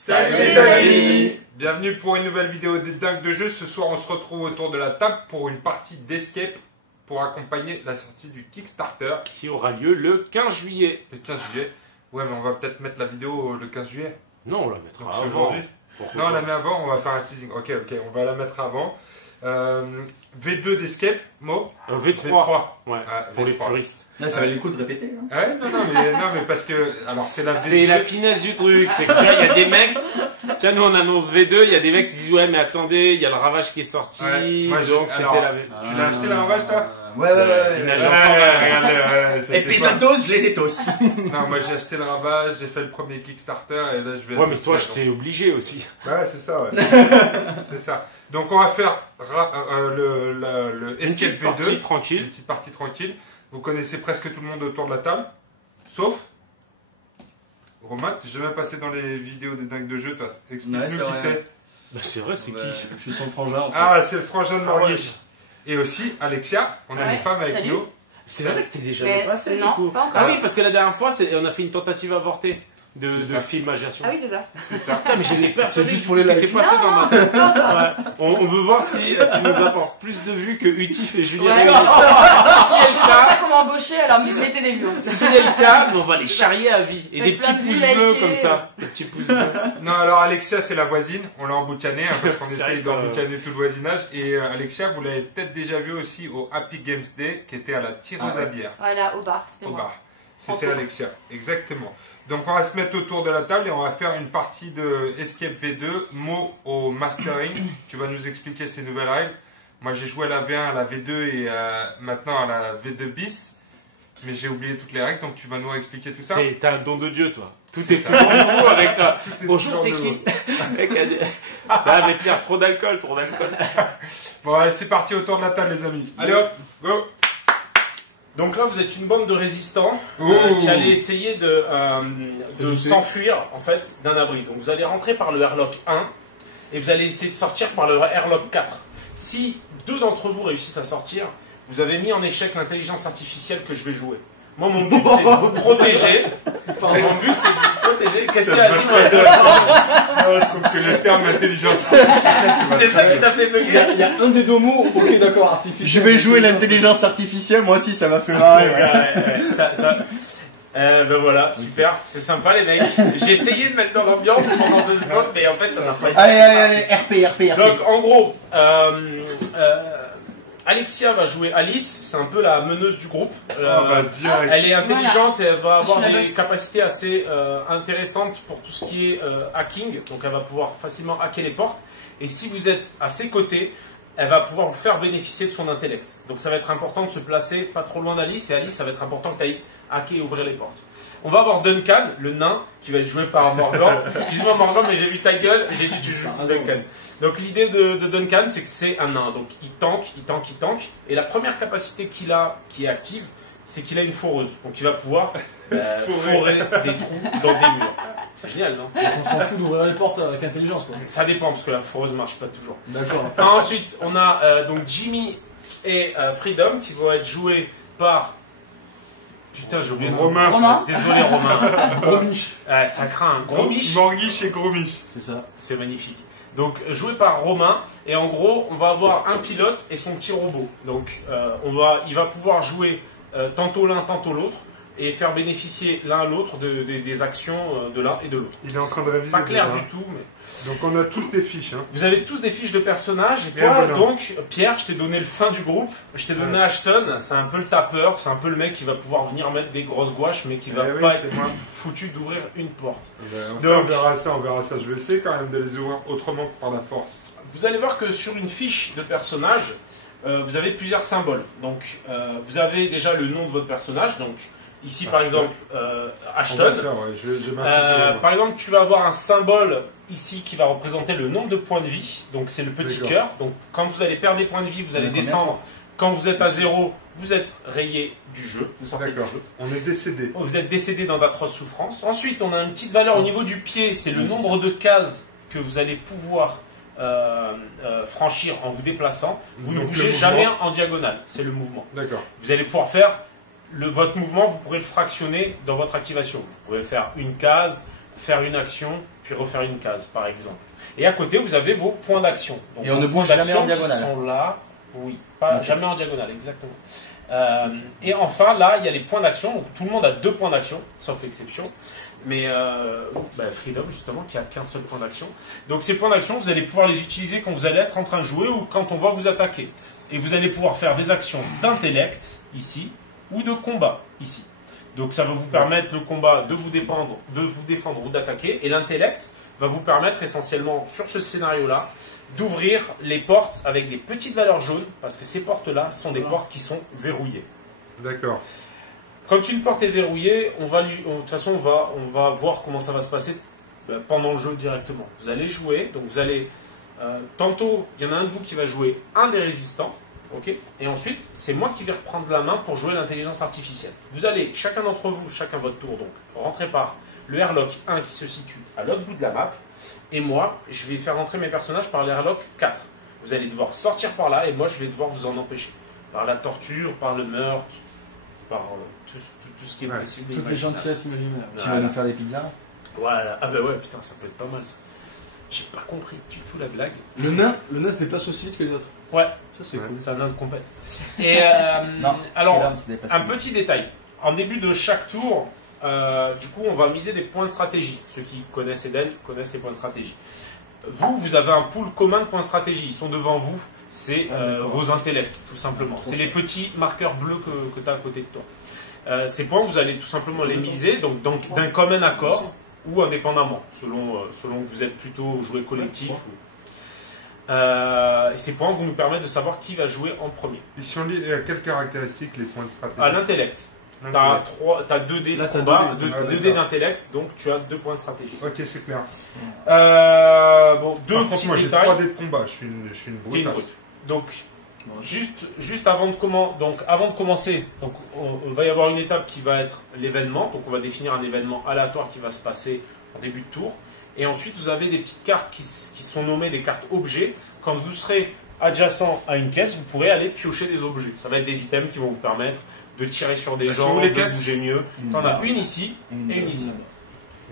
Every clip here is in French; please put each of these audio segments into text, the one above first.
Salut les amis! Bienvenue pour une nouvelle vidéo des dingues de jeu. Ce soir on se retrouve autour de la table pour une partie d'Escape pour accompagner la sortie du Kickstarter qui aura lieu le 15 juillet. Le 15 juillet. Ouais, mais on va peut-être mettre la vidéo le 15 juillet. Non, on la mettra Donc, avant. Aujourd'hui. Non, on la met avant, on va faire un teasing. Ok, on va la mettre avant. V2 d'Escape, Mo V3. Ouais, pour V3. les puristes. Là, ça va les coups de répéter. Hein. Ouais, non, mais parce que. Alors, c'est la V2. C'est la finesse du truc. C'est que il y a des mecs. Tiens, nous on annonce V2, il y a des mecs qui disent ouais, mais attendez, il y a le Ravage qui est sorti. Ouais, moi, donc c'était la V2. Tu l'as acheté la Ravage, toi? Ouais. Épisode 12, je les ai tous. Non, moi j'ai acheté le Ravage, j'ai fait le premier Kickstarter et là je vais. Ouais, mais toi, je t'ai obligé aussi. Ouais, c'est ça, ouais. C'est ça. Donc on va faire le Escape V2. Partie tranquille. Une petite partie tranquille. Vous connaissez presque tout le monde autour de la table. Sauf. Romain, t'es jamais passé dans les vidéos des dingues de jeu, toi. Explique-nous qui t'es. Bah, c'est vrai, c'est qui? Je suis son frangin. En fait. Ah, c'est le frangin de Morguiche. Et aussi, Alexia, on a une femme avec salut. nous. C'est vrai que t'es déjà passé, non, du coup. pas encore. Ah oui, parce que la dernière fois, on a fait une tentative avortée de ça. filmation. Ah oui, c'est ça. C'est ça. Ah, mais je n'ai personne juste pour les likes. qui est passé dans ma tête. Pas encore. Ouais. On veut voir si tu nous apportes plus de vues que Utif et Julien. Ouais. Dominique. C'est pour ça qu'on m'a embauché, alors Si- mettez des vues. Si c'est le cas, on va les charrier à vie. Et Avec des petits plein de pouces vues bleus likées. comme ça. Des petits pouces bleus. Non, alors Alexia, c'est la voisine. On l'a emboucané parce qu'on C'est essaye vrai que- d'emboucaner tout le voisinage. Et Alexia, vous l'avez peut-être déjà vu aussi au Happy Games Day qui était à la tireuse à bière. Voilà, au bar, c'était Au moi. bar. C'était Entre Alexia, exactement. Donc on va se mettre autour de la table et on va faire une partie de Escape V2, Mo au mastering. Tu vas nous expliquer ces nouvelles règles. Moi j'ai joué à la V1, à la V2 et maintenant à la V2 bis. Mais j'ai oublié toutes les règles, donc tu vas nous expliquer tout ça. T'as un don de Dieu, toi. Tout C'est est ça. toujours nouveau avec toi. Tout est Bonjour, t'es toujours qui? Mec a dit- Ah, mais Pierre, trop d'alcool, trop d'alcool. Bon allez, c'est parti autour de la table les amis. Allez hop, go. Donc là, vous êtes une bande de résistants Ouh. qui allez essayer de Je sais. s'enfuir en fait d'un abri. Donc vous allez rentrer par le airlock 1 et vous allez essayer de sortir par le airlock 4. Si deux d'entre vous réussissent à sortir, vous avez mis en échec l'intelligence artificielle que je vais jouer. Moi, mon but, c'est de vous protéger. Mon but, c'est de vous protéger. Qu'est-ce qu'il y a, Jim? Je trouve que le terme intelligence artificielle, C'est ça qui t'a fait bugger. Il y a un des deux mots, ok d'accord, artificiel. Je vais jouer l'intelligence artificielle, moi aussi ça m'a fait marrer. Ouais. Ben voilà, super, c'est sympa les mecs. J'ai essayé de mettre dans l'ambiance pendant 2 secondes, mais en fait ça n'a pas été. Allez, RP. Donc en gros, Alexia va jouer Alice, c'est un peu la meneuse du groupe. direct. Elle est intelligente et elle va avoir Je suis la des boss. capacités assez intéressantes pour tout ce qui est hacking. Donc elle va pouvoir facilement hacker les portes. Et si vous êtes à ses côtés, elle va pouvoir vous faire bénéficier de son intellect. Donc ça va être important de se placer pas trop loin d'Alice. Et Alice, ça va être important que tu ailles hacker et ouvrir les portes. On va avoir Duncan, le nain, qui va être joué par Morgan. Excuse-moi Morgan, mais j'ai vu ta gueule, j'ai dit tu joues Duncan. Donc l'idée de Duncan, c'est que c'est un nain. Donc il tank. Et la première capacité qu'il a, qui est active, c'est qu'il a une foreuse. Donc il va pouvoir forer des trous dans des murs. C'est génial, non? On s'en fout d'ouvrir les portes avec intelligence, quoi. Ça dépend, parce que la foreuse marche pas toujours. D'accord. Ensuite, on a donc Jimmy et Freedom, qui vont être joués par... Putain, j'ai oublié de Romain. Romain. Désolé Romain. Gros miche. Ça craint un gros miche. Morguiche et gros miche. C'est ça. C'est magnifique. Donc joué par Romain, et en gros on va avoir un pilote et son petit robot. Donc il va pouvoir jouer tantôt l'un, tantôt l'autre, et faire bénéficier l'un à l'autre des actions de l'un et de l'autre. Il est en train de réviser Pas clair déjà. du tout, mais... Donc on a tous des fiches. Hein. Vous avez tous des fiches de personnages, et Et toi, voilà. donc, Pierre, je t'ai donné le fin du groupe, je t'ai donné Ashton, c'est un peu le tapeur, c'est un peu le mec qui va pouvoir venir mettre des grosses gouaches, mais qui va Eh oui, pas c'est être moi. foutu d'ouvrir une porte. On Donc- verra ça. Je vais essayer quand même de les ouvrir autrement que par la force. Vous allez voir que sur une fiche de personnage, vous avez plusieurs symboles. Donc, vous avez déjà le nom de votre personnage. Donc, ici, par Ashton. exemple, On va Ashton. le faire, ouais. Je m'implique Par exemple, tu vas avoir un symbole ici qui va représenter le nombre de points de vie. Donc, c'est le petit D'accord. cœur. Donc, quand vous allez perdre des points de vie, vous allez Combien, descendre. Quand vous êtes à Six. 0, vous êtes rayé du jeu. Vous sortez du D'accord. jeu. On est décédé. Vous êtes décédé dans d'atroces souffrances. Ensuite, on a une petite valeur au niveau du pied. C'est le Oui, nombre de cases que vous allez pouvoir franchir en vous déplaçant. Vous ne Donc, bougez le jamais mouvement. en diagonale. C'est le mouvement. D'accord. Vous allez pouvoir faire votre mouvement, vous pourrez le fractionner dans votre activation. Vous pouvez faire une case, faire une action, puis refaire une case, par exemple. Et à côté, vous avez vos points d'action. Donc, Et on vos ne points bouge jamais d'action en diagonale. qui sont là. Oui, pas, Ok. jamais en diagonale, exactement. Et enfin, là, il y a les points d'action. Donc, tout le monde a 2 points d'action, sauf exception. Mais Freedom, justement, qui a qu'un seul point d'action. Donc, ces points d'action, vous allez pouvoir les utiliser quand vous allez être en train de jouer ou quand on va vous attaquer. Et vous allez pouvoir faire des actions d'intellect, ici, ou de combat, ici. Donc, ça va vous permettre, le combat, de vous défendre ou d'attaquer. Et l'intellect va vous permettre, essentiellement, sur ce scénario-là, d'ouvrir les portes avec des petites valeurs jaunes, parce que ces portes-là sont des portes qui sont verrouillées. D'accord. Quand une porte est verrouillée, de toute façon, on va voir comment ça va se passer pendant le jeu directement. Vous allez jouer, donc vous allez... tantôt, il y en a un de vous qui va jouer un des résistants, ok, et ensuite, c'est moi qui vais reprendre la main pour jouer l'intelligence artificielle. Vous allez, chacun d'entre vous, chacun votre tour, donc, rentrer par le airlock 1 qui se situe à l'autre bout de la map, et moi, je vais faire rentrer mes personnages par l'airlock 4. Vous allez devoir sortir par là, et moi, je vais devoir vous en empêcher. Par la torture, par le meurtre, par tout ce qui est possible. Toutes les gentillesses imaginaires. Tu vas nous faire des pizzas? Voilà. Ah bah ouais, putain, ça peut être pas mal, ça. J'ai pas compris du tout la blague. Le nain se déplace aussi vite que les autres. Ouais, Ça c'est cool. c'est un nain de compète. Et Non. alors, Freedom se déplace un pas. petit détail. En début de chaque tour, du coup, on va miser des points de stratégie. Ceux qui connaissent Eden connaissent les points de stratégie. Vous avez un pool commun de points de stratégie. Ils sont devant vous. C'est vos intellects, tout simplement. C'est les petits marqueurs bleus que tu as à côté de toi. Ces points, vous allez tout simplement les miser donc d'un commun accord ou indépendamment, selon que vous êtes plutôt joué collectif. Et ces points vont nous permettre de savoir qui va jouer en premier. Ici, on lit quelles caractéristiques les points de stratégie? À l'intellect. T'as 2 dés de Là, t'as combat, 2 dés. 2 dés d'intellect, donc tu as 2 points de stratégie. Ok, c'est clair. Bon, 2 Par contre, petits moi j'ai détails. 3 dés de combat, je suis une T'es une brutasse. brute. Donc, juste avant de commencer, donc on va y avoir une étape qui va être l'événement. Donc, on va définir un événement aléatoire qui va se passer en début de tour. Et ensuite, vous avez des petites cartes qui sont nommées des cartes objets. Quand vous serez adjacent à une caisse, vous pourrez aller piocher des objets. Ça va être des items qui vont vous permettre de tirer sur des Elles sont gens, où, les de caisses bouger mieux. T'en as une ici et une ici.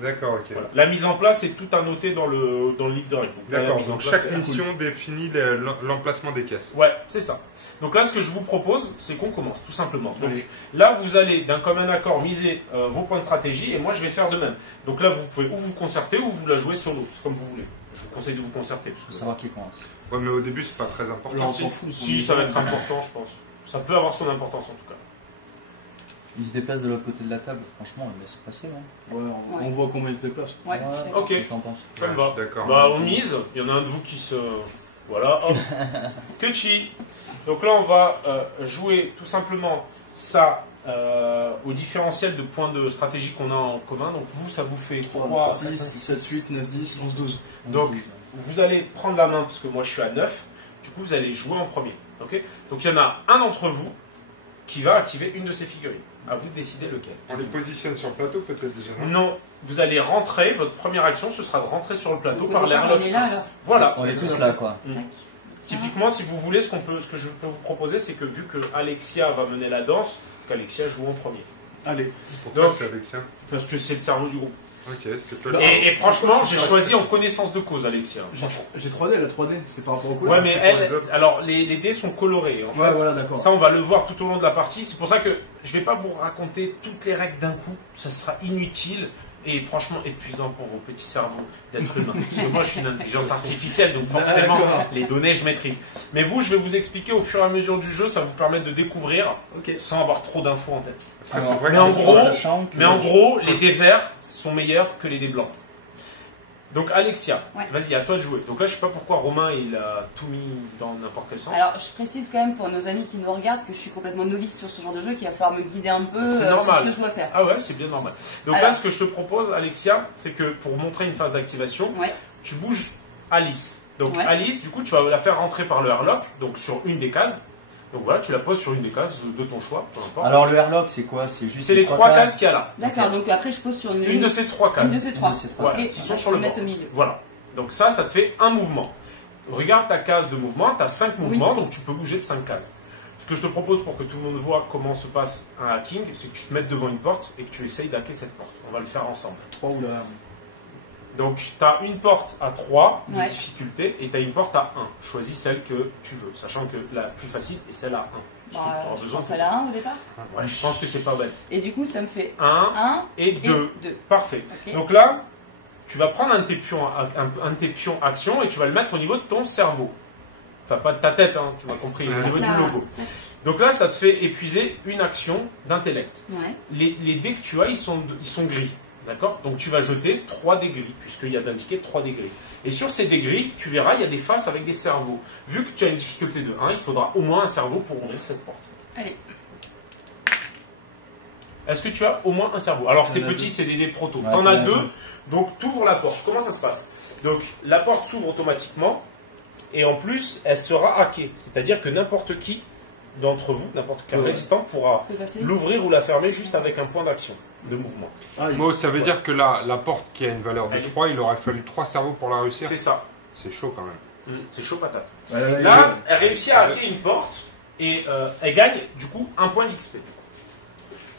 D'accord, ok. Voilà. La mise en place est tout annoté dans le livre de règles. La D'accord, mise en donc place, chaque elle est mission définit l'emplacement des caisses. Ouais, c'est ça. Donc là, ce que je vous propose, c'est qu'on commence, tout simplement. Donc là, vous allez d'un commun accord miser vos points de stratégie, et moi, je vais faire de même. Donc là, vous pouvez ou vous concerter, ou vous la jouer solo. C'est comme vous voulez. Je vous conseille de vous concerter. Il faut savoir qui commence. Ouais, mais au début, c'est pas très important. Là, on s'en fout. Si, ça va être important, je pense. Ça peut avoir son importance, en tout cas. Il se déplace de l'autre côté de la table, franchement, il laisse passer. Hein. Ouais, on voit comment il se déplace. Ouais, je suis d'accord. Ok. Qu'est-ce que t'en penses? Ça me Ouais, va. je suis d'accord. Bah, on mise. Il y en a un de vous qui se... Voilà, hop. Kuchi. Donc là, on va jouer tout simplement ça au différentiel de points de stratégie qu'on a en commun. Donc vous, ça vous fait 3, 6, 7, 8, 9, 10, 11, 12. Donc, vous allez prendre la main, parce que moi je suis à 9. Du coup, vous allez jouer en premier. Okay, donc il y en a un d'entre vous qui va activer une de ces figurines. À vous de décider lequel. On les positionne sur le plateau peut-être déjà, non? Non, vous allez rentrer, votre première action, ce sera de rentrer sur le plateau Donc, par on l'airlock. est là alors. Voilà. On est tous là, quoi. Mm. Tac. Typiquement, si vous voulez, ce que je peux vous proposer, c'est que vu que Alexia va mener la danse, qu'Alexia joue en premier. Allez. Pourquoi Donc- c'est Alexia? Parce que c'est le cerveau du groupe. Ok, c'est pas Et franchement, j'ai choisi en connaissance de cause, Alexia. J'ai 3D, la 3D, c'est par rapport au couleurs. Ouais, mais c'est pour elle, les autres. alors les dés sont colorés. En Ouais, fait. voilà, d'accord. Ça, on va le voir tout au long de la partie. C'est pour ça que je vais pas vous raconter toutes les règles d'un coup. Ça sera inutile et franchement épuisant pour vos petits cerveaux d'être humains. Parce que moi, je suis une intelligence artificielle, donc forcément, D'accord. les données, je maîtrise. Mais vous, je vais vous expliquer au fur et à mesure du jeu. Ça va vous permettre de découvrir Ok. sans avoir trop d'infos en tête. Ah, c'est vrai mais que en c'est- gros- sachant que- Mais en gros, les dés verts sont meilleurs que les dés blancs. Donc Alexia, Ouais. vas-y, à toi de jouer. Donc là, je sais pas pourquoi Romain, il a tout mis dans n'importe quel sens. Alors, je précise quand même pour nos amis qui nous regardent que je suis complètement novice sur ce genre de jeu, qu'il va falloir me guider un peu C'est sur normal. ce que je dois faire. Ah ouais, c'est bien normal. Donc Alors- là, ce que je te propose, Alexia, c'est que pour montrer une phase d'activation, Ouais. tu bouges Alice. Donc Ouais. Alice, du coup, tu vas la faire rentrer par le airlock, donc sur une des cases. Donc voilà, tu la poses sur une des cases de ton choix, peu importe. Alors, le airlock, c'est quoi? C'est juste C'est les trois cases qu'il y a là. D'accord, donc après je pose sur Une de ces trois cases. une de ces trois. Une de ces trois. Ouais, Ok, qui on sont va sur le le mettre bord. au milieu. Voilà. Donc ça te fait un mouvement. Regarde ta case de mouvement, tu as 5 mouvements, donc tu peux bouger de 5 cases. Ce que je te propose pour que tout le monde voit comment se passe un hacking, c'est que tu te mettes devant une porte et que tu essayes d'hacker cette porte. On va le faire ensemble. 3 ou là. Donc, tu as une porte à 3 de Ouais. difficulté et tu as une porte à 1. Choisis celle que tu veux, sachant que la plus facile est celle à 1. Parce que t'auras Je besoin pense à la 1 au départ. Ouais, je pense que c'est pas bête. Et du coup, ça me fait 1 1 et et 2. 2. Parfait. Ok. Donc là, tu vas prendre un de tes pions action et tu vas le mettre au niveau de ton cerveau. Enfin, pas de ta tête, hein, tu m'as compris, au niveau du Là. logo. Donc là, ça te fait épuiser une action d'intellect. Ouais. Les dés que tu as, ils sont gris. D'accord? Donc tu vas jeter 3 dés gris, puisqu'il y a d'indiqué 3 dés gris. Et sur ces dés gris, tu verras, il y a des faces avec des cerveaux. Vu que tu as une difficulté de 1, il te faudra au moins un cerveau pour ouvrir cette porte. Allez. Est-ce que tu as au moins un cerveau? Alors c'est J'en ai petit, deux. c'est des dés proto. Ouais, T'en as t'en as 2, deux. donc tu ouvres la porte. Comment ça se passe? Donc la porte s'ouvre automatiquement, et en plus, elle sera hackée. C'est-à-dire que n'importe qui d'entre vous, n'importe quel Ouais. résistant pourra On peut passer. l'ouvrir ou la fermer juste avec un point d'action de mouvement. Ah, Mo, ça veut dire que la porte qui a une valeur de Elle est- 3, il aurait fallu 3 cerveaux pour la réussir. C'est ça. C'est chaud quand même. C'est chaud patate. Ouais, Là, elle réussit à hacker une porte et elle gagne du coup un point d'XP.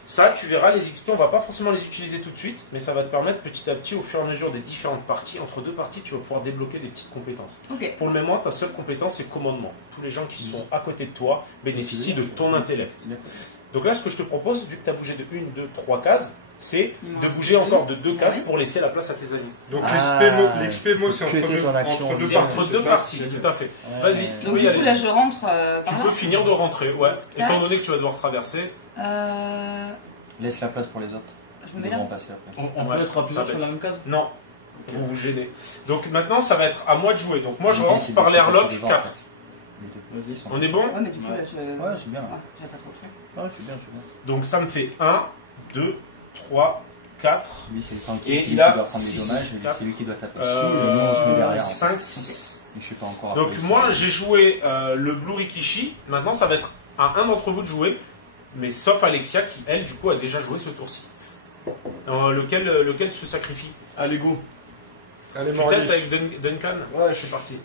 Ça, tu verras, les XP, on va pas forcément les utiliser tout de suite, mais ça va te permettre petit à petit, au fur et à mesure des différentes parties, entre deux parties, tu vas pouvoir débloquer des petites compétences. Ok. Pour le moment, ta seule compétence, c'est commandement. Tous les gens qui sont à côté de toi bénéficient de ton intellect. Donc là, ce que je te propose, vu que tu as bougé de 1, 2, 3 cases, c'est Il me de reste bouger deux. encore de 2 cases Ouais. pour laisser la place à tes amis. Donc Ah, l'XP Mo, c'est que entre t'es deux, ton action. entre deux C'est parties. entre c'est deux ça parties, tout à fait. Vas-y, tu Donc peux y du aller. coup, là, je rentre Tu par peux là. finir de rentrer, ouais. Tac. Étant donné que tu vas devoir traverser. Laisse la place pour les autres. Je me Ils mets là. devront passer après. On Ouais, peut être à plusieurs pas sur bête. la même case? Non, vous vous gênez. Donc maintenant, ça va être à moi de jouer. Donc moi, je L'idée, rentre c'est de par laisser passer l'airlock devant, 4. en fait. Les deux. Vas-y. On est bon? Ouais, mais du coup, Ouais. là, je. Ouais, c'est bien. Ah, j'avais pas trop le choix. Ouais, c'est bien, c'est bien. Donc ça me fait 1, 2, 3, 4, Lui, c'est le tanky, Et c'est lui il qui a doit prendre des 6, dommages, et 4, c'est lui qui doit taper dessus, et nous, on se met derrière. en fait. 5, 6. Et je sais pas encore. Donc après, moi, c'est- j'ai joué le Blue Rikishi. Maintenant, ça va être à un d'entre vous de jouer. Mais sauf Alexia qui, elle, du coup, a déjà joué ce tour-ci. Lequel se sacrifie? Allez, go. Allez, Tu Mordi. testes avec Duncan? Ouais, je C'est parti.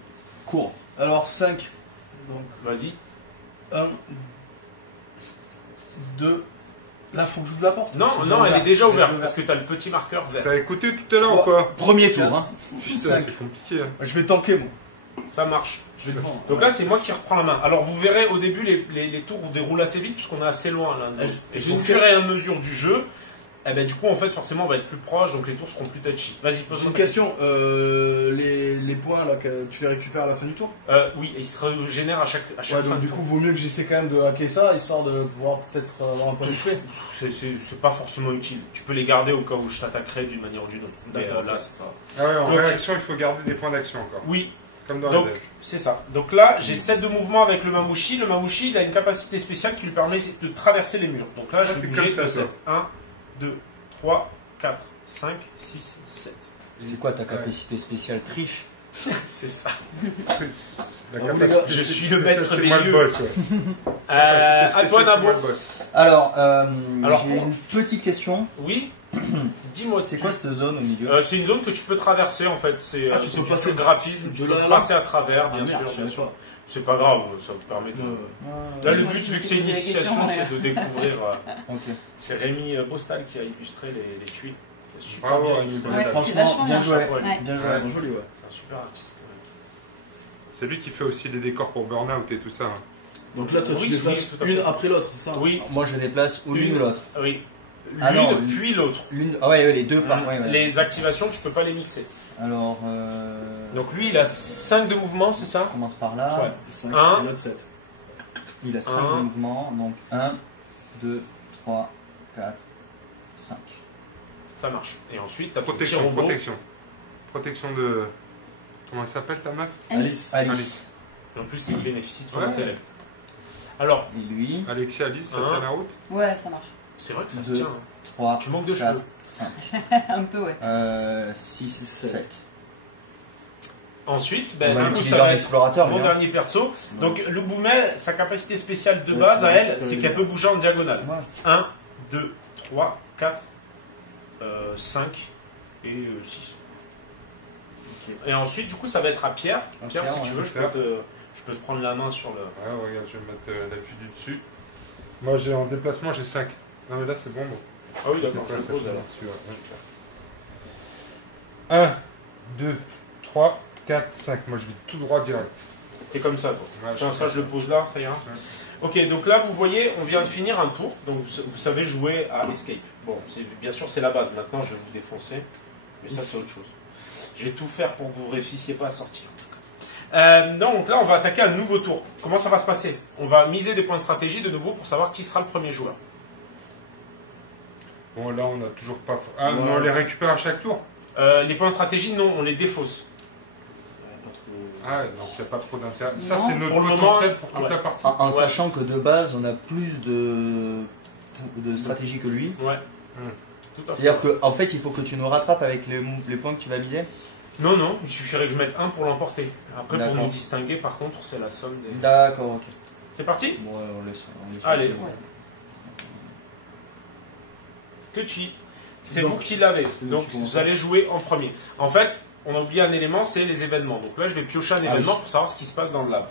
Cours. Alors, 5. Donc, Vas-y. 1, 2. Là, faut que j'ouvre la porte. Non, C'est non, elle est déjà ouverte Elle est parce que tu as le petit marqueur vert. T'as écouté tout à l'heure ou quoi? Premier tour, hein. Putain, Cinq. c'est compliqué. Hein. Je vais tanker, moi. Ça marche. Je vais le prendre. Donc là, c'est moi qui reprends la main. Alors vous verrez au début, les tours déroulent assez vite puisqu'on est assez loin l'un de l'autre. Et J'ai au une fur et à mesure du jeu, eh ben, du coup, en fait, forcément, on va être plus proche, donc les tours seront plus touchy. Vas-y, J'ai pose-moi une ta question. Les points là, que tu les récupères à la fin du tour? Oui, et il se régénère à chaque Ouais, fin donc de du tour. coup, vaut mieux que j'essaie quand même de hacker ça, histoire de pouvoir peut-être avoir un peu de frais. C'est pas forcément utile. Tu peux les garder au cas où je t'attaquerai d'une manière ou d'une autre. Mais D'accord, là, ok. c'est pas... Ah ouais, en Donc- réaction, il faut garder des points d'action encore. Oui, Comme dans donc les devs. c'est ça. Donc là, j'ai 7 de mouvement avec le Mamouchi. Le Mamouchi, il a une capacité spéciale qui lui permet de traverser les murs. Donc là, je Ah, vais t'es bouger comme de ça, 7. 1, 2, 3, 4, 5, 6, 7. C'est quoi ta capacité spéciale triche? C'est ça. La vous, capacité- les gars, je suis le ça, maître c'est des moi le lieux. boss, ouais. À Capacité toi, spéciale, c'est Nabo. moi le boss. Alors, Alors, j'ai pour- une petite question. Oui. Dis-moi. C'est quoi cette zone au milieu? C'est une zone que tu peux traverser en fait. C'est Ah, tu c'est peux du passer pur graphisme. de Tu là peux à là. passer à travers, bien Ah, merde, sûr. je bien sais sûr. pas. C'est pas grave, ça vous permet de. Là, le Moi, but, si vu je que te c'est une posais la initiation, question, c'est de découvrir. Ok. C'est Rémi Bostal qui a illustré les tuiles. C'est super Bravo, bien Rémi illustré. Bostal. Ouais, c'est Franchement, vachement bien bien. joué. Ouais. Bien joué. Elles sont jolies, ouais. C'est un super artiste. C'est lui qui fait aussi les décors pour Burnout et tout ça. hein. Donc là, toi, Oui, tu déplaces oui, tout à fait. une après l'autre, c'est ça? Oui, Moi, je déplace ou l'une ou l'autre. oui. L'une, Ah non, puis l'autre. L'une. Ah ouais, les deux par. ouais, ouais. Les activations, tu peux pas les mixer. Alors. Donc lui, il a 5 de mouvement, c'est On ça? commence par là. Ouais. 5 Un. et l'autre 7. Il a 5 Un. mouvements. Donc 1, 2, 3, 4, 5. Ça marche. Et ensuite, t'as ton petit Protection, robot. protection. Protection de. Comment elle s'appelle ta meuf? Alice. Alice. Et en plus, il bénéficie de son Ouais. intellect. Alors, Et lui. Alexia, Alice, ça Un. tient la route? Ouais, ça marche. c'est vrai que ça se Deux. tient. hein. 3, Tu manques de 4, cheveux. 5. Un peu, ouais. 6, 7. Ensuite, On ben, va du coup, l'utiliser ça en va être explorateur. mon lui, hein. dernier perso. Donc, le Boumel, sa capacité spéciale de Ouais, base tu à vas elle, récupérer c'est les qu'elle deux. peut bouger en diagonale. Ouais. 1, 2, 3, 4, 5 et 6. Et ensuite, du coup, ça va être à Pierre. À Pierre, Pierre, si tu ouais. veux, je peux te prendre la main sur le. Ouais, regarde, je vais mettre la vue du dessus. Moi, j'ai en déplacement, j'ai 5. Non, mais là, c'est bon. Bon. Ah oui, d'accord, je le Déplace pose la alors. vue dessus, ouais. 1, 2, 3, 4, 5. Moi, je vais tout droit direct. T'es comme ça, toi. Ouais, Tiens, ça, je le pose là, ça ira. Ok, donc là, vous voyez, on vient de finir un tour. Donc, vous savez jouer à Escape. Bon, bien sûr, c'est la base. Maintenant, je vais vous défoncer. Mais ça, c'est autre chose. Je vais tout faire pour que vous ne réussissiez pas à sortir. Donc là, on va attaquer un nouveau tour. Comment ça va se passer? On va miser des points de stratégie de nouveau pour savoir qui sera le premier joueur. Bon, là, on n'a toujours pas... Ah, mais on les récupère à chaque tour? Les points de stratégie, non, on les défausse. Ah, donc il n'y a pas trop d'intérêt. Ça, Non. c'est notre Pour le potentiel moment, pour toute ouais. la partie. En Ouais. sachant que de base, on a plus de stratégie que lui. Ouais. Tout à fait. C'est-à-dire qu'en fait, il faut que tu nous rattrapes avec les points que tu vas miser. Non, non, il suffirait que je mette un pour l'emporter. Après, pour D'accord. nous distinguer, par contre, c'est la somme des... D'accord, ok. C'est parti? Bon, on laisse. Allez. c'est bon. Ouais. Kuchi. C'est Donc, vous qui l'avez. c'est nous Donc, qui vous commençons. allez jouer en premier. En fait, on a oublié un élément, c'est les événements. Donc là, je vais piocher un événement oui. pour savoir ce qui se passe dans le lab.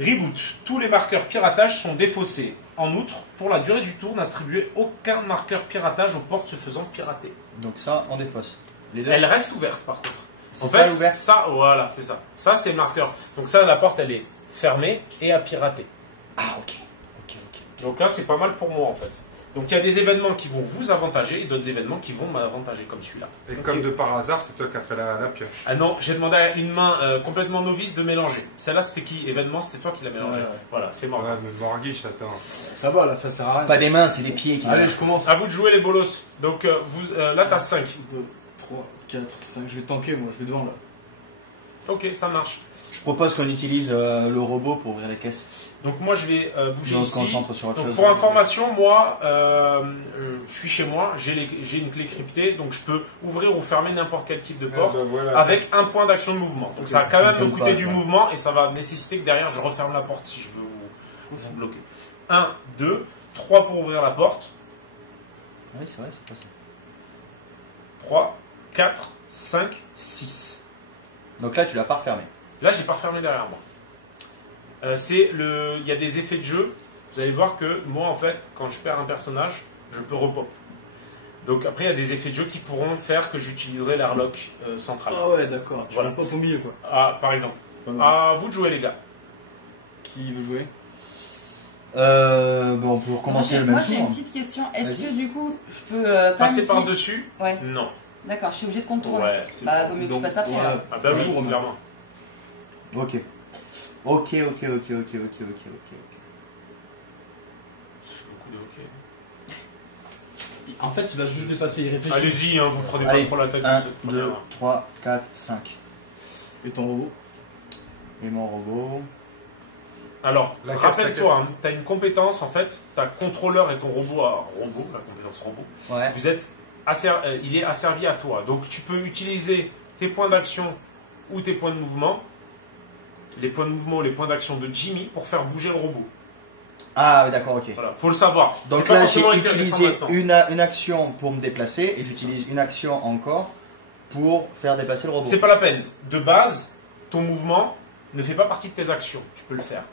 Reboot. Tous les marqueurs piratage sont défaussés. En outre, pour la durée du tour, n'attribuez aucun marqueur piratage aux portes se faisant pirater. Donc ça, on défausse. Les deux. Elle reste ouverte, par contre. C'est En ça, fait, l'ouvert. ça, voilà, c'est ça. Ça, c'est le marqueur. Donc ça, la porte, elle est fermée et à pirater. Ah, ok. Ok, ok. Donc là, c'est pas mal pour moi, en fait. Donc il y a des événements qui vont vous avantager et d'autres événements qui vont m'avantager, comme celui-là. Et comme de par hasard, c'est toi qui as fait la pioche. Ah non, j'ai demandé à une main complètement novice de mélanger. Celle-là, c'était qui? Événement, c'était toi qui l'as mélangé. Ouais, ouais. Voilà, c'est mort. Ouais, mais Morguiche, attends. Ça va là, ça sert à C'est rien. pas des mains, c'est des pieds qui. Allez, je commence. À vous de jouer les bolos. Donc là, t'as 5. 2, 3, 4, 5. Je vais tanker moi, je vais devant là. Ok, ça marche. Je propose qu'on utilise le robot pour ouvrir les caisses. Donc moi, je vais bouger Et on se ici. concentre sur autre Donc, chose. pour information, moi, je suis chez moi, j'ai une clé cryptée, donc je peux ouvrir ou fermer n'importe quel type de porte voilà. avec un point d'action de mouvement. Donc ça va quand Ça même me m'étonne coûter pas, du ça. mouvement et ça va nécessiter que derrière je referme la porte si je veux vous bloquer. 1, 2, 3 pour ouvrir la porte, Oui, c'est vrai, c'est pas ça. 3, 4, 5, 6. Donc là, tu l'as pas refermé. Là, j'ai pas refermé derrière moi. Il y a des effets de jeu. Vous allez voir que moi, en fait, quand je perds un personnage, je peux repop. Donc après, il y a des effets de jeu qui pourront faire que j'utiliserai l'airlock central. Ah ouais, d'accord. Tu Voilà. vas pas au milieu quoi. Ah, par exemple. Pas mal. À vous de jouer, les gars. Qui veut jouer? Bon, pour commencer le Moi, même j'ai une tour. petite question. Est-ce Vas-y. que du coup, je peux quand Passer même par-dessus? Ouais, Non. d'accord, je suis obligée de contourner. Ouais, c'est Bah, bon. vaut mieux que je Donc, passe après. ouais. alors. Ah bah oui, Bonjour, Romain. clairement. Ok. Ok, ok, ok, ok, ok, ok, ok. Beaucoup de hockey. En fait, il va juste dépasser, il réfléchit. Allez-y, hein, vous prenez Allez, pas trop la tête 1, sur cette 2, première. 3, 4, 5. Et ton robot? Et mon robot. Alors, La caisse, rappelle-toi, tu as une compétence, en fait, ta contrôleur et ton robot à robot, la compétence robot, Ouais. vous êtes il est asservi à toi. Donc tu peux utiliser tes points d'action ou tes points de mouvement, les points de mouvement ou les points d'action de Jimmy pour faire bouger le robot. Ah, d'accord, ok. Voilà, faut le savoir. Donc C'est pas là, j'ai forcément intéressant utilisé maintenant. une action pour me déplacer et j'utilise une action encore pour faire déplacer le robot. C'est pas la peine. De base, ton mouvement ne fait pas partie de tes actions. Tu peux le faire.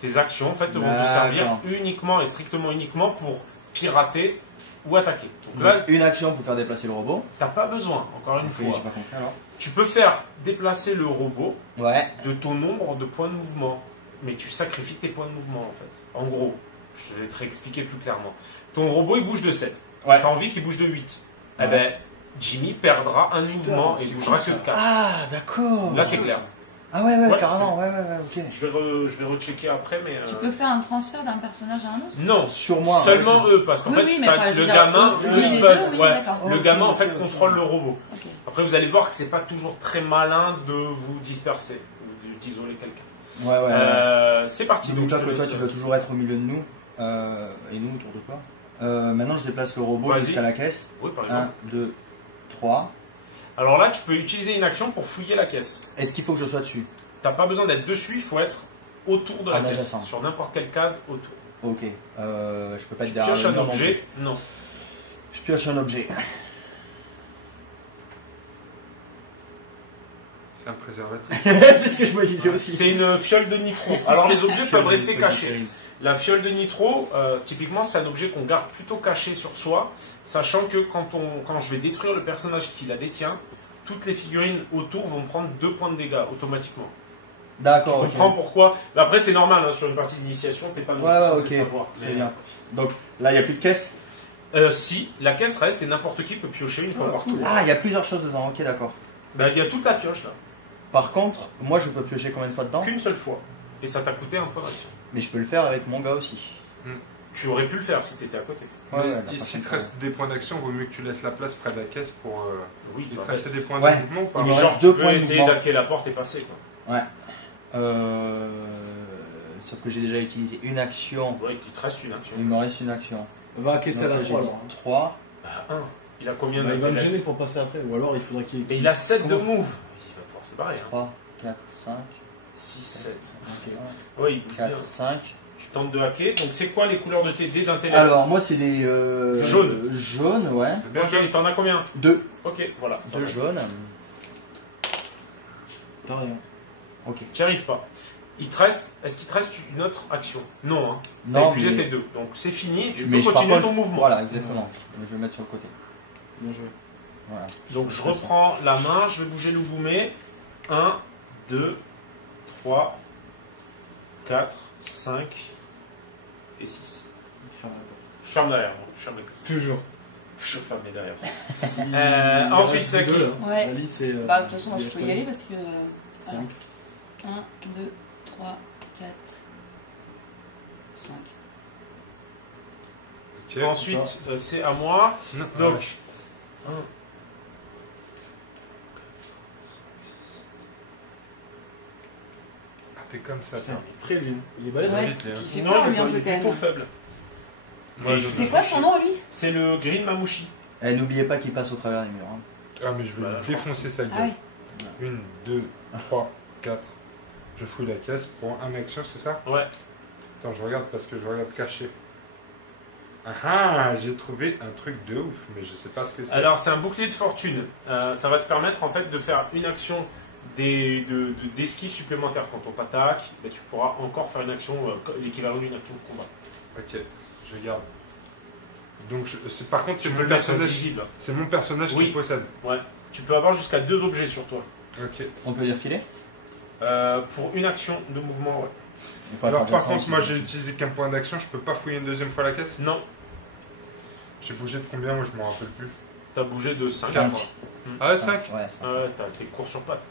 Tes actions, en fait, vont te D'accord. servir uniquement et strictement uniquement pour pirater ou attaquer. Donc Donc, là, une action pour faire déplacer le robot. t'as pas besoin, encore une Ok, fois. j'ai pas compris alors. Tu peux faire déplacer le robot Ouais. de ton nombre de points de mouvement. Mais tu sacrifies tes points de mouvement, en fait. En gros, je vais te réexpliquer plus clairement. Ton robot, il bouge de 7. Ouais. T'as envie qu'il bouge de 8. Eh Ouais. ben, Jimmy perdra un mouvement et c'est bougera cool, que de ça. 4. Ah, d'accord. Là, c'est clair. Ah ouais, ouais, Ouais, carrément, ouais, ok. Je vais rechecker après, mais... Tu peux faire un transfert d'un personnage à un autre? Non, Sur moi. seulement eux, parce qu'en Oui, fait, oui, mais t'as enfin, je le veux dire, gamin, eux, eux, oui, ils les peuvent... deux, oui, ouais. d'accord. Le Ok, gamin, en ok, fait, ok. contrôle le robot. Ok. Après, vous allez voir que c'est pas toujours très malin de vous disperser, ou d'isoler quelqu'un. Ouais, ouais. C'est parti. Donc je toi, te que toi, laisse- tu vas toujours être au milieu de nous et nous autour de toi. Maintenant, je déplace le robot Vas-y. jusqu'à la caisse. Oui, par 1, exemple. 2, 3. Alors là, tu peux utiliser une action pour fouiller la caisse. Est-ce qu'il faut que je sois dessus? T'as pas besoin d'être dessus, il faut être autour de la En caisse. adjacent. Sur n'importe quelle case autour. Ok. Je peux pas être Tu derrière pioches le un mur non objet? Non. plus. Je pioche un objet. C'est un préservatif. C'est ce que je me disais aussi. C'est une fiole de nitro. Alors les objets peuvent rester C'est cachés. terrible. La fiole de nitro, typiquement, c'est un objet qu'on garde plutôt caché sur soi, sachant que quand je vais détruire le personnage qui la détient, toutes les figurines autour vont prendre 2 points de dégâts automatiquement. D'accord. Tu comprends pourquoi? Mais après, c'est normal, hein, sur une partie d'initiation, t'es pas non plus censé savoir. Très bien. Donc là, il n'y a plus de caisse. Si, la caisse reste et n'importe qui peut piocher une fois par tour. Ah, il y a plusieurs choses dedans. Ok, d'accord. Ben, il y a toute la pioche là. Par contre, moi, je peux piocher combien de fois dedans? Qu'une seule fois. Et ça t'a coûté 1 point d'action. Mais je peux le faire avec mon gars aussi. Tu aurais pu le faire si t'étais à côté. Ouais, ouais, Et la si prochaine te fois. reste des points d'action, vaut mieux que tu laisses la place près de la caisse pour. Oui, Il tu te reste des points Ouais. de mouvement ou pas? Il me Genre, reste tu 2 peux points de essayer mouvement. d'hacker la porte et passer quoi. Ouais. Sauf que j'ai déjà utilisé une action. Ouais, il te reste une action. Il me reste une action. Va encaisser à la 3 alors. 3. Bah, 1. Il a combien Bah, il va me d'intellect? gêner pour passer après. Ou alors il faudrait qu'il. Et il a 7 de Commence. move. Il va pouvoir se barrer. Hein. 3, 4, 5, 6, 7. 1, Ouais, il bouge 4, bien. 5. Tu tentes de hacker. Donc, c'est quoi les couleurs de tes dés d'intellect? Alors, moi, c'est des. Jaunes. Jaunes, ouais. C'est bien, Ok, et t'en as combien? 2. Ok, voilà. 2 jaunes. T'as rien. Ok. Tu n'y arrives pas. Il te reste, est-ce qu'il te reste une autre action? Non, hein. T'as Non, épuisé mais- tes 2. Donc, c'est fini. Tu mais peux par continuer contre, ton mouvement. Voilà, exactement. Je vais le mettre sur le côté. Bien joué. Voilà. Donc je reprends la main, je vais bouger le goumé. 1, 2, 3, 4, 5 et 6. Je ferme derrière. Bon, je ferme les... Toujours. Je ferme les derrière. ça. Il ensuite, reste c'est à deux, qui? là. Ouais. Ali, c'est. Bah, de toute façon, moi je peux y aller parce que. 5. 1, 2, 3, 4, 5. Tiens. Ensuite, c'est à moi. Non, Donc, ouais. 1, Ah, t'es comme ça, Putain, tiens. il est prêt lui. Il est balèze. Ouais, vite, Léa. qui fait non, peur il lui un est peu quand plutôt même. faible. Moi, je- C'est quoi son nom lui? C'est le Green Mamouchi. Eh, n'oubliez pas qu'il passe au travers des murs. Hein. Ah, mais je vais Voilà, je défoncer sa Ah gueule. oui. 1, 2, 3, 4. Je fouille la caisse pour un action, c'est ça? Ouais. Attends, je regarde parce que je regarde caché. Ah ah, j'ai trouvé un truc de ouf, mais je sais pas ce que c'est. Alors, c'est un bouclier de fortune. Ça va te permettre en fait de faire une action d'esquive supplémentaire. Quand on t'attaque, ben, tu pourras encore faire une action, l'équivalent d'une action de combat. Ok, je garde. Donc, par contre, Tu c'est peux mon le mettre personnage. invisible. C'est mon personnage qui Oui. le possède. Tu peux avoir jusqu'à 2 objets sur toi. Ok. On peut dire filer. Pour une action de mouvement, ouais. Il faut Alors, attraper par ça contre, aussi. moi j'ai utilisé qu'un point d'action, je peux pas fouiller une deuxième fois la caisse. Non, J'ai bougé de combien? Moi je m'en rappelle plus. t'as bougé de 5. Cinq. Ah ouais, 5. Ouais, 5. Ouais, t'es court sur pattes.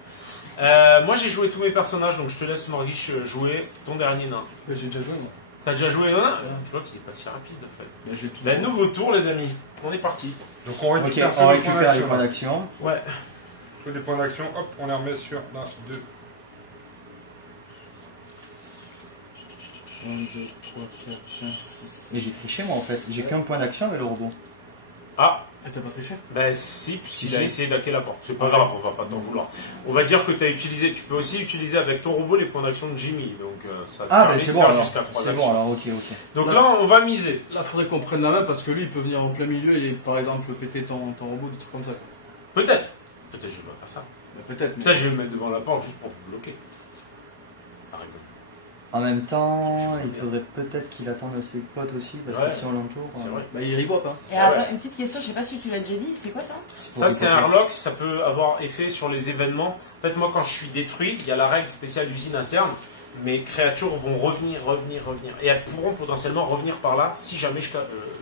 Moi j'ai joué tous mes personnages, donc je te laisse Morgish jouer ton dernier nain. J'ai déjà joué moi. T'as déjà joué un nain? Ouais. Tu vois qu'il est pas si rapide en fait. J'ai tout. Ben, nouveau tour les amis, on est parti. Donc on Ok, récupère, on tous les points récupère les d'action, points là. d'action. Ouais. Tous les points d'action, hop, on les remet sur là, 2. 1, 2, 3, 4, 5, 6, Et j'ai triché moi en fait. J'ai qu'un point d'action avec le robot. Ah, Ah, t'as pas triché? ben si, puisqu'il a Si. essayé d'hacker la porte. C'est pas grave, on va pas t'en vouloir. On va dire que tu as utilisé, tu peux aussi utiliser avec ton robot les points d'action de Jimmy. Donc ça te Ah, permet bah de c'est faire bon alors. jusqu'à 3 C'est actions. bon alors, ok, ok. Donc Là, là, on va miser. Là, faudrait qu'on prenne la main parce que lui, il peut venir en plein milieu et par exemple péter ton robot, des trucs comme ça. quoi. Peut-être. Peut-être je vais pas faire ça. Bah, peut-être. mais- Peut-être je vais le mettre devant la porte juste pour vous bloquer. Par exemple. En même temps, il faudrait peut-être qu'il attende ses potes aussi, parce Ouais, que si on l'entoure. C'est vrai. Bah, il ribote, hein. Et attends, une petite question, je sais pas si tu l'as déjà dit, c'est quoi ça? Ça, c'est un Harlock, ça peut avoir effet sur les événements. En fait, moi, quand je suis détruit, il y a la règle spéciale usine interne. Mes créatures vont revenir. Et elles pourront potentiellement revenir par là si jamais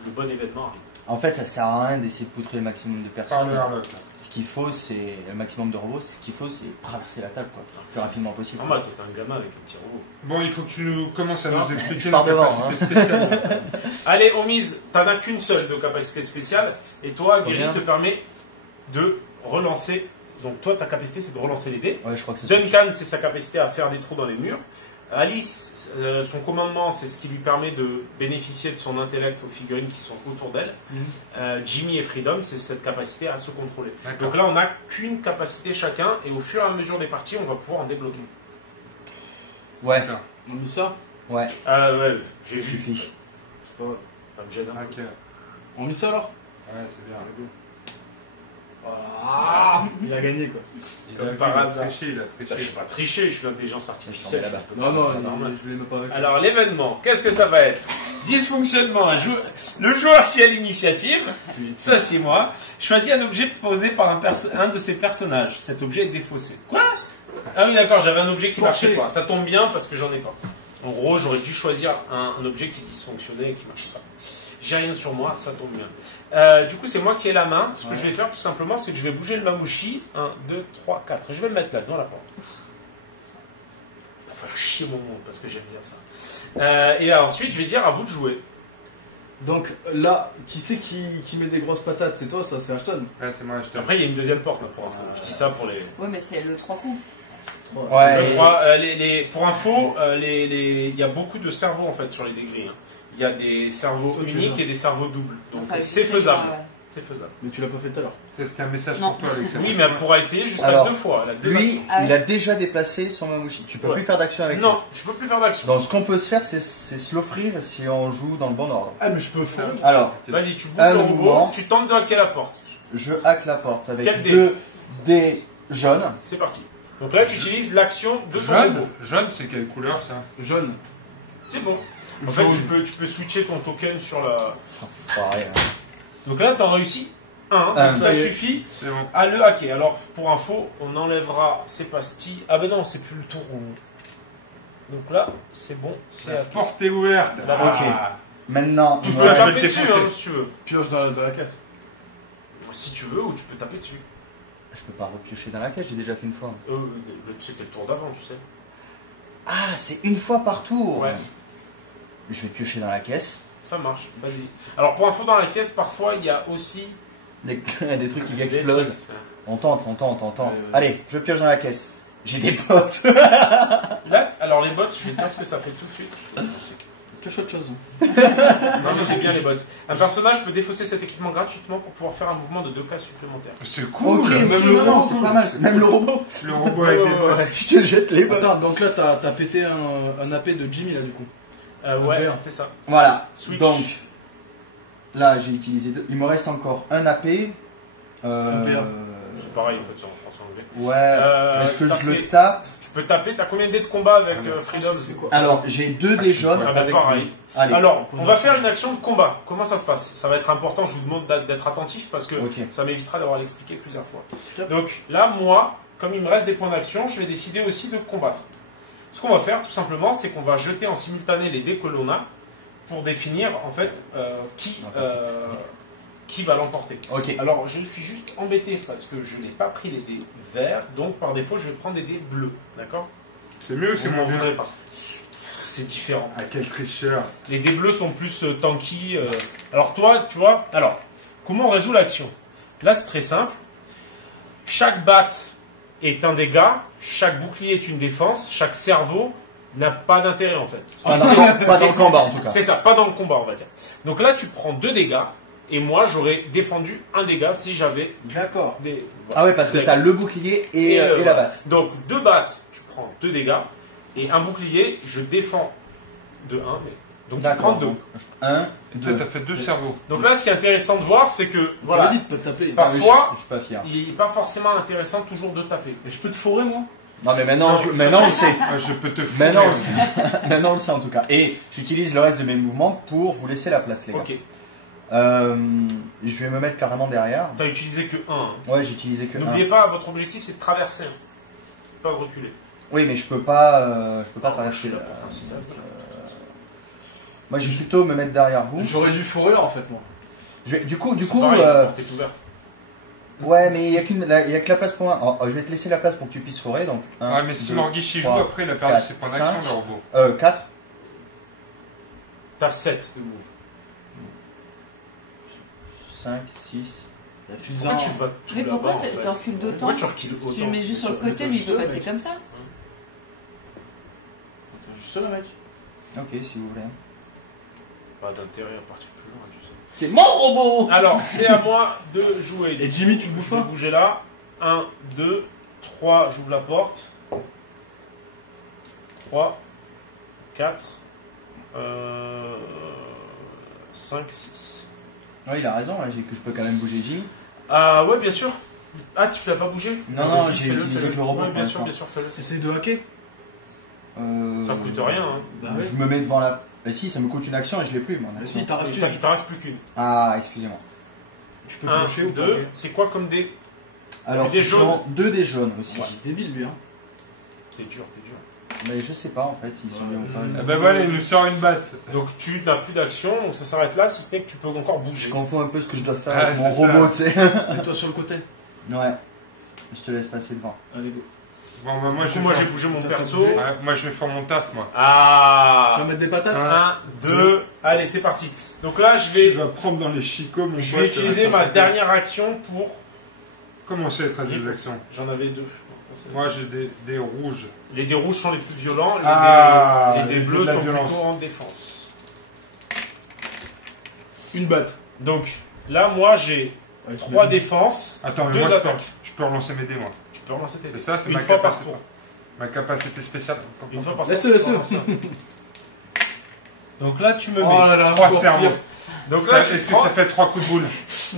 le bon événement arrive. En fait, ça sert à rien d'essayer de poutrer le maximum de Par personnes. le Harlock. Ce qu'il faut, c'est le maximum de robots. Ce qu'il faut, c'est traverser la table, quoi, le plus rapidement possible. Normal, toi, t'es un gamin avec un petit robot. Bon, il faut que tu nous commences à nous expliquer Je pars nos devant, capacités spéciales. Allez, on mise. T'en as qu'une seule de capacité spéciale. Et toi, Guéry, Combien te permet de relancer. Donc, toi, ta capacité, c'est de relancer les dés. Ouais, je crois que c'est ça. Duncan, c'est sa capacité à faire des trous dans les murs. Alice, son commandement, c'est ce qui lui permet de bénéficier de son intellect aux figurines qui sont autour d'elle. Jimmy et Freedom, c'est cette capacité à se contrôler. D'accord. Donc là, on n'a qu'une capacité chacun, et au fur et à mesure des parties, on va pouvoir en débloquer. Ouais, On a mis ça. ouais, Ah ouais, j'ai ça vu. suffit. C'est pas- Ça me gêne un peu. Ok. On a mis ça alors? Ouais, c'est bien. Ah, il a gagné quoi. Il Comme a par vu, il a hasard. triché, il a Bah, je triché. suis pas triché, je suis l'intelligence artificielle. Je suis tombé je suis un peu Non, triché, non, c'est normal. je voulais même pas avec. Alors l'événement, qu'est-ce que ça va être? Dysfonctionnement. Le joueur qui a l'initiative, ça c'est moi, choisit un objet posé par un de ses personnages. Cet objet est défaussé. Quoi? Ah oui, d'accord, j'avais un objet qui marchait pas. Ça tombe bien parce que j'en ai pas. En gros, j'aurais dû choisir un objet qui dysfonctionnait et qui marchait pas. J'ai rien sur moi, ça tombe bien. Du coup, c'est moi qui ai la main. Ce que je vais faire tout simplement, c'est que je vais bouger le mamouchi. 1, 2, 3, 4. Et je vais me mettre là devant la porte. Pour faire chier mon monde, parce que j'aime bien ça. Et là, ensuite, je vais dire à vous de jouer. Donc là, qui c'est qui met des grosses patates? C'est toi, ça, c'est Ashton. Ouais, c'est moi, je te Après, il y a une deuxième porte, hein, pour info. Je dis ça pour les... Ouais, mais c'est le 3 coups. Ouais. Le droit, pour info, il y a beaucoup de cerveaux en fait sur les degrés. Hein. Il y a des cerveaux Toi, tu uniques l'as. et des cerveaux doubles. Donc Enfin, c'est je sais faisable. pas, ouais. C'est faisable. Mais tu l'as pas fait tout à l'heure. Ça, c'était un message Non. pour toi, Alex. Oui, mais elle pourra essayer jusqu'à Alors, 2 fois. Elle a 2 Lui, actions. Ah il ouais. a déjà déplacé son mamouchi. Tu peux Ouais. plus faire d'action avec lui. Non, je peux plus faire d'action. Donc ce qu'on peut se faire, c'est se l'offrir si on joue dans le bon ordre. Ah, mais je peux faire. Alors, Vas-y, tu bouges Un le robot, mouvement. tu tentes de hacker la porte. je hack la porte Quel avec dé 2 dés jaunes. C'est parti. Donc là, tu utilises l'action de ton Jaune, robot. jaune, c'est quelle couleur ça? Jaune. C'est bon. En fait, tu peux switcher ton token sur la... Ça fera rien. Donc là, tu as réussi 1. Un. Ça suffit C'est bon. à le hacker. Alors, pour info, on enlèvera ces pastilles. Ah ben non, c'est plus le tour où... Donc là, c'est bon, c'est La hacké. porte est ouverte. Là, Ok. Maintenant, Tu il peux me reste- je vais taper te dessus défoncer. hein, si tu veux. Pioche dans la caisse. Si tu veux, ou tu peux taper dessus. je peux pas repiocher dans la cage, j'ai déjà fait une fois. C'était le tour d'avant, tu sais. Ah, c'est une fois par tour. Ouais. Je vais piocher dans la caisse. Ça marche, vas-y. Alors pour info, dans la caisse, parfois, il y a aussi... Des, des trucs qui des explosent. trucs. On tente. Allez, je pioche dans la caisse. J'ai des potes. Là, alors les bottes, je vais te dire ce que ça fait tout de suite. Pioche autre chose. Non, mais c'est bien les bottes. Un personnage peut défausser cet équipement gratuitement pour pouvoir faire un mouvement de 2 cases supplémentaires. C'est Ok, cool. même Même le le robot, robot. c'est pas mal. Même le robot. Le robot avec des bottes. Je te jette les bottes. Attends, donc là, t'as pété un AP de Jimmy là du coup. Ouais, P1. c'est ça. Voilà. Switch. Donc, là, j'ai utilisé 2. Il me reste encore un AP. Un PA. C'est pareil en fait, c'est en français et anglais. Ouais. Est-ce que t'as je le fait- tape? Tu peux taper, t'as combien de dés de combat avec Ah, mais Freedom? C'est quoi? Alors, j'ai 2 dés jaunes Ah bah avec pareil. lui. Allez. Alors, on va faire une action de combat. Comment ça se passe? Ça va être important, je vous demande d'être attentif parce que Ok. ça m'évitera d'avoir à l'expliquer plusieurs fois. Yep. Donc là, moi, comme il me reste des points d'action, je vais décider aussi de combattre. Ce qu'on va faire tout simplement, c'est qu'on va jeter en simultané les dés que l'on a pour définir en fait qui va l'emporter. Ok. Alors, je suis juste embêté parce que je n'ai pas pris les dés verts, donc par défaut, je vais prendre des dés bleus. D'accord? C'est mieux ou c'est Vous moins m'en bien? voudrez pas. C'est différent. Ah, quel tricheur. Les dés bleus sont plus tanky. Alors toi, tu vois, alors, comment on résout l'action? Là, c'est très simple. Chaque batte est un dégât, chaque bouclier est une défense, chaque cerveau n'a pas d'intérêt en fait. Pas dans le combat en tout cas. C'est ça, pas dans le combat on va dire. Donc là, tu prends 2 dégâts, et moi, j'aurais défendu un dégât si j'avais D'accord. des... Ah ouais, parce que t'as le bouclier et la voilà. batte. Donc 2 battes, tu prends 2 dégâts, et un bouclier, je défends de 1, mais... Donc tu prends 2. 1, Et toi, 2. t'as fait 2 cerveaux. Donc là, ce qui est intéressant de voir, c'est que, voilà, Voilà. Peut te taper. Parfois- Je suis pas fier. il n'est pas forcément intéressant toujours de taper. Et je peux te fourrer moi? Non mais maintenant, maintenant on le sait. Ah, je peux te foutre. Maintenant on le sait. Maintenant on le sait en tout cas. Et j'utilise le reste de mes mouvements pour vous laisser la place les gars. Ok. Je vais me mettre carrément derrière. T'as utilisé que 1. Ouais, j'ai utilisé que 1. N'oubliez pas, votre objectif, c'est de traverser. Pas de reculer. Oui, mais je peux pas traverser. Je suis là pour t'inciter à venir. Moi, je vais plutôt me mettre derrière vous. J'aurais dû fourrer là en fait moi. Du coup, C'est pareil, la porte est ouverte. ouais, mais il y a que la place pour moi. Oh, je vais te laisser la place pour que tu puisses forer, donc. Ouais, mais si Morguichi joue, 3, après, il a perdu 4, ses points d'action, 5. le robot. 4, T'as 7 de move. 5, 6. Pourquoi tu vas tout Mais là-bas, pourquoi en fait tu recules d'autant? Pourquoi tu recules Si tu le autant? mets juste sur le côté, lui il peut passer comme ça. Attends, juste là mec. Ok, si vous voulez. Pas d'intérêt à partir plus loin, tu sais. C'est mon robot. Alors, c'est à moi de jouer. Et Jimmy, tu bouges Je vais pas? bouger là. 1, 2, 3, j'ouvre la porte. 3, 4, 5, 6. Ouais, il a raison, là, que je peux quand même bouger Jimmy. Ah ouais, bien sûr. Ah, tu l'as pas bougé? Non, non, Vas-y, j'ai fais-le, utilisé fais-le. que le robot Ouais, pour bien sûr, l'instant. fais-le. Essaye de hacker. Ça coûte rien, hein. Bah ouais. Je me mets devant la Bah si, ça me coûte une action et je l'ai plus, moi. Mais si, il t'en reste Il une. t'en reste plus qu'une. Ah, excusez-moi. Tu peux 1, piocher ou pas? 2, c'est quoi comme dés? Alors, Des ce jaunes. sont 2 des jaunes aussi. Ouais, débile lui, hein. T'es dur, t'es dur. Mais je sais pas en fait s'ils sont mis ou pas. Eh ben voilà, il nous sort une batte. Donc tu n'as plus d'action, donc ça s'arrête là, si ce n'est que tu peux encore Je bouger. confonds un peu ce que je dois faire Ah, avec mon c'est ça. robot, tu sais. Mets-toi sur le côté. Ouais. Je te laisse passer devant. Allez, go. Bon, bah, moi, Du je coup, vais moi faire- j'ai bougé mon T'as perso. bougé. Ouais, moi, je vais faire mon taf, moi. Tu Ah vas mettre des patates? 1, 2, allez c'est parti. Donc là je Tu vais, vas prendre dans les chicots, mon je vais pote. utiliser ma dernière action pour... Comment c'est les 13 actions? J'en avais 2. Moi, j'ai des rouges. Les dés rouges sont les plus violents, les dés les bleus dés de la sont violence. plutôt en défense. Une batte. Donc là moi j'ai Ouais, 3 défenses, Attends, mais 2 moi, attaques. je peux relancer mes dés, moi. Tu peux relancer tes dés. C'est ça, c'est Une ma fois par capacité. tour. Ma capacité spéciale. Une fois par tour. Laisse-le, tu laisse-le. peux relancer. Donc là tu me mets. Oh là là, 3 encore cerveaux. pire. Donc Ça, là tu est-ce que prends... ça fait 3 coups de boule?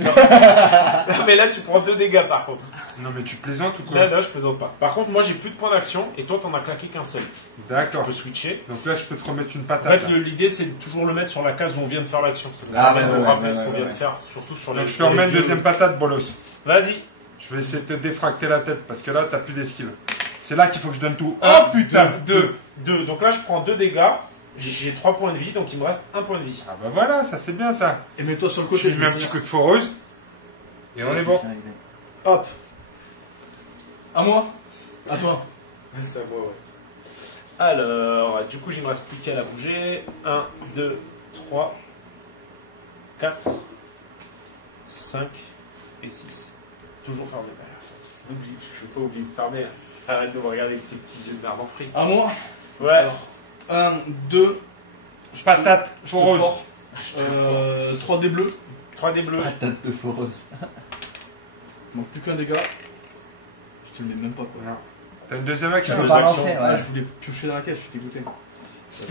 Non, mais là tu prends 2 dégâts par contre. Non, mais tu plaisantes ou quoi? Là je plaisante pas. Par contre moi j'ai plus de points d'action et toi t'en as claqué qu'un seul. Tu D'accord. peux switcher. Donc là, je peux te remettre une En patate. fait l'idée c'est de toujours le mettre sur la case où on vient de faire l'action. Ça nous Ah, permet ouais, de ouais, rappeler ouais, ce qu'on ouais, vient ouais. de faire, surtout sur les... Donc je te sur les remets une vieux. deuxième patate, bolos. Vas-y. Je vais essayer de te défracter la tête parce que là, t'as plus d'esquive. C'est là qu'il faut que je donne tout. Oh Un, putain! 2. Donc là je prends 2 dégâts. J'ai 3 points de vie donc il me reste 1 point de vie. Ah bah voilà, ça c'est bien ça. Et mets-toi sur le Je côté. lui mets un petit coup de foreuse. Et on est bon. Hop. À moi. À toi. C'est à moi, ouais. Alors, du coup, il me reste plus qu'à la bouger. 1, 2, 3, 4, 5 et 6. Toujours fermé derrière ça. N'oublie, je ne veux pas oublier de fermer. Arrête de me regarder avec tes petits yeux de merde en fric. À moi. Ouais. Alors, 1, 2, Patate, foreuse. 3 dés bleus. 3 des bleus. Patate de foreuse. Il manque plus qu'un dégât. Je te le mets même pas quoi. Non. T'as une deuxième Tu action? peux deux pas actions. lancer, Ah, ouais. je voulais piocher dans la caisse, je suis dégoûté.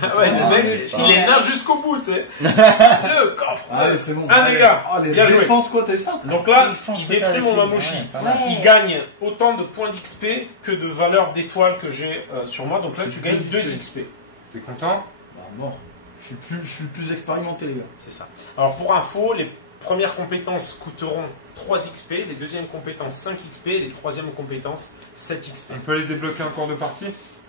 Ah ouais, Ah, le mec, oui, il est nain jusqu'au bout, tu sais. Le coffre. Allez, c'est bon. Un dégât. Ah, les Bien joué. défenses quoi, t'as eu ça? Donc là, Défense, il peut-être détruit avec mon lui. Mamouchi. Ouais, pas mal. Ouais. Il gagne autant de points d'XP que de valeur d'étoiles que j'ai sur moi. Donc là, tu gagnes 2 XP. T'es content? Bah, mort. Je suis le plus expérimenté, les gars. C'est ça. Alors pour info, les premières compétences coûteront 3 XP, les deuxièmes compétences 5 XP, les troisièmes compétences 7 XP. On peut les débloquer en cours de partie?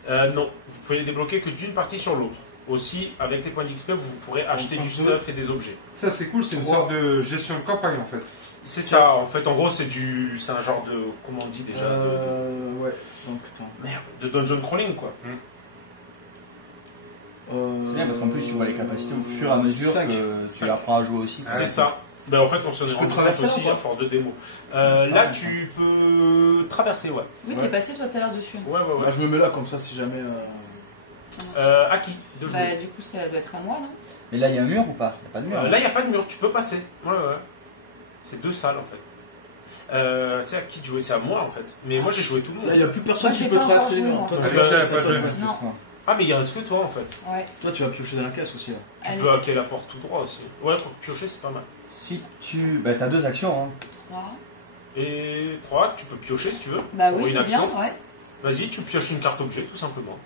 Non, vous pouvez les débloquer que d'une partie sur l'autre. Aussi, avec les points d'XP, vous pourrez acheter du stuff et des objets. Ça c'est cool, c'est une Trois. sorte de gestion de campagne en fait. C'est ça, en fait, en gros, c'est un genre de, comment on dit déjà, Ouais. Donc, attends. merde, de dungeon crawling quoi. C'est bien parce qu'en plus tu vois les capacités au fur et à mesure Cinq. que tu apprends à jouer aussi. C'est ça. Ben, en fait, on s'en est Je peux rendu compte traverser, aussi ou pas à force de démo. C'est Là, pas tu peux traverser, ouais. Oui, Ouais. t'es passé toi tout à l'heure dessus. Ouais, ouais, ouais. Bah, je me mets là comme ça si jamais. À qui de jouer Bah, du coup, ça doit être à moi, non? Mais là il y a un mur ou pas? Il n'y a pas de mur. Là, il n'y a pas de mur, tu peux passer. Ouais, ouais. C'est 2 salles en fait. C'est à qui de jouer? C'est à moi en fait. Mais moi, j'ai joué tout le monde. Là, il n'y a plus personne Moi, qui j'ai peut pas traverser les encore murs. joué, Toi, moi. t'as Ouais, réussi, j'ai c'est pas toi, joué. tu restes. Non. Ah, mais il reste que toi en fait. Ouais. Toi, tu vas piocher dans la caisse aussi. Là. Tu Allez. peux hacker la porte tout droit aussi. Ouais, piocher, c'est pas mal. Si tu. Bah t'as 2 actions. Hein. 3. Et 3, tu peux piocher si tu veux. Bah Pour oui, une c'est bien, action. ouais. Vas-y, tu pioches une carte objet tout simplement.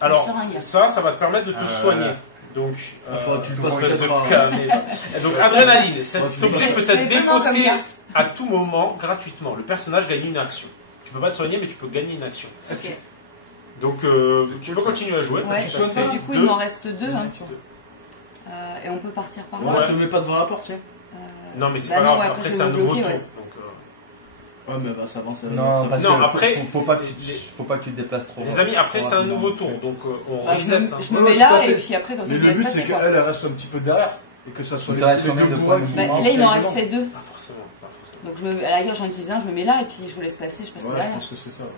Un Alors, seringue. ça va te permettre de te soigner. Donc, Il faudra que tu le fasses espèce de peut-être à- camé. Et donc, adrénaline. Cet Ouais, tu objet C'est- peut c'est être étonnant comme défaussé carte. à tout moment gratuitement. Le personnage gagne une action. Tu peux pas te soigner, mais tu peux gagner une action. Ok. Donc, tu peux continuer à jouer. Ouais, Tu soignes passes pas, du coup, deux. il m'en reste 2. Hein. Deux. Et on peut partir par Ouais, là. te mets pas devant la porte, tiens. Non, mais c'est Bah pas non, grave. ouais, Après, je c'est un vais me nouveau bloquer, tour. ouais. Donc, Ouais, mais bah ça avance. Non, parce Non, que après, faut pas que tu les- faut pas que tu te déplaces trop. les amis, après, trop c'est un rapidement. nouveau tour. Donc, on Bah, je reset. me, hein. je me Ouais, mets tout à là fait. et puis après, comme ça, Mais je le laisse but, passer. c'est Quoi. qu'elle reste un petit peu derrière. Et que ça soit Il te reste combien de deux points points de Bah, mouvement là, il m'en actuellement restait 2. Pas forcément. Pas forcément. Donc, à la rigueur, j'en utilise un, je me mets là et puis je vous laisse passer, je passe Ouais, je derrière. pense que c'est ça. ouais.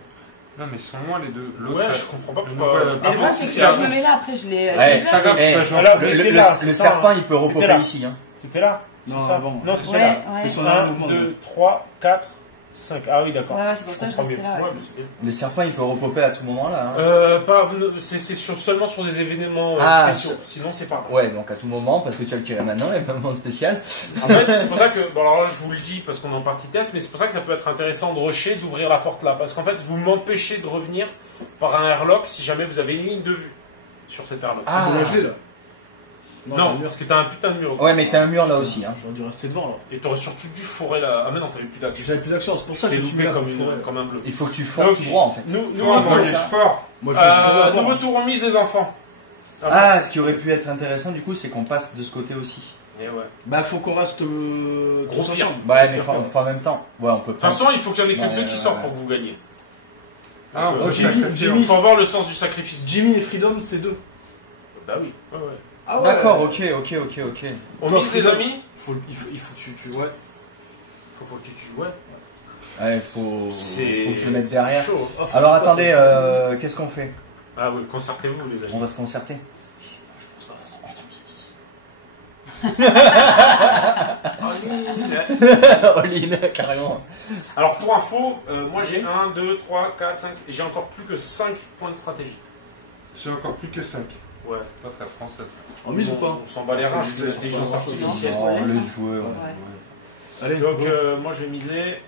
Non mais ils sont loin les deux. L'autre, Ouais, je comprends pas le pourquoi. nouveau, Mais le problème, c'est que si c'est je me mets là, après, je les. Ouais, je les c'est pas grave, Eh, tu vas jouer en voilà, premier. t'étais là, c'est le ça, serpent hein. il peut T'étais repopper là. ici. Hein. T'étais là? Non, C'est ça avant. Non, t'étais Ouais, là. ouais. C'est son 1, mouvement. 2, 3, 4, 5. Ah oui, d'accord. Ouais, ouais, c'est pour ça que je comprends restais mieux. là, ouais. mais c'est bien. Le serpent il peut repopper à tout moment là. Hein. C'est seulement sur des événements Ah, spéciaux. Sinon, c'est pas. Ouais, donc à tout moment parce que tu vas le tirer maintenant, il y a un moment spécial. En fait, c'est pour ça que. Bon, alors là, je vous le dis parce qu'on est en partie test, mais c'est pour ça que ça peut être intéressant de rusher, d'ouvrir la porte là. Parce qu'en fait, vous m'empêchez de revenir par un airlock si jamais vous avez une ligne de vue. sur cette aire-là. Ah. De la gelée là. Non, j'ai le mur. parce que t'as un putain de mur. Ouais, mais t'as un mur là aussi. Hein. J'aurais dû rester devant là. Et t'aurais surtout dû fourrer la. Ah, mais non, t'avais plus d'action. J'avais plus d'action, c'est pour ça que T'es je suis loupé là comme un bleu. Il faut que tu foires tout droit en fait. Nous Toi, moi, retour- je suis fort. Moi, je vais le faire nous d'abord. retour aux mises des enfants. Ah, ce qui aurait pu être intéressant du coup, c'est qu'on passe de ce côté aussi. Et ouais. Bah, faut qu'on reste Gros tous pire. ensemble. Ouais, mais faut en même temps. Ouais, on peut De toute pas. façon, il faut qu'il y en ait que Ouais, deux qui ouais, sortent ouais. pour que vous gagniez. Ah, on Donc, peut Jimmy, sacrifier. Jimmy. il faut avoir le sens du sacrifice. Jimmy et Freedom, c'est 2. Bah oui. Ouais, ouais. Ah D'accord, ok. On Toi, mise les Freedom. amis. Il faut que tu. Ouais. Faut que tu joues. Ouais. Ouais, faut C'est que je le mette derrière. chaud. Oh, faut Alors que je passe attendez, avec- qu'est-ce qu'on fait? Ah oui, concertez-vous les amis. On va se concerter. All-in, carrément. Alors pour info, moi j'ai 1, 2, 3, 4, 5 et j'ai encore plus que 5 points de stratégie. J'ai encore plus que 5. Ouais. C'est pas très français ça. En mise ou pas On s'en bat les reins, je suis C'est l'intelligence pas artificielle. Non. Oh, laisse, laisse hein. jouer. Ouais. Ouais. Allez, Donc go. moi je vais miser.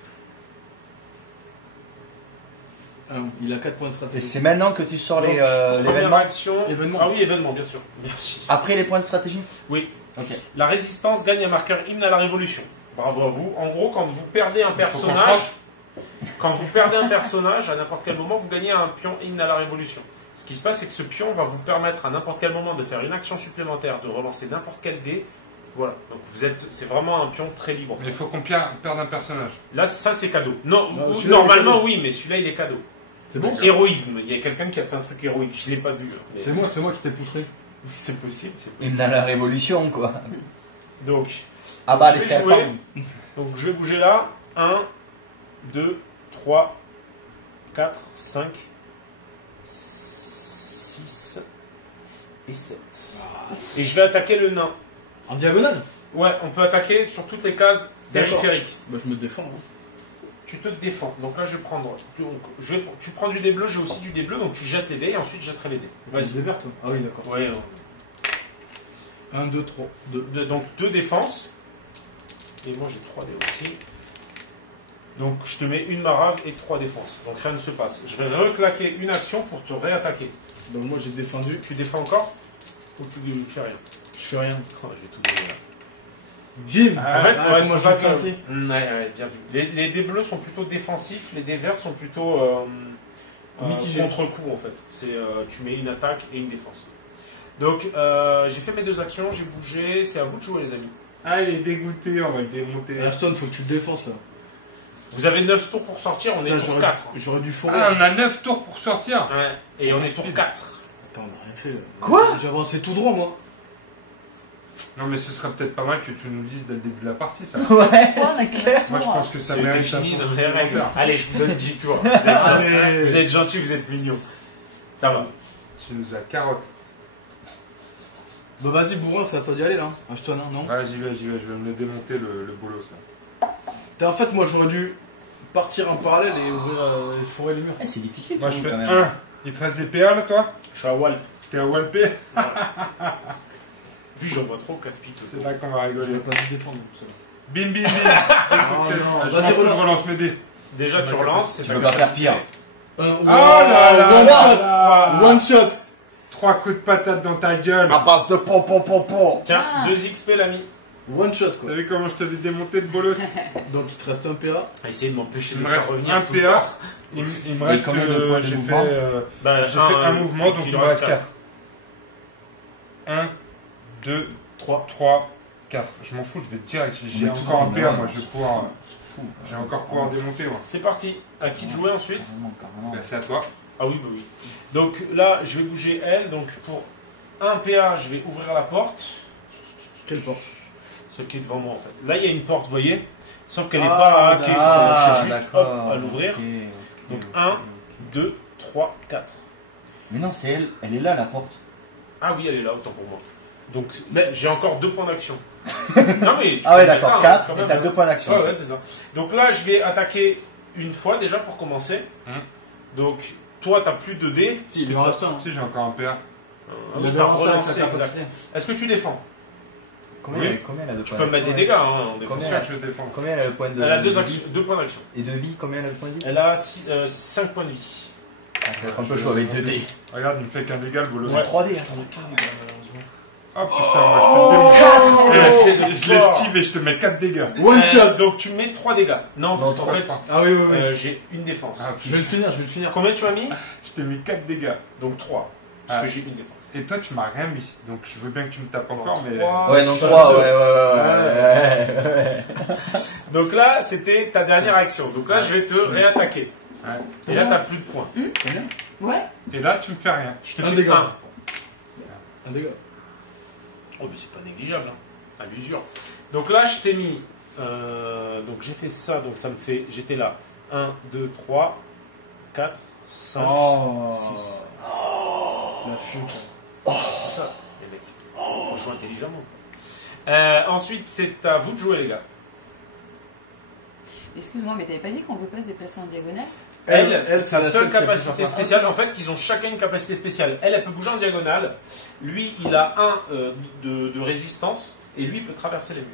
Il a 4 points de Et stratégie. c'est maintenant que tu sors Donc, première l'événement. action. Événement. Ah oui, événement, bien sûr. Merci. Après les points de stratégie? Oui. Ok. La résistance gagne un marqueur hymne à la révolution. Bravo à vous. En gros, quand vous perdez un personnage, à n'importe quel moment, vous gagnez un pion hymne à la révolution. Ce qui se passe, c'est que ce pion va vous permettre à n'importe quel moment de faire une action supplémentaire, de relancer n'importe quel dé. Voilà. Donc c'est vraiment un pion très libre. Mais il faut qu'on perde un personnage. Là, ça c'est cadeau. Non, Non, celui-là, normalement il est cadeau. oui, mais celui-là il est cadeau. C'est bon ça Héroïsme. Il y a quelqu'un qui a fait un truc héroïque. Je l'ai pas vu. Mais C'est moi qui t'ai poutré. c'est possible. Hymne à la révolution, quoi. Donc. Ah bah, je les vais frères. jouer. Donc je vais bouger là. 1, 2, 3, 4, 5, 6 et 7. Et je vais attaquer le nain. En diagonale. Ouais, on peut attaquer sur toutes les cases D'accord. périphériques. Bah, je me défends. Hein. Tu te défends. Donc là je vais prendre. Tu prends du dé bleu, j'ai aussi du dé bleu, donc tu jettes les dés et ensuite je jetterai les dés. Vas-y, Vas-y. des verts, toi. Ah oui, d'accord. Ouais, 1, 2, 3. 2. donc 2 défenses. Et moi j'ai 3 dés aussi. Donc je te mets une marave et 3 défenses. Donc rien ne se passe. Je vais reclaquer une action pour te réattaquer. Donc moi j'ai défendu. Tu défends encore ou tu fais rien? Je fais rien. Oh, j'ai tout donné là. Jim En fait, ouais, moi c'est pas j'ai ça. senti. Ouais, bien vu. Les dés bleus sont plutôt défensifs, les dés verts sont plutôt Mitigés. contre-coup en fait. C'est tu mets une attaque et une défense. Donc j'ai fait mes 2 actions, j'ai bougé, c'est à vous de jouer les amis. Ah, il est dégoûté, on va le démonter. Et Ashton, faut que tu te défenses là. Vous avez 9 tours pour sortir, on est Putain, tour 4. J'aurais dû fourrer. Ah, on a 9 tours pour sortir. Ouais, et on est tour 4. Attends, on a rien fait là. Quoi J'ai avancé tout droit moi. Non, mais ce serait peut-être pas mal que tu nous dises dès le début de la partie, ça. Ouais, Pourquoi on a c'est que clair. neuf Moi, je tours, pense que ça C'est mérite un défini point dans les règles. supplémentaire. Allez, je vous donne 10 tours. Vous êtes gentil, Allez. vous êtes gentil, vous êtes mignon. Ça va. Tu nous as carotte. Bah vas-y, bourrin, c'est à toi d'y aller là. Ashton, hein, non Ouais, j'y vais, je vais me le démonter le boulot, ça. En fait, moi j'aurais dû partir en parallèle et ouvrir et fourrer les murs. C'est difficile. Moi, je quand fais même. 1. Il te reste des PA là, toi? Je suis à Wall. T'es à Walpé? Puis j'en vois trop, casse-pipe. C'est là qu'on va J'aurais rigoler. pas dû défendre. ça. Bim, bim, bim. non, Je vas-y, m'en fous, je relance. relance mes dés. Déjà, tu relances. Tu peux pas faire pire. Oh là là one là shot là. One shot 3 coups de patate dans ta gueule. À base de pom. Tiens, Ah. 2 XP l'ami. One shot T'as quoi. vu comment je te l'ai démonté de bolos? Donc il te reste un PA. Essayez de m'empêcher Il de me faire reste revenir un tout le PA. temps. Il me Et reste combien de points de j'ai mouvement fait, Bah, j'ai fait un mouvement, donc il me reste 4. 1, 2, 3, 4. Je m'en fous, je vais te dire, j'ai Mais encore un tout, PA, ouais, moi, on je vais s'en pouvoir. fout, on s'en fout. J'ai encore pouvoir démonter, moi. C'est parti. À qui de jouer ensuite? Carrément. Bah, c'est à toi. Ah oui, bah oui. Donc là, je vais bouger elle. Donc pour un PA, je vais ouvrir la porte. Quelle porte? Celle qui est devant moi en fait. Là, il y a une porte, vous voyez? Sauf qu'elle n'est Ah, pas hackée. Donc, Ah, je cherche juste hop, d'accord. à l'ouvrir. Ok, Donc, ok, 1, ok. 2, 3, 4. Mais non, c'est elle. Elle est là, la porte. Ah oui, elle est là, autant pour moi. Donc Mais- j'ai encore 2 points d'action. Non mais tu Ah ouais, peux mettre d'accord. un, 4, quand et même, t'as hein. 2 points d'action. Ouais, ouais, c'est ça. Donc là, je vais attaquer une fois déjà pour commencer. Donc, toi, t'as plus de dés. Si, il en reste un. Si, j'ai encore un PA. Il avait t'as relancé avec relancé, sa exact. capacité. Est-ce que tu défends? Combien, Oui. combien elle a de Tu points peux me mettre des d'action, dégâts hein, en défense. Combien Bien sûr que je défends. Combien elle a de points de Elle a de 2 vie points d'action. Et de vie, combien elle a de points de vie? Elle a 5 points de vie. Ah, ça va être un peu chaud avec 2 dés. Regarde, il me fait qu'un dégât le bolos. Ouais, 3 dés, attends. Oh putain, moi je te Oh, je l'esquive et je te mets 4 dégâts. One shot. Donc tu mets 3 dégâts. Non, parce qu'en 3, fait, Ah oui, oui, oui. j'ai une défense. Ah, Je vais le finir. Combien tu as mis? je t'ai mis 4 dégâts. Donc 3. Parce Ah. que j'ai une défense. Et toi, tu m'as rien mis. Donc je veux bien que tu me tapes encore, mais. 3. Ouais, non, je 3, passe ouais. Donc là, c'était ta dernière action. Donc là, je vais te réattaquer. Ouais. Et là, t'as plus de points. Ouais. Et là, tu me fais rien. Je te Un fais dégât. un. Un dégât. Oh, mais c'est pas négligeable, hein. À l'usure. Donc là, je t'ai mis. Donc j'ai fait ça, donc ça me fait. J'étais là. 1, 2, 3, 4, 5, Oh. 6. La fuite. C'est ça, les mecs. Faut jouer intelligemment. Ensuite, c'est à vous de jouer, les gars. Excuse-moi, mais t'avais pas dit qu'on peut pas se déplacer en diagonale? Elle, sa c'est la seule seule qui a pu capacité faire ça. spéciale. En fait, ils ont chacun une capacité spéciale. Elle peut bouger en diagonale. Lui, il a un de résistance. Et lui, il peut traverser les murs.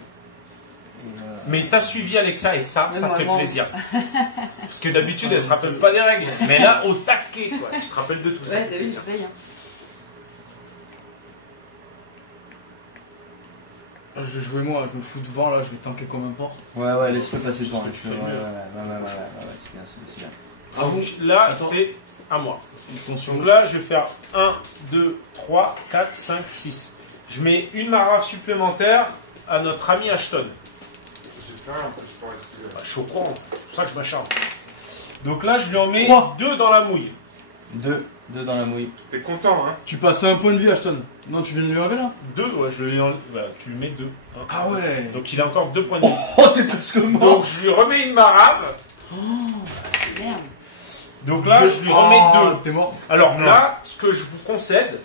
Mais t'as suivi Alexia et ça Mais fait vraiment. plaisir. Parce que d'habitude, elle se rappelle pas des règles. Mais là, au taquet, quoi. Je te rappelle de tout ça. Ouais, t'as vu, j'essaye. Hein. Je vais jouer moi, je me fous devant là, je vais tanker comme un porc. Ouais, laisse-le passer devant. Parce que tu Ouais, fais mieux. c'est bien, c'est bien. À vous. Donc là, Attends. c'est à moi. Attention. Donc là, je vais faire 1, 2, 3, 4, 5, 6. Je mets une marave supplémentaire à notre ami Ashton. J'ai fait rien en plus pour esquiver. Bah, je suis au courant, c'est pour ça que je m'acharne. Donc là, je lui en mets 3. 2 dans la mouille. 2 dans la mouille. T'es content, hein? Tu passes un point de vie, Ashton. Non, tu viens de lui enlever là. 2, ouais, je lui en... bah, tu lui mets 2. Ah ouais. Donc il a encore 2 points de vie. Oh, t'es presque mort. Donc je lui remets une marave. C'est merde. Donc là, je lui remets 2. T'es mort. Alors Non. là, ce que je vous concède,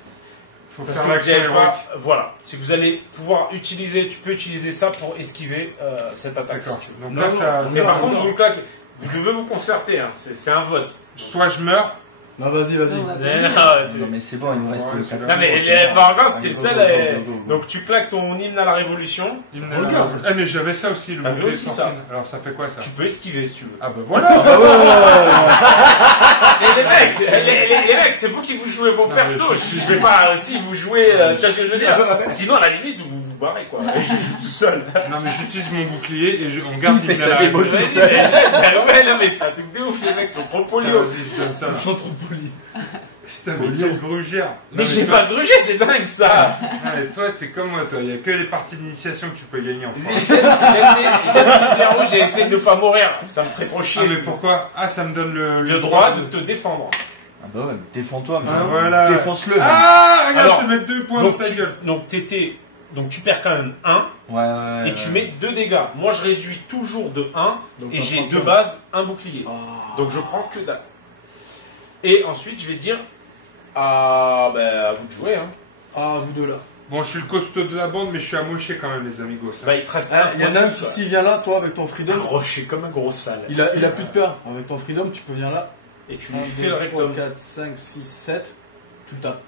Faut parce faire que vous l'action avez héroïque. pas, voilà, c'est que vous allez pouvoir utiliser, tu peux utiliser ça pour esquiver cette attaque. D'accord. si tu veux. Donc Non, là, non, ça. Mais non, par contre, non. vous le claquez. Vous devez vous concerter, hein. C'est un vote. Soit je meurs, Non, vas-y. Non, on va Mais bien. non, c'est- Non, mais c'est bon, il nous reste Ouais, le c'est 4. bien. Non, mais c'est Morgan, bon. c'était le Go, seul. go, go, go, go. Donc tu claques ton hymne à la révolution. il me Regarde. Ah, mais j'avais ça aussi, le T'avais bouclier aussi de ça. fortune. Alors ça fait quoi ça? Tu peux esquiver si tu veux. Ah bah voilà! Et les mecs, c'est vous qui vous jouez vos mais persos. Je vais pas, si vous jouez, tu vois ce que je veux dire. Sinon, à la limite, vous vous barrez, quoi. Et je joue tout seul. Non mais j'utilise mon bouclier et on garde Il fait l'hymne à sa la démo révolution. tout seul. Ouais, non, mais c'est un truc de ouf, les mecs sont trop Ah, polis. vas-y, je donne ça. Ils sont trop polis. Putain, mais quel grugère! Mais j'ai pas de gruger, c'est dingue ça. Et toi, t'es comme moi, toi. Il y a que les parties d'initiation que tu peux gagner en France. J'aime les vidéos, j'ai essayé de pas mourir. Ça me ferait trop chier. Ah mais pourquoi? Ah, ça me donne Le droit de te défendre. Ah bah ouais, mais défends-toi, mais Ah, voilà. défonce-le. Ah, regarde, Alors, je te mets 2 points dans ta gueule. Donc tu perds quand même 1 Ouais. et tu mets 2 dégâts. Moi je réduis toujours de 1 Donc, et t'en j'ai prends de qu'un. base un bouclier. Ah. Donc je prends que dalle. Et ensuite je vais dire à vous de jouer. Hein. Ah, vous deux là. Bon, je suis le costaud de la bande, mais je suis amoché quand même, les amigos. hein. Bah il te reste Il y en a un qui, s'il vient là, toi avec ton freedom, rocher comme un gros sale. il a plus de peur. Avec ton freedom, tu peux venir là. Et tu 1, lui fais le 2, 3, rectum. 4, 5, 6, 7. Tu le tapes.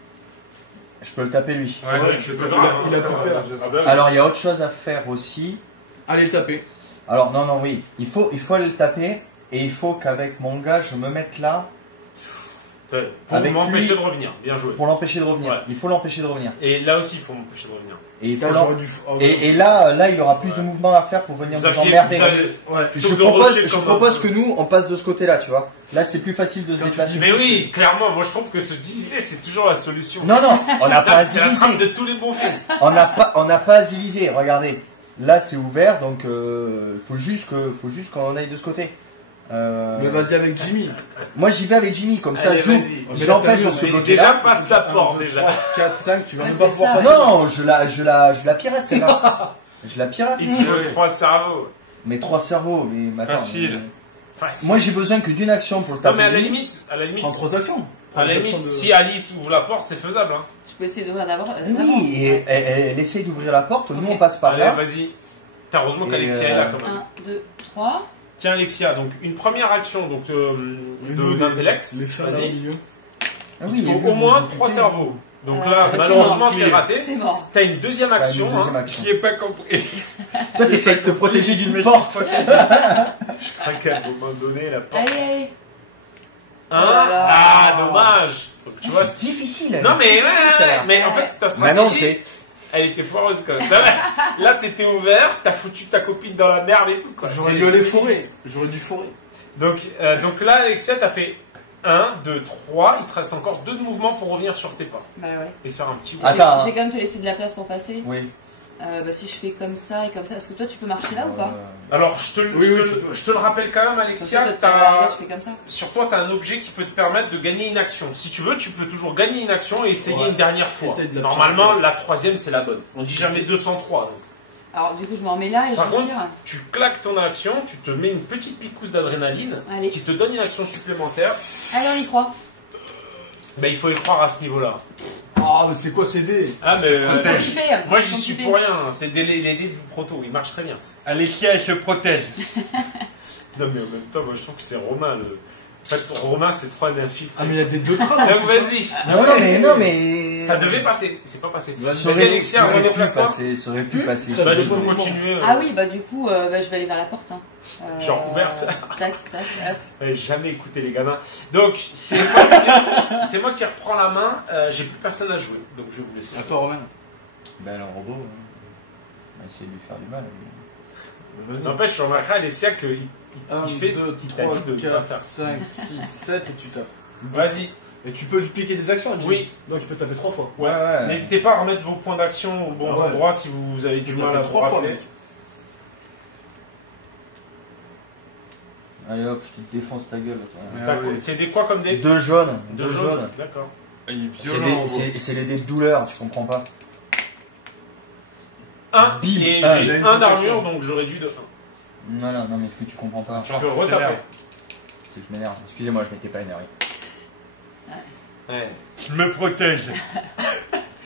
Je peux le taper lui. Ouais, tu tu peux peux pas, grave, il a plus peur. Ah bah oui. Alors il y a autre chose à faire aussi. Allez le taper. Alors non, oui. Il faut aller le taper. Et il faut qu'avec mon gars, je me mette là Pour avec m'empêcher lui- de revenir. Bien joué. pour l'empêcher de revenir. Ouais. Il faut l'empêcher de revenir. Et là aussi il faut m'empêcher de revenir. Et, il faut Là, l'en- j'aurais dû. et là, il aura plus de mouvements à faire pour venir nous emmerder. Ouais. plutôt que de rusher Je comme propose un- que nous, on passe de ce côté-là, tu vois. Là, c'est plus facile de se Quand tu déplacer. Mais oui, clairement, moi je trouve que se diviser c'est toujours la solution. Non, on n'a pas à se C'est la trame diviser. de tous les bons films. On n'a pas à se diviser. Regardez, là, c'est ouvert, donc faut juste qu'on aille de ce côté. Mais vas-y avec Jimmy. Moi, j'y vais avec Jimmy, comme ça, Allez, j'ouvre. vas-y. Je l'empêche de Mais se Mais bloquer déjà là. passe la porte 1, 2, déjà. 3, 4, 5, tu vas Ouais, même pas c'est pouvoir ça. passer. Non, je la pirate celle-là. Je la pirate. Il te faut 3 cerveaux. Mais 3 cerveaux, mais attends, Facile. Facile. Moi, j'ai besoin que d'une action pour le Non taper. mais à la lui. limite, Prends 3 actions. à la limite, si Alice ouvre la porte, c'est faisable. Hein. Je peux essayer d'ouvrir d'abord. Oui, et elle essaye d'ouvrir la porte. Nous, Ok. on passe par Allez, là. vas-y. T'as heureusement Et, qu'Alexia est là quand même. 1, 2, 3. Tiens Alexia, donc une première action donc d'intellect. Les faire là Vas-y. au milieu. Ah Il oui, faut mais au moins 3 cerveaux. Donc là, c'est malheureusement, mort. c'est raté. C'est mort. T'as une deuxième T'as une action. deuxième Hein. action. Qui est pas compris. Toi, t'essayes de te protéger d'une porte. Je crois qu'à un moment donné, la porte. Allez, allez. 1. Oh là là. Ah, dommage. Donc, tu vois, c'est difficile. non, mais, difficile, celle-là. mais en fait, ta Maintenant, stratégie, elle était foireuse quand même. Là, c'était ouvert, t'as foutu ta copine dans la merde et tout. Quoi. J'aurais C'est- dû aller c'est- fourrer. J'aurais dû fourrer. Donc là, Alexia, t'as fait 1, 2, 3. Il te reste encore 2 de mouvements pour revenir sur tes pas. Bah ouais. Et faire un petit Attends. Je vais quand même te laisser de la place pour passer. Oui. Bah si je fais comme ça et comme ça, est-ce que toi tu peux marcher là ou pas? Alors, je te le rappelle quand même, Comme ça, Alexia, toi, tu t'as- fais comme ça. sur toi, tu as un objet qui peut te permettre de gagner une action. Si tu veux, tu peux toujours gagner une action et essayer Ouais. une dernière fois. Essaye de la Normalement, piquer. la troisième, c'est la bonne. On dit jamais 203. Donc. Alors du coup je me remets là et Par je contre, tire. tu claques ton action, tu te mets une petite piquousse d'adrénaline Allez. qui te donne une action supplémentaire. Allez, on y croit. Ben, il faut y croire à ce niveau-là. Ah, mais c'est quoi ces dés? Ah, mais Ils sont pipés. moi, Ils j'y sont suis pipés. pour rien. C'est les dés du proto. Ils marchent très bien. Alexia, elle se protège. Non, mais en même temps, moi, je trouve que c'est Romain. En fait, Romain, c'est trop un infiltré. Ah, mais il y a des deux crânes. Donc, vas-y. Non, mais. Ça devait passer. C'est pas passé. Vas-y, Ça Vas-y, aurait, Alexia, ça aurait pu redéplace-toi. passer. Ça aurait pu passer. Bah, tu peux continuer. Ah oui, bah du coup, bah, je vais aller vers la porte. Hein. Genre ouverte. Tac, tac, hop. Jamais écouté les gamins. Donc, c'est moi qui reprends la main. J'ai plus personne à jouer. Donc, je vais vous laisser. Attends, Romain. Ben, le robot, on va essayer de lui faire du mal. Vas-y. N'empêche, je remarquerai à Alessia qu'il 1, il fait ce 2, qu'il t'a 3, dit de ne pas 4, faire. 5, 6, 7 et tu tapes. Vas-y. Et tu peux lui piquer des actions, Jimmy. Oui. Donc il peut taper 3 fois. Ouais. Ouais. N'hésitez pas à remettre vos points d'action aux bons Ah ouais. endroits si vous avez du Tu peux mal à taper vous 3 fois, rappeler. mec. Allez hop, je te défonce ta gueule. toi. Ah T'as ouais. quoi- C'est des quoi comme des Deux jaunes. Deux Deux jaunes. jaunes. D'accord. Il est C'est violent. les- en gros. c'est les dés de douleur, tu comprends pas. Un. Bim. Et Ah, j'ai il a une un protection. d'armure, donc je réduis de 1. Voilà, non mais ce que tu comprends pas, Tu Genre, peux tu retaper. t'énerves. c'est que je m'énerve. Excusez-moi, je m'étais pas énervé. Ouais. Tu me protèges.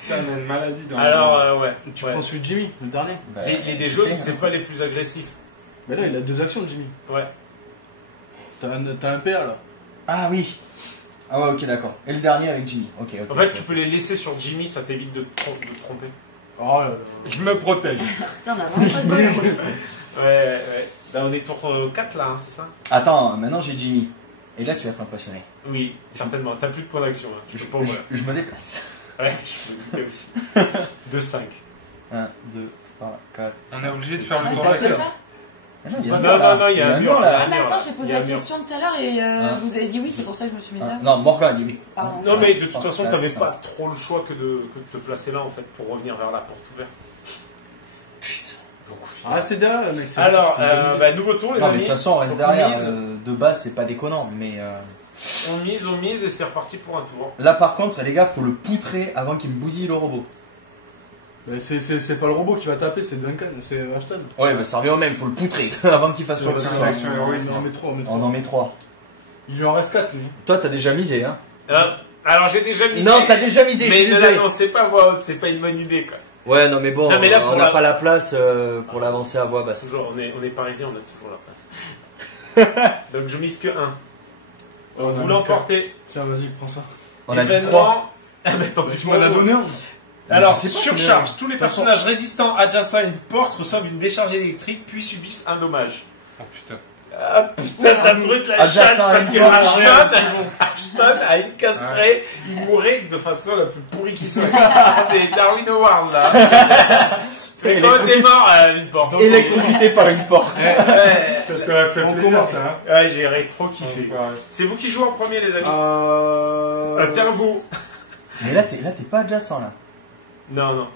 Putain, on a une maladie dans Alors, ouais. Tu Ouais. prends celui de Jimmy, le dernier. Bah, Les dés c'est jaunes, fait, c'est hein. pas les plus agressifs. Mais là, il a 2 actions, Jimmy. Ouais. T'as un père là. Ah oui. Ah ouais, ok, d'accord. Et le dernier avec Jimmy. Ok, ok. En fait, ok. tu peux les laisser sur Jimmy, ça t'évite de te tromper. Oh là là. Je me protège. Putain, on a vraiment pas de bol. Ouais. Là, on est tour 4 là, hein, c'est ça? Attends, maintenant j'ai Jimmy. Et là, tu vas être impressionné. Oui, certainement. T'as plus de points d'action. Hein. Tu peux pas ouvrir. Je me déplace. Ouais, je me doutais aussi. 2, 5. 1, 2, 3, 4. On est obligé de faire Ah, le il tour passe de la comme carte. ça? Ah non, il y a Non, un mur, là. non, il y a un mur, là. Ah mais attends, j'ai Il posé y a la un mur. question tout à l'heure et Hein. vous avez dit oui, c'est pour ça que je me suis mis ça. Non, Morgane, Jimmy. Pardon. Non, mais de toute façon, Quatre, t'avais cinq. pas trop le choix que de te placer là en fait pour revenir vers la porte ouverte. Donc, au final- Restez derrière, là, mec. c'est- Alors, c'est une bonne idée. bah, nouveau tour, les Non, mais de amis. toute façon, on reste Donc, derrière. on mise. De base, c'est pas déconnant. Mais On mise et c'est reparti pour un tour. là, par contre, les gars, faut le poutrer avant qu'il me bousille le robot. Mais c'est pas le robot qui va taper, c'est Duncan, c'est Ashton. Ouais, bah ça revient au même, faut le poutrer avant qu'il fasse quoi que ce c'est soit. une action héroïque. On en met 3, on met On 3. en met 3. Il lui en reste 4, lui. Toi, t'as déjà misé, hein? Alors, j'ai déjà misé. Non, t'as déjà misé, je Mais suis ne désolé. l'annoncez pas à voix haute, c'est pas une bonne idée quoi. Ouais, non, mais bon, Non, mais là, pour on n'a la- pas la place pour l'avancer à voix basse. Toujours, on est parisien, on a toujours la place. Donc, je mise que 1. On a Vous mis l'emportez. Tiens, vas-y, prends ça. On a dit Événement- 3. Ah, mais tant pis, Tu m'en as donné un. Alors, Je sais pas surcharge. Tous les De toute façon- personnages résistants adjacents à une porte reçoivent une décharge électrique puis subissent un dommage. Oh putain. Ah putain, t'as trouvé de la Adjacent chatte à parce une que porte, Ashton a une casse près, il mourrait de façon la plus pourrie qui soit. C'est Darwin Awards là. Mais quand t'es mort à une porte. Électrocuté par une porte. Ouais, Ça t'aurait fait On plaisir, commence, ça, hein. ouais, j'ai trop kiffé. Ouais. C'est vous qui jouez en premier, les amis. Vers vous. Mais là, t'es pas adjacent, là. Non.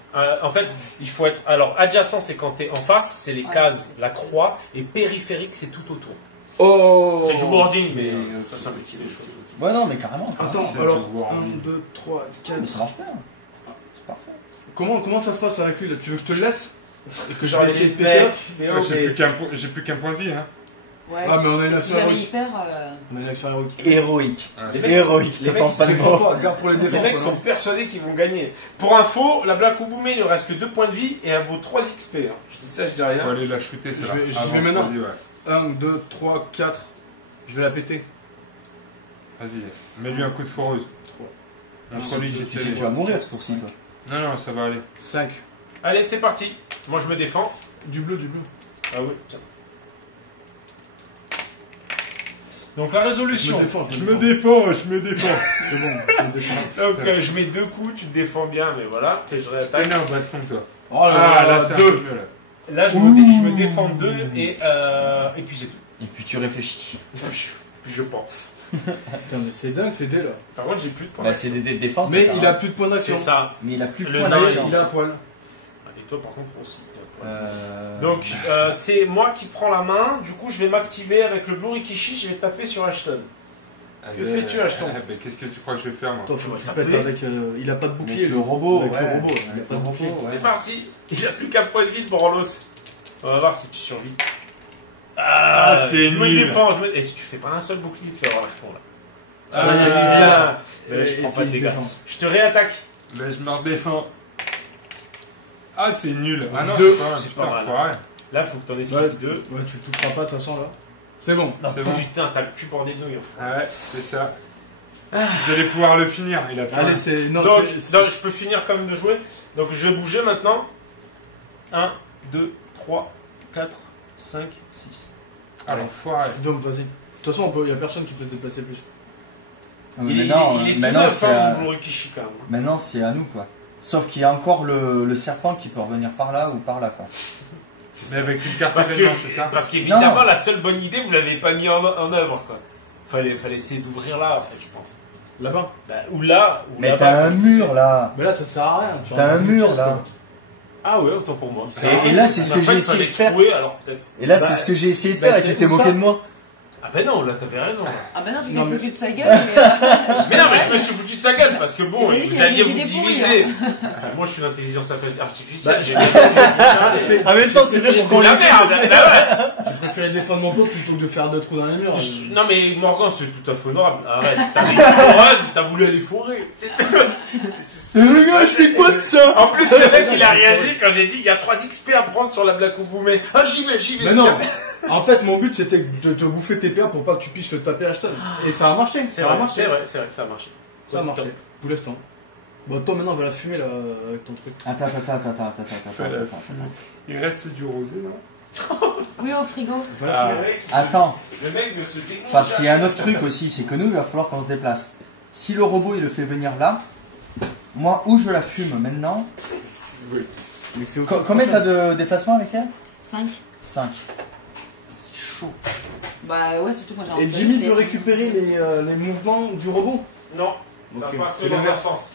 En fait, il faut être. Alors, adjacent, c'est quand t'es en face, c'est les Ouais. cases, la croix, et périphérique, c'est tout autour. Oh. C'est du wording, mais ça simplifie les choses. Ouais, non, mais carrément. Attends, C'est alors, du warning. 1, 2, 3, 4. Mais ça marche bien. C'est parfait. Comment ça se passe avec lui là? Tu veux que je te le laisse? Et que je Genre, vais les essayer de mecs, péter là? mais Ouais, oh, j'ai mais- plus qu'un point de vie, hein. Ouais. Ah, mais on a une Et si action j'avais héroïque. hyper. On a une action héroïque. Héroïque. Ouais, Les mecs- Héroïque, les te mecs, penses ils pas se de défendent mots. Pas, garde pour les Les défenses. mecs sont persuadés qu'ils vont gagner. Pour info, la Black Oboumé, il ne reste que 2 points de vie et elle vaut 3 XP. Hein. Je dis ça, je dis Faut rien. aller la shooter, c'est Je là. vais- j'y Avance, vais maintenant. Vas-y, ouais. 1, 2, 3, 4. Je vais la péter. Vas-y, mets-lui un coup de foreuse. Trois. Montre-lui Tu que Tu c'est sais, tu vas mourir ce tour-ci, toi. Non, non, ça va aller. 5. Allez, c'est parti. Moi, je me défends. Du bleu, du bleu. Ah oui, tiens. Donc la résolution. Je me défends. je me défends. C'est bon, je me défends. Donc je mets 2 coups, tu te défends bien, mais voilà. Et je réattaque. T'as un baston, toi. Oh Ah, là, là c'est là, un 2. peu mieux, là. Là, je me défends 2 et puis c'est tout. Et puis tu réfléchis. Puis je pense. Putain, mais c'est dingue, c'est dé là. Par contre, j'ai plus de points. Bah, c'est des dés de défense. Mais bâtard, il a hein. plus de points d'action. C'est ça. Mais il a plus de Le points nain, d'action. Il a un poil. Et toi, par contre, aussi. Euh, Donc, c'est moi qui prends la main. Du coup, je vais m'activer avec le Blurikishi. Je vais taper sur Ashton. Que fais-tu, Ashton? Qu'est-ce que tu crois que je vais faire, moi? Attends, faut que tu taper. pètes avec. Il a pas de bouclier, Avec le robot, Avec ouais. le robot. Il a Avec pas de le bouclier. robot, ouais. C'est parti. Il a plus qu'un point de vie, Borlos. On va voir si tu survis. Ah, c'est je me nul. défends. Et si tu fais pas un seul bouclier, tu vas avoir l'air con là. Je prends pas de dégâts. Je te réattaque. Mais je me redéfends. Ah, c'est nul. Ah non, Deux, c'est c'est pas pas un mal. Là, faut que t'en Ouais, esquives 2. ouais, tu le toucheras pas de toute façon là. C'est bon. C'est bon. Putain, t'as le cul bordé de nouilles. Ouais, c'est ça. Vous allez pouvoir le finir. Il a plus Allez, un. c'est. Non, Donc, c'est- non, je peux finir quand même de jouer. Donc, je vais bouger maintenant. 1, 2, 3, 4, 5, 6. Ah, l'enfoiré. Donc, vas-y. De toute façon, il y a personne qui peut se déplacer plus. Maintenant, il est maintenant, tout c'est neuf, à... hein, mon Rikishi, quand même. maintenant, c'est à nous, quoi. Sauf qu'il y a encore le serpent qui peut revenir par là ou par là, quoi. Mais avec une carte Parce événement, que, c'est ça? parce qu'évidemment, Non. la seule bonne idée, vous l'avez pas mis en œuvre, quoi. Fallait essayer d'ouvrir là, en fait, je pense. Là-bas. Bah, ou là, ou Mais là-bas. t'as un mur, là. Mais là, ça sert à rien. Tu T'as rentres un dans une mur, pièce, là. quoi. Ah ouais, autant pour moi. Et là, c'est ce que j'ai essayé de faire. Trouver, alors peut-être. Et là, Bah, c'est ce que j'ai essayé de bah, faire et c'est tu t'es pour moqué ça. de moi. Ah ben non, là, t'avais raison. Ah bah non, tu Non, t'es mais- foutu de sa gueule. Mais non, mais je me suis foutu de sa gueule parce que bon, Il a dit vous qu'il alliez avait vous des idées pourries, diviser. Moi, je suis l'intelligence artificielle. Bah, J'ai bien compris. En même temps, c'est vrai C'est la merde. Bah ouais. J'ai préféré défendre mon peuple plutôt que de faire des trous dans les murs. Non mais Morgan, c'est tout à fait honorable. Arrête, t'as une foreuse, t'as voulu aller fourrer. C'est tout. Le gars, je fais quoi de ça? En plus, le mec, il a réagi quand j'ai dit il y a 3 XP à prendre sur la Black Oboumé. Ah, j'y vais. Mais non. En fait, mon but c'était de te bouffer tes PA pour pas que tu puisses le taper Ashton. Et ça a marché. C'est Ça a vrai, marché. c'est vrai que ça a marché. Ça a marché. Pour l'instant. Bon, toi maintenant, va la fumer là avec ton truc. Attends. Il reste du rosé, non? Oui, au frigo. Va la fumer. Le mec, Attends, le mec me se démonte. parce qu'il y a un autre truc aussi, c'est que nous, il va falloir qu'on se déplace. Si le robot, il le fait venir là, moi, où je la fume maintenant. Mais c'est Combien t'as de déplacement avec elle? 5. 5. C'est chaud. Bah ouais, surtout quand j'ai Et un Jimmy spell, peut mais- récupérer les mouvements du robot. Non, ça Ok. passe C'est dans un l'inverse. sens.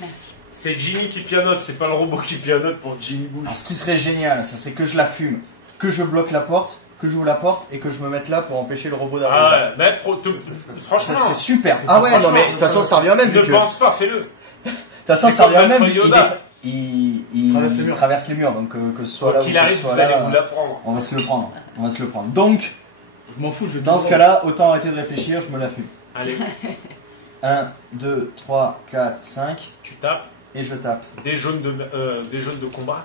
Merci. C'est Jimmy qui pianote, c'est pas le robot qui pianote pour Jimmy Bouge. Alors, ce qui serait génial, ça serait que je la fume, que je bloque la porte, que j'ouvre la porte et que je me mette là pour empêcher le robot d'arriver. Ah ouais, mais Ça franchement, serait super. Ah ouais, non mais de toute façon, ça revient même. ne vu que- pense pas, fais-le. De toute façon, c'est ça comme revient même. Maître Yoda. Il Traverse les murs. traverse les murs, donc que ce soit là Quoi ou qu'il que ce arrive, soit vous là, allez vous l'apprendre. on va se le prendre. On va se le prendre. Donc, Je m'en fous, je vais dans ce cas-là, autant arrêter de réfléchir, je me la fume. Allez, 1, 2, 3, 4, 5, tu tapes et je tape. des jaunes de combat.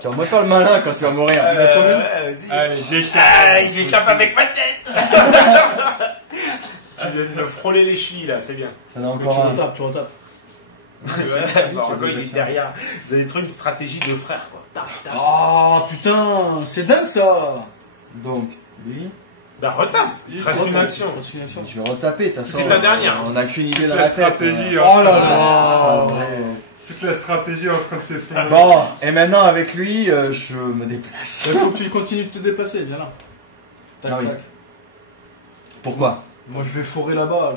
Tu vas me faire le malin quand tu vas mourir. Vas-y. Allez, déchappe. Ah, il déchappe avec ma tête. Tu viens de me frôler les chevilles là, c'est bien. T'en as Mais encore un. tu retapes. Ouais, Margot, il est derrière. Vous avez trouvé une stratégie de frère quoi. Tac, tac. Oh putain, c'est dingue ça. Donc, lui, Bah retape. Reste une action. Reste une action. je vais retaper. De toute façon, C'est ta dernière. On n'a qu'une idée dans La la tête. stratégie, hein. hein. Oh là Ah, là. ouais. Toute la stratégie est en train de s'effondrer. Bon, et maintenant avec lui, je me déplace. Il faut que tu continues de te déplacer, viens là. Tac, Ah oui. tac. Pourquoi? Moi je vais fourrer là-bas,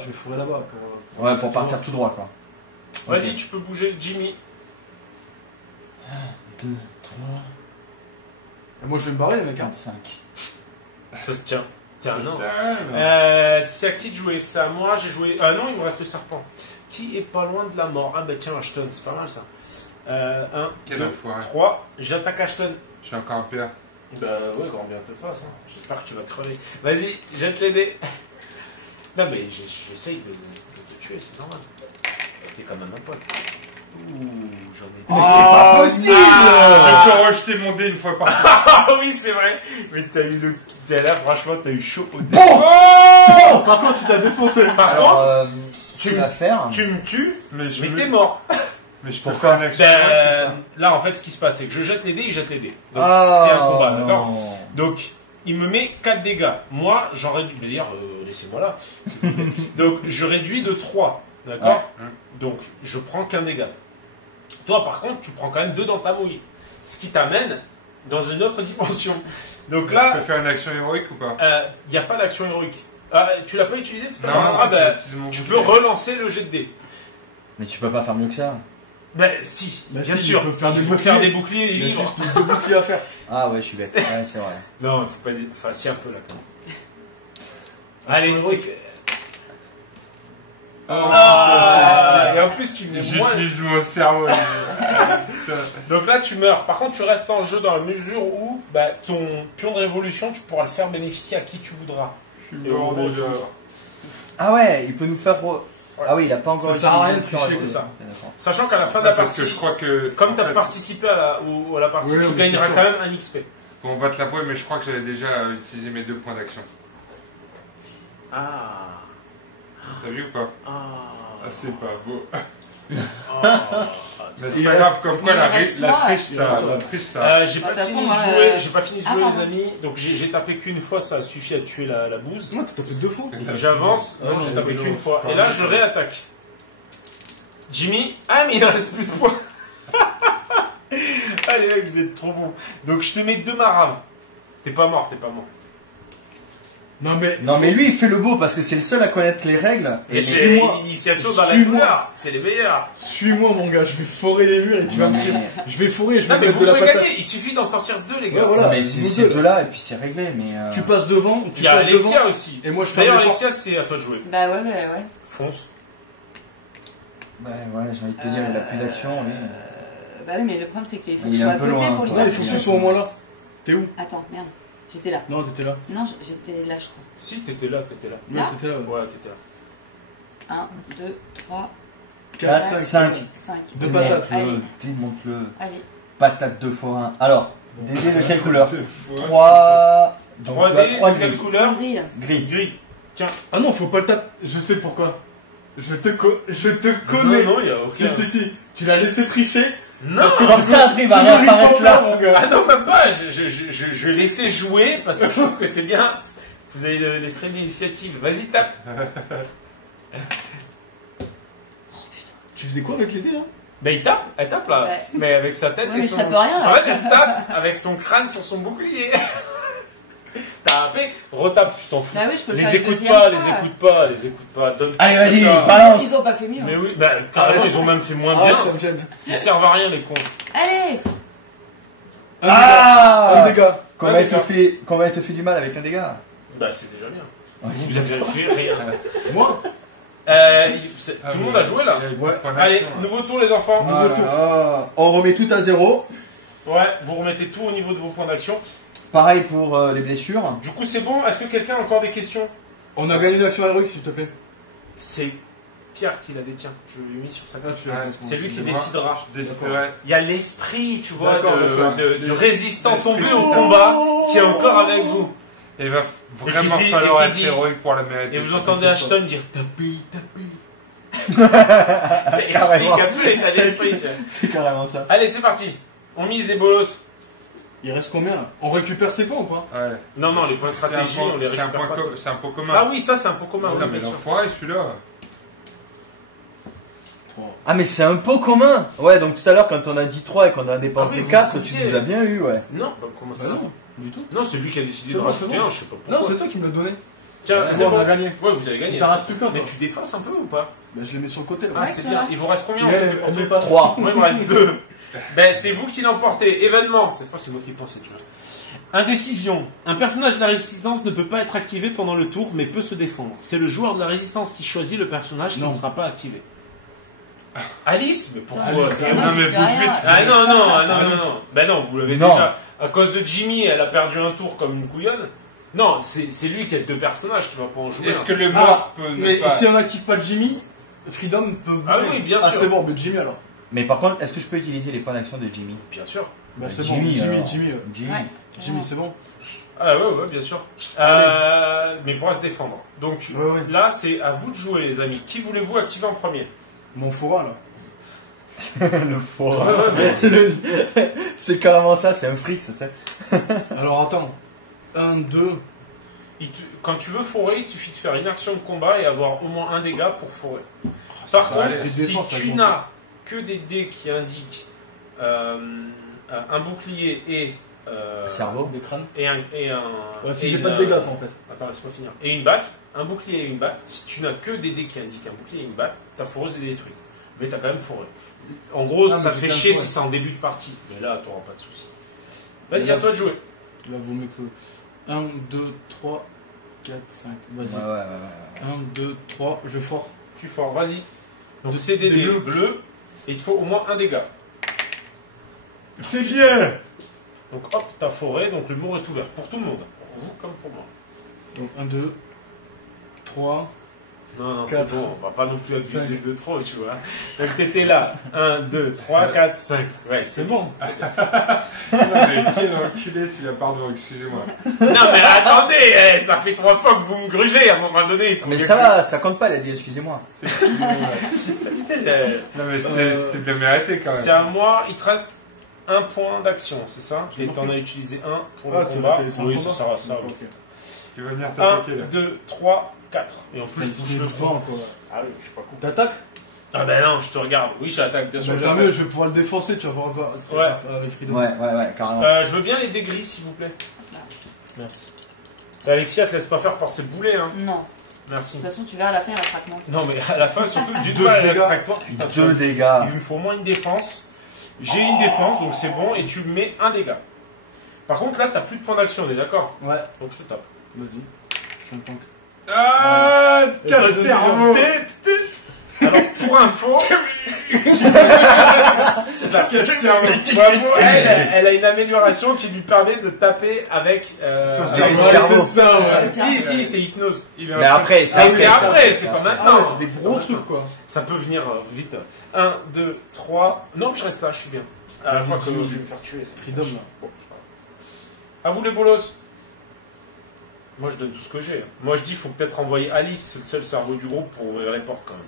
Ouais, pour partir tout droit, quoi. Vas-y, Ok. tu peux bouger Jimmy. 2, 3, Et moi je vais me barrer les mecs. 4, 5. Ça se tient. Tiens, C'est non. ça, C'est à qui de jouer ça? Moi j'ai joué. Ah non, il me reste le serpent. Qui est pas loin de la mort? Ah bah tiens, Ashton, c'est pas mal ça. 1, Quel 2, enfoiré. 3. J'attaque Ashton. Je suis encore un PA. Bah ouais, grand bien te fasse. Hein. J'espère que tu vas crever. Vas-y, jette les dés. Non mais j'essaye de te tuer, c'est normal. T'es quand même un pote. Ouh, j'en ai. Mais c'est pas possible! Je peux rejeter mon dé une fois par fois. Ah oui, c'est vrai. Mais t'as eu le. Là, franchement, t'as eu chaud au dé. Bon! Par contre, si t'as défoncé. Par Alors, contre, tu vas faire. tu me tues, Mais je mais veux- t'es mort. Mais je peux faire une action. Ben, là, en fait, ce qui se passe, c'est que je jette les dés, il jette les dés. Donc, c'est un combat, d'accord? Donc, il me met 4 dégâts. Moi, j'en réduis. D'ailleurs, laissez-moi là. s'il vous plaît. Donc, je réduis de 3. D'accord. Donc, je prends qu'un dégât. Toi, par contre, tu prends quand même 2 dans ta mouille. Ce qui t'amène dans une autre dimension. Donc là. Tu peux faire une action héroïque ou pas? Il n'y a pas d'action héroïque. Tu l'as pas utilisé tout à Non, l'heure? j'ai utilisé mon Tu bouclier. peux relancer le jet de dés. Mais tu peux pas faire mieux que ça. Ben si, Bah bien si, sûr. il peut faire des Il faut boucliers. faire des boucliers et Il y a livres. juste 2 boucliers à faire. Ah ouais, je suis bête. Ouais, c'est vrai. Non, il faut pas dire. Enfin, si un peu là. Quand même. Allez, héroïque. Et en plus, tu mets moins. J'utilise mon cerveau. Donc là, tu meurs. Par contre, tu restes en jeu dans la mesure où bah, ton pion de révolution, tu pourras le faire bénéficier à qui tu voudras. Je suis Et au mort moment où tu déjà. voudras. Ah ouais, il peut nous faire. Ah oui, il a pas encore Ça sert à rien de utilisé le tricher, temps, c'est ça. Ok, d'accord. Sachant qu'à la fin de la Parce partie, que je crois que. comme en tu as fait, participé à la partie, Oui, tu mais gagneras c'est quand sûr. même un XP. On va te l'avouer, mais je crois que j'avais déjà utilisé mes 2 points d'action. Ah. T'as vu ou pas? Ah. Ah, c'est pas beau. Ah. Mais c'est Il pas reste- grave, comme quoi Mais il la reste triche, moi. ça. La triche, ça. J'ai De pas toute fini façon, de moi, jouer, j'ai pas fini de jouer pardon. les amis, donc j'ai tapé qu'une fois, ça a suffi à tuer la bouse. Moi, t'as tapé 2 fois. J'avance, Ah non, non, j'ai mais tapé non, qu'une fois. pas Et là, mal, je ça. réattaque. Jimmy, ah mais il en reste plus de points. Ah les mecs, vous êtes trop bons. Donc je te mets 2 maraves. T'es pas mort, t'es pas mort. Non mais lui il fait le beau parce que c'est le seul à connaître les règles. Et Et c'est suis-moi. l'initiation dans la Suis-moi. douleur, c'est les meilleurs. Suis-moi, mon gars, je vais forer les murs et tu vas me Mais- faire. Je vais forer, je Non vais mais mettre vous de la pouvez patate. gagner, il suffit d'en sortir 2 les gars. Ouais, voilà. Non, mais nous c'est deux. ces deux-là et puis c'est réglé. Mais Tu passes devant, tu Il y a passes devant. Alexia aussi. Et moi, je ferme D'ailleurs les portes. Alexia, c'est à toi de jouer. Bah ouais. Fonce. ouais, j'ai envie de te dire, il a plus d'action. Lui. Bah oui, mais le problème c'est qu'il faut que Il je est sois un à peu côté loin, pour lui quoi. Ouais, faire il faut que quelque tu chose. sois au moins là. T'es où? Attends, merde. J'étais là. Non, t'étais là. Non, j'étais là, je crois. Si, t'étais là. Non, Là t'étais là. Ouais, t'étais là. 1, 2, 3, 4, 4, 5. 5. Deux patates. Allez, Démonte-le. allez. Patate 2 fois 1. Alors, des dés de quelle couleur 3. 3D, 3 de quelle gris. couleur? Gris. Gris. Gris. Tiens. Ah non, faut pas le taper. Je sais pourquoi. Je te Non, connais. non, il y a aucun. Si. Tu l'as laissé tricher. Non. Comme ça, après, il va réapparaître là. mon gars. Ah non, même pas. Je laissais jouer parce que je trouve que c'est bien. Vous avez l'esprit de l'initiative. Vas-y, tape. Tu faisais quoi avec les dés là? Mais elle tape là. Ouais. Mais avec sa tête Ouais, et mais son. je tape rien, là. En fait, elle tape avec son crâne sur son bouclier. Tapez, retape, tu t'en fous. Bah oui, je peux le faire Les une écoute deuxième pas, fois. les écoute pas. Donne Allez, vas-y, ça. balance. Ils ont pas fait mieux. Mais hein. oui, bah carrément, ils ont même fait moins bien. Arrête, ça me gêne. Ils servent à rien, les cons. Allez. Ah Un dégât. Comment elle te fait du mal avec un dégât Bah, c'est déjà bien. Ouais, c'est Vous avez fait rien. Moi? Tout le monde a joué là. Ouais. Allez, nouveau tour, les enfants. Nouveau tour. Ah, on remet tout à zéro. Ouais, vous remettez tout au niveau de vos points d'action. Pareil pour les blessures. Du coup, c'est bon. Est-ce que quelqu'un a encore des questions? On a gagné l'action héroïque, s'il te plaît. C'est Pierre qui la détient. Je l'ai mis sur sa Ah, tête. tu l'as. C'est lui qui moi. décidera. Je déciderai. Il y a l'esprit, tu vois, D'accord, de résistant l'esprit tombé du au temps. combat qui est encore avec vous. Il va vraiment Et qui dit- falloir et qui être dit- héroïque pour la mériter. Et vous entendez Ashton dire tapez. C'est Carrément. explique un peu l'état d'esprit. tu vois. C'est carrément ça. Allez, c'est parti. On mise les bolos. Il reste combien là? On récupère ses points ou pas? Ouais. Non, non, les points de C'est un stratégie, point- on les c'est un récupère point pas. co- c'est un pot commun. Ah oui, ça c'est un pot commun. Putain, oui, mais bien sûr. l'enfoiré celui-là. Ah mais c'est un pot commun. Ouais, donc tout à l'heure quand on a dit 3 et qu'on a dépensé Ah oui, vous 4, tu pouviez. nous as bien eu, ouais. Non, bah, comment ça Bah non non, du tout. Non, c'est lui qui a décidé C'est de bon, rajouter c'est bon. un, je sais pas pourquoi. Non, c'est toi qui me l'as donné. Tiens, C'est c'est bon, bon. on a gagné. Ouais, vous avez gagné. Il t'en reste plus qu'un, Mais toi. tu défonces un peu ou pas? Bah, je l'ai mis sur le côté là. Ah, Ouais, c'est c'est bien. vrai. Il vous reste combien en Mais fait, pour elle tout met pas. 3. Moi, il me reste 2. Ben, c'est vous qui l'emportez. Événement. Cette fois, c'est moi qui pensais, tu vois. Indécision. Un personnage de la résistance ne peut pas être activé pendant le tour, mais peut se défendre. C'est le joueur de la résistance qui choisit le personnage qui Non. ne sera pas activé. Alice? Mais pourquoi? Alice, Mais Non, Moi, mais je fais bouge rien. vite. Ah non, non, ah, non, non, Alice. non. Ben non, vous l'avez Non. déjà. À cause de Jimmy, elle a perdu un tour comme une couillonne. Non, c'est lui qui a 2 personnages qui va pas en jouer. Est-ce hein. que le mort peut ne Mais pas... si on n'active pas Jimmy, Freedom peut bouger. Ah oui, bien Ah, sûr. c'est bon, mais Jimmy alors. Mais par contre, est-ce que je peux utiliser les points d'action de Jimmy Bien sûr. Bah, c'est Jimmy, bon, alors. Jimmy. Jimmy. Ouais. Jimmy, c'est bon. Ah ouais, bien sûr. Mais il pourra se défendre. Donc Ouais, ouais. là, c'est à vous de jouer, les amis. Qui voulez-vous activer en premier? Mon fourra là. Le faux. C'est carrément ça, c'est un fric, ça, tu sais. Alors attends. 1, 2. Quand tu veux forer, il suffit de faire une action de combat et avoir au moins un dégât pour forer. Par contre, les si défenses, tu elles n'as que des dés qui indiquent un bouclier et Cerveau. Des crânes. et un Ouais, si et j'ai une, pas de dégâts, quoi, en fait. Attends, laisse-moi finir. Et une batte, un bouclier et une batte. Si tu n'as que des dés qui indiquent un bouclier et une batte, ta foreuse est détruite. Mais t'as quand même foré. En gros, Ah, ça mais te j'ai fait quand chier même si c'est en début de partie. Mais là, t'auras pas de soucis. Mais Vas-y, là, à toi de jouer. Là, vaut mieux que. 1, 2, 3, 4, 5. Vas-y. Ouais. 1, 2, 3, je fort. Tu fors, vas-y. Donc c'est des dés bleus et il te faut au moins un dégât. C'est bien. Donc hop, t'as foré, donc le mur est ouvert pour tout le monde. Pour vous comme pour moi. Donc 1, 2, 3. Non, c'est Quatre. bon, on va pas non plus abuser Cinq. de trop, tu vois. Donc t'étais là. 1, 2, 3, 4, 5. Ouais, C'est bon. Mais quel enculé celui-là, pardon, excusez-moi. Non mais attendez, ça fait 3 fois que vous me grugez à un moment donné. Il faut Mais que- ça va, ça compte pas, il a dit excusez-moi. Putain, Non mais c'était bien mérité quand c'est même. à moi, il te reste un point d'action, c'est ça? Et t'en as utilisé un pour le Ah, combat. c'est un Oui, combat. ça va, ça va. Ok. Tu vas venir 1, t'attaquer là. 2, 3, 4. Et en plus, je J'ai touche le le fond. vent, quoi. Ah oui, je suis pas con. T'attaques? Ah ben non, je te regarde. Oui, j'attaque, bien sûr. Bah, tant j'attaque. mieux, je vais pouvoir le défoncer, tu vas voir avec Freedom. Ouais, carrément. Je veux bien les dés gris, s'il vous plaît. Merci. Et Alexia, te laisse pas faire par ses boulets, hein. Non. Merci. De toute façon, tu verras à la fin, il restera que moi. Non, mais à la fin, surtout, du Deux doigt à dégâts. l'extractoire. Putain, tu 2 vois, dégâts. il me faut au moins une défense. J'ai une défense, donc c'est bon, et tu me mets un dégât. Par contre, là, t'as plus de points d'action, on est d'accord? Ouais, Donc je te tape. vas-y. Je suis un tank. Ah, quel vas-y, cerveau. Alors, pour info, c'est ça. Quel cerveau. Pour info, elle a une amélioration qui lui permet de taper avec Son Avec le cerveau. cerveau. C'est ça, ouais. Si, c'est hypnose. Il est Mais après, Ah, c'est après, c'est pas Ah maintenant. ouais, c'est des gros trucs, quoi. Ça peut venir vite. 1, 2, 3. Non, je reste là, je suis bien. À la Vas-y, fois que dis-nous. je vais me faire tuer. ça me fait Freedom, chier. là. Bon, c'est pas grave. À vous les bolos. Moi je donne tout ce que j'ai. Moi je dis, il faut peut-être envoyer Alice, c'est le seul cerveau du groupe, pour ouvrir les portes quand même.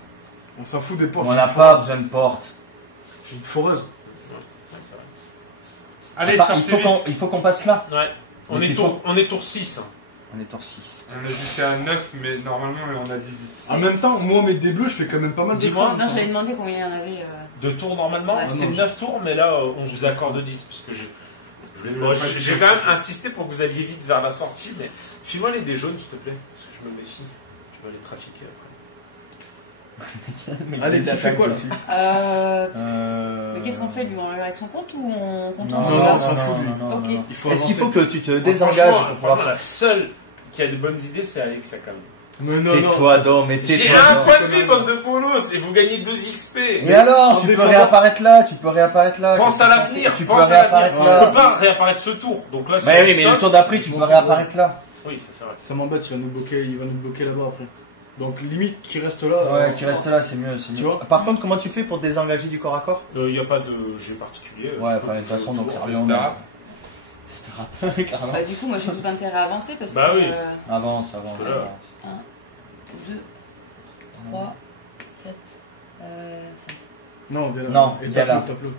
On s'en fout des portes. On n'a pas besoin de porte. Je suis une foreuse. Allez, Enfin, sortez il faut qu'on passe là. Ouais. On Donc est, il on est tour 6. On est tour 6. On a juste à 9, mais normalement on a dit 10. En même temps, moi, mes dés bleus, je fais quand même pas mal de Dis-moi. crânes, Non, ça. je l'avais demandé combien il y en avait. De tours normalement, Ouais. c'est Ah non, 9 tours, mais là on vous accorde 10. Parce que moi, j'ai quand même insisté pour que vous alliez vite vers la sortie, mais file-moi les dés jaunes s'il te plaît, parce que je me méfie. Tu vas les trafiquer après. Allez, tu fais quoi, là Mais qu'est-ce qu'on fait lui? On le met avec son compte ou on compte Non, en non, débat on s'en fout, lui. Ok. Il faut Est-ce qu'il faut avancer. que tu te désengages Franchement, pour pouvoir franchement, la ça? seule qui a de bonnes idées, c'est Alexia quand même. Mais non, Tais-toi donc, mais J'ai tais-toi un donc. point de vie, bande de polos, et vous gagnez 2 XP. Et alors, En tu peux défendant- réapparaître là, tu peux réapparaître là. Pense à l'avenir, Tu peux pense à l'avenir. réapparaître Je là. peux pas réapparaître ce tour, donc là c'est. Mais oui, mais le tour d'après, tu peux réapparaître là. Oui, ça c'est vrai. Ça m'embête, il va nous bloquer là-bas après. Donc limite, qui reste là. Ouais, qui reste là, c'est mieux. Tu vois. Par contre, comment tu fais pour te désengager du corps à corps? Il n'y a pas de jet particulier. Ouais, tu peux enfin, de toute jouer façon, autour. donc ça On revient au se même. tape. Carrément. Bah, du coup, moi j'ai tout intérêt à avancer parce Bah que. oui. Avance. Parce que là- 2, 3, 4, 5. Non, viens là. Non, Et viens là. tape-le.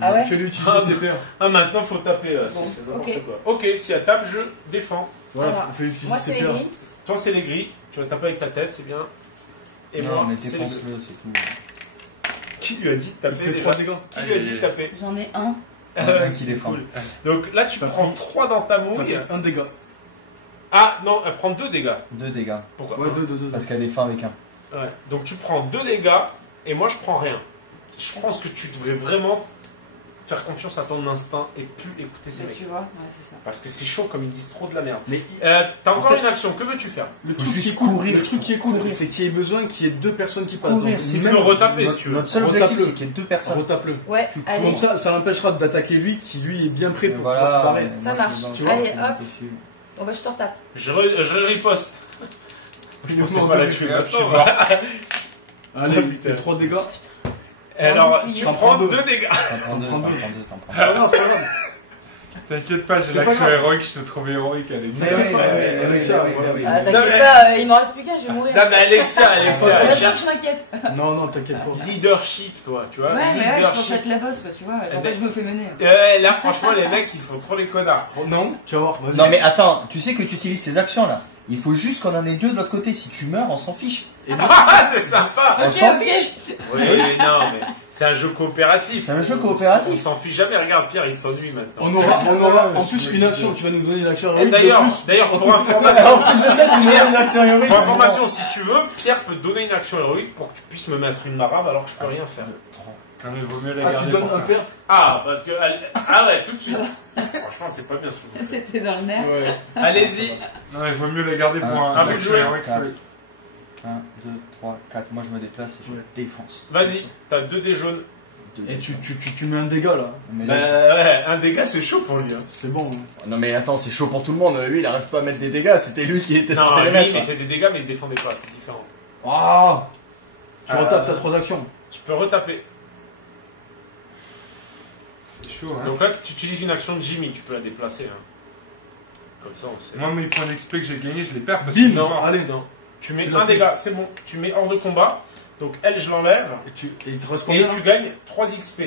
Ah ouais? Fais-lui utiliser Ah, ses paires. Ah, maintenant faut taper là, Bon, c'est n'importe ok. quoi. Ok, si elle tape, je défends. Voilà, Alors, fais-lui utiliser Moi ses c'est les paires. gris. Toi c'est les gris, tu vas taper avec ta tête, c'est bien. Et Non, moi, mais c'est les bleus. défonce-le, c'est tout. Qui lui a dit de Il taper fait déjà 3 dégâts. Qui lui a dit de taper J'en ai un. Il y en a un qui C'est défend. cool. Donc là tu T'as prends pris- 3 dans ta T'as mouille. pris un dégât. Ah non, elle prend 2 dégâts. 2 dégâts. Pourquoi Ouais, 2. Parce qu'elle défend avec un. Ouais. Donc tu prends 2 dégâts et moi je prends rien. Je pense que tu devrais vraiment faire confiance à ton instinct et plus écouter ces Bah, mecs. tu vois, ouais, c'est ça. Parce que c'est chaud comme ils disent trop de la merde. Mais T'as encore En fait- une action, que veux-tu faire? le Faut truc qui juste est cool, courir. le truc qui est cool, c'est qu'il y ait besoin qu'il y ait 2 personnes qui passent. Courir. Donc, Si tu même- veux retaper si Notre, tu veux. notre seul Retape-le. objectif, c'est qu'il y ait 2 personnes. Retape-le. Ouais, allez. Comme ça l'empêchera d'attaquer lui qui lui est bien prêt pour Voilà, pouvoir se barrer. Ça moi, je marche. suis dans le Tu vois, Allez, on est hop. dessus. Bon bah je te retape. Je riposte. Je Une pensais mort pas la de- tuer je suis maintenant. mort. Allez, Putain. fais 3 dégâts. Alors, bouclier. tu T'en prends prends 2 dégâts. T'en prends deux, prends t'en deux. prends deux, t'en prends Pas deux. grave, pas grave. T'inquiète pas, j'ai C'est pas l'action grave. héroïque, je te trouve héroïque, Alex. Mais oui, Alexia, voilà. Ah, Non, t'inquiète mais- pas, il m'en reste plus qu'un, je vais mourir. Non, mais Alexia, Bien sûr que je m'inquiète. Non, t'inquiète pas. Leadership, toi, tu vois. Ouais, mais là, je suis censée Leadership. être la boss, quoi, tu vois. En fait, je me fais mener. Là, franchement, les mecs, ils font trop les connards. Oh, non, tu vas voir. Vas-y. Non mais attends, tu sais que tu utilises ces actions là. Il faut juste qu'on en ait deux de l'autre côté. Si tu meurs, on s'en fiche. Ah, c'est sympa. On Ok, s'en ok. fiche. Oui, mais non, mais c'est un jeu coopératif. C'est un jeu coopératif. On s'en fiche jamais. Regarde, Pierre, il s'ennuie maintenant. On aura en plus une action. Tu vas nous donner une action Et héroïque. d'ailleurs, pour En information, plus de ça, tu me donnes une action héroïque. pour information, si tu veux, Pierre peut te donner une action héroïque pour que tu puisses me mettre une marave alors que je peux rien faire. Quand il vaut mieux la Ah, tu garder donnes pour un faire. père. Ah, parce que. Ah ouais, tout de suite. Franchement, c'est pas bien ce que vous faites. C'était dans le nerf. Ouais. Allez-y. Non, il vaut mieux la garder pour Ah, un vous action jouez. héroïque. 1, 2, 3, 4. Moi je me déplace et je Ouais. défonce. Vas-y, t'as 2 dés jaunes. Et tu mets un dégât là. Mais Bah là, ouais, un dégât c'est chaud pour lui. Hein. C'est bon. Hein. non mais attends, c'est chaud pour tout le monde. Lui, il arrive pas à mettre des dégâts. C'était lui qui était Non, censé les lui il mettre. mettait des dégâts mais il se défendait pas, c'est différent. Ah Tu Ah. retapes, t'as 3 actions. Tu peux retaper. C'est chaud, hein. Donc là tu utilises une action de Jimmy, tu peux la déplacer. Hein. Comme ça on sait. Moi, mes points d'XP que j'ai gagnés, je les perds parce Bim. que je suis Non, mort. allez, non. Tu mets Tu un l'as fait. dégât, c'est bon. Tu mets hors de combat. Donc elle je l'enlève. Et il te reste Et combien tu là gagnes 3 XP.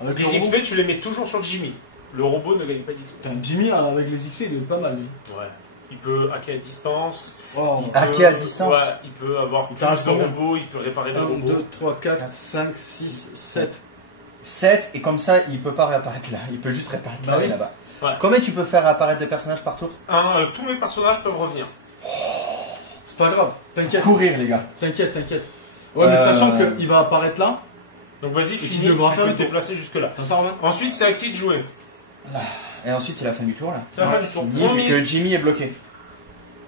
Avec le Les robot XP tu les mets toujours sur Jimmy. Le robot ne gagne pas d'XP. Putain, Jimmy avec les XP il est pas mal lui. Ouais. Il peut hacker à distance. Oh. Il Hacker peut- à distance. Ouais, il peut avoir Il plus t'en reste de combien robots, il peut réparer des 1, robots. 2, 3, 4, 5, 6, 7. 7 et comme ça, il peut pas réapparaître là. Il peut juste réapparaître Bah là oui. et là-bas. Ouais. Combien tu peux faire apparaître de personnages par tour? Tous mes personnages peuvent revenir. C'est pas grave, t'inquiète, Courir les gars. t'inquiète. Ouais, mais sachant qu'il va apparaître là, Donc vas-y, tu finis, devras tu faire peux le te tour. déplacer jusque là. ça part là. Ensuite, c'est à qui de jouer? Et ensuite c'est la fin du tour là. C'est la fin du tour. Fini, On vu que mise. Jimmy est bloqué.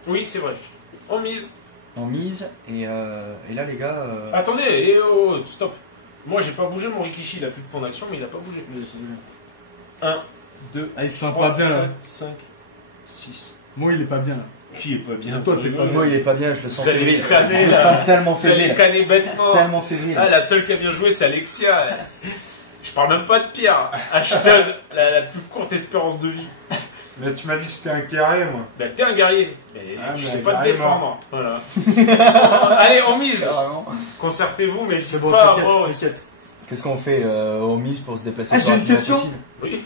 Oui, c'est vrai. On mise. On mise et là les gars. Attendez, et oh, stop. Moi, j'ai pas bougé, mon Rikishi, il a plus de points d'action, mais il a pas bougé. 1, 2, Ah, il se sent 3, pas bien là. 4, 5, 6. Moi il est pas bien là. Qui est pas bien? Toi, t'es pas Moi il est pas bien, je le sens Vous allez fébrile. les canner, Je le là. sens tellement Vous allez fébrile. canner bêtement. Tellement fébrile. Ah, la seule qui a bien joué, c'est Alexia. Je parle même pas de Pierre. Hashtag la plus courte espérance de vie. Mais tu m'as dit que j'étais un carré, moi. Ben, t'es un guerrier. Mais Ah, tu mais sais pas te guerrier défendre. Voilà. Allez, on mise. Carrément. Concertez-vous, mais C'est dites bon, pas. t'inquiète, oh, t'inquiète. Qu'est-ce qu'on fait on mise pour se déplacer Ah, le j'ai plus une rapidement question. possible. Oui.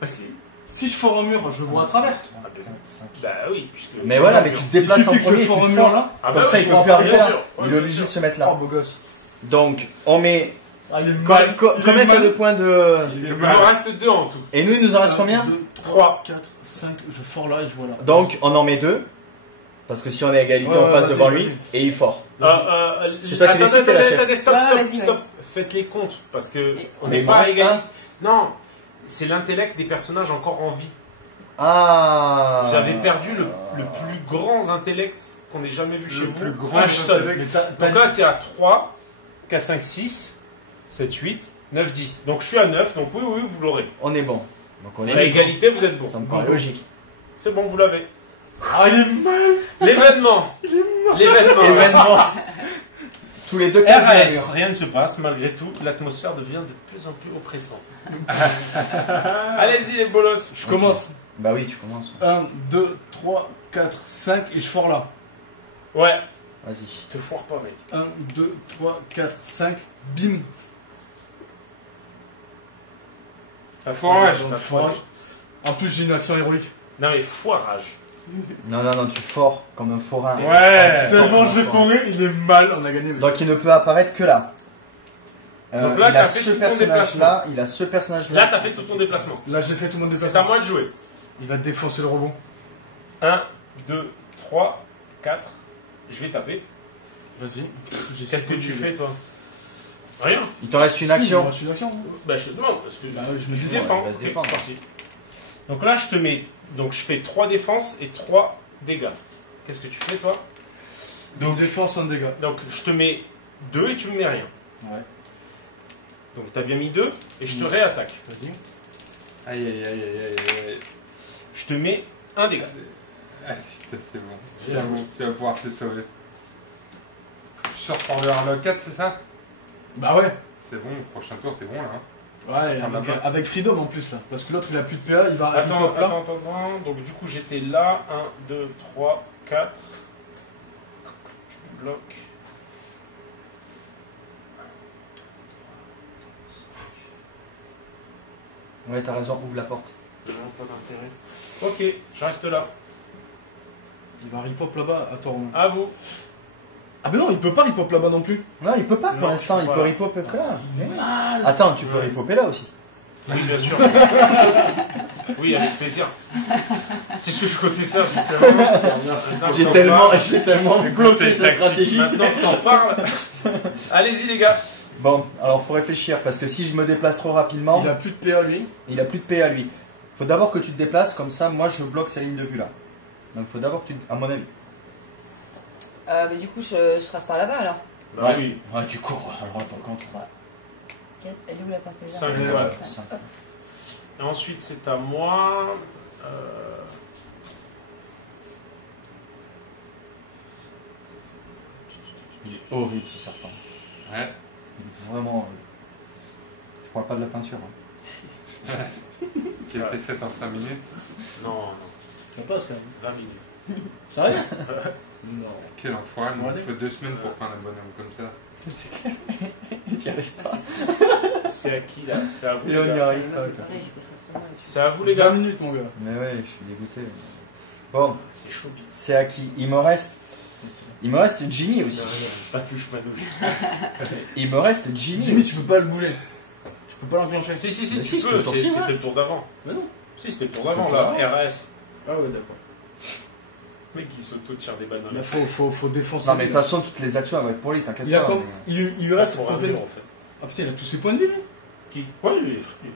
Vas-y. Si je fore un mur, je vois à travers. 3, 4, 5. Bah oui, puisque. Mais voilà, mais tu te déplaces en suffit que je premier, tu fore un te mur fores. là. Ah Comme bah ça, oui, il peut plus arriver bien là. sûr. Ouais, Il est bien obligé sûr. de se mettre Oh là. beau gosse. Donc, on met. Ah, il est mal. Combien t'as de points de. Il me reste 2 en tout. Et nous, il nous en reste combien 2, 3. 4, 5, je fore là et je vois là. Donc, on en met 2. Parce que si on est à égalité, Ouais, on passe vas-y, devant vas-y. lui et il fort. C'est toi qui décides, t'es la chef. Attendez, stop, Ouais, stop, vas-y, stop. Faites les comptes, parce que on Mais n'est il pas m'en à reste égalité. Non, c'est l'intellect des personnages encore en vie. Ah. Vous avez perdu le plus grand intellect qu'on ait jamais vu chez vous. plus grand Ashton. intellect. Mais t'as Donc là, tu es à 3, 4, 5, 6, 7, 8, 9, 10. Donc je suis à 9, donc oui, vous l'aurez. On est bon. Donc, on est À mis. égalité, vous êtes bon. Ça me paraît logique. C'est bon, vous l'avez. Ah, il est mal. L'événement. L'événement. Événement. Tous les deux 15 RS, rien ne se passe, malgré tout, l'atmosphère devient de plus en plus oppressante. Allez-y les bolos. Je commence. Bah oui, tu commences. 1, 2, 3, 4, 5 et je fore là. Ouais, Vas-y. te foire pas mec. 1, 2, 3, 4, 5, bim. Foirage. T'as Forage. En plus, j'ai une action héroïque. Non mais foirage. Non, tu fort comme un forain. Ouais. C'est bon, je l'ai foré, il est mal, on a gagné. mec. Donc il ne peut apparaître que là. Donc là, il t'as a fait ce tout ton personnage-là, il a ce personnage-là. Là, t'as fait tout ton déplacement. Là, j'ai fait tout mon C'est à déplacement. moi de jouer. Il va défoncer le robot. 1, 2, 3, 4. Je vais taper. Vas-y. Qu'est-ce que tu fais toi? Rien. Il te reste une action. Je suis une action. hein. Bah je te demande parce que Bah oui, je me je dis, défends. il va se Ok, défendre. c'est parti. Donc là, je te mets. Donc je fais 3 défenses et 3 dégâts. Qu'est-ce que tu fais toi? Donc, défense, un dégât. Donc je te mets 2 et tu me mets rien. Ouais. Donc t'as bien mis 2 et je te réattaque. Vas-y. Aïe, aïe, aïe, aïe, aïe, aïe. Je te mets 1 dégât. Ah, putain, c'est bon. Tiens, bon, tu vas pouvoir te sauver. Je sors par le Harlock 4, c'est ça? Bah ouais. C'est bon, prochain tour, t'es bon là. Hein. Ouais, Ah, bah, avec Freedom en plus là. Parce que l'autre il a plus de PA, il va Attends, hop là. attends. Donc du coup j'étais là. 1, 2, 3, 4. Je bloque. Ouais, t'as raison, ouvre la porte. Non, pas d'intérêt. Ok, je reste là. Il va rip-hop là-bas. Attends. À vous. Ah, mais non, il peut pas rip-hop là-bas non plus. Non, il peut pas pour Non, l'instant, je peux il pas. peut rip-hop que là. Mais oui. Attends, tu peux Ouais. rip-hopper là aussi. Oui, bien sûr. Oui, avec plaisir. C'est ce que je comptais faire justement. Merci. J'ai tellement bloqué sa stratégie. Maintenant que t'en parles. Allez-y les gars. Bon, alors faut réfléchir parce que si je me déplace trop rapidement, Il a plus de PA lui. il a plus de PA lui. Faut d'abord que tu te déplaces, comme ça, moi je bloque sa ligne de vue là. Donc faut d'abord que tu, à mon avis. Mais du coup, je reste par là-bas alors. Bah oui. Ouais, tu cours. Alors par contre. 4, elle est où la porte est là? Cinq, Ouais, ouais. cinq. Cinq. Et ensuite c'est à moi. Il est horrible ce serpent. Ouais. Il est vraiment horrible. Je parle pas de la peinture. Hein. Qui a été fait en 5 minutes. Non, Ça passe quand même. 20 minutes. Sérieux? Non. Quel enfoiré, il Ouais. faut 2 semaines pour peindre un bonhomme comme ça. C'est clair. T'y arrives pas. C'est à qui là? C'est à vous Et les on y gars. Et arrive moi, pas. c'est quoi. pareil, j'ai passé trop mal dessus. C'est à vous les 20 gars. minutes mon gars. Mais ouais, je suis dégoûté. Bon, C'est chaud. bide. c'est à qui? Il me reste Jimmy aussi. Pas touche manouche. Il me reste Jimmy. Jimmy, aussi. tu peux pas le bouger. Tu peux pas l'enclencher. Si, Mais tu si, c'est peux. le tour c'est- ci, C'était ouais. le tour d'avant. Mais non. Si, c'était le tour C'était d'avant le là. tour RS. Ah ouais, d'accord. Le mec qui s'auto-tire des bananes. Là, faut défoncer. Non mais de toute façon toutes les actions elles vont être pour lui, t'inquiète il, a pas. comme... mais- il lui reste Pour un complètement. mur, en fait. Ah putain, il a tous ses points de vie lui. Qui? Ouais, lui, il est foutu.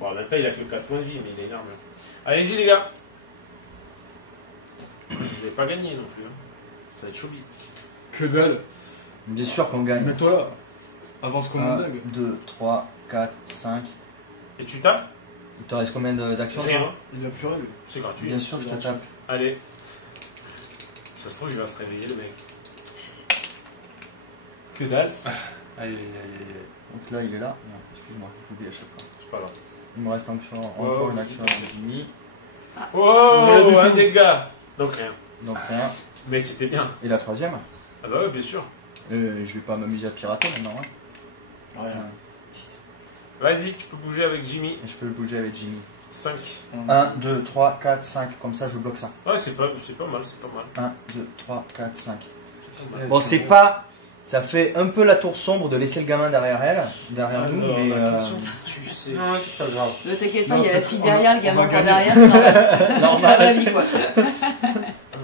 Bon, en même temps, il a que 4 points de vie, mais il est énorme. Allez-y, les gars. Vous n'avez pas gagné non plus. Hein. Ça va être chaud vite. Que dalle. Bien sûr qu'on gagne. Mets-toi là. Avance comme un 1, dingue. 2, 3, 4, 5. Et tu tapes? Il te reste combien d'actions? Rien. Il a plus rien lui. C'est gratuit. Bien sûr que je te tape. Allez. Ça se trouve, il va se réveiller, le mec. Que dalle. Aïe, aïe, aïe, aïe. Donc là il est là. Non, excuse-moi, j'oublie à chaque fois. C'est pas grave. Il me reste encore Ouais, une ouais, action ouais. avec Jimmy. Oh, Rien du un tout. dégât. Donc rien. Donc rien. Mais c'était bien. Et la troisième. Ah bah ouais, bien sûr. Je vais pas m'amuser à pirater maintenant. Hein. Ouais. Vas-y, tu peux bouger avec Jimmy. Je peux le bouger avec Jimmy. 5. 1, 2, 3, 4, 5. Comme ça je bloque ça. Ouais, c'est pas mal, c'est pas mal. 1, 2, 3, 4, 5. C'est pas mal. Bon c'est pas... Ça fait un peu la tour sombre de laisser le gamin derrière elle, derrière nous, Alors, mais... la question, tu sais. Non, c'est pas grave. Ne t'inquiète pas, Non, il y a la c'est- fille on derrière, va- le gamin on va par gagner. derrière, c'est normal. Non, C'est la vie quoi.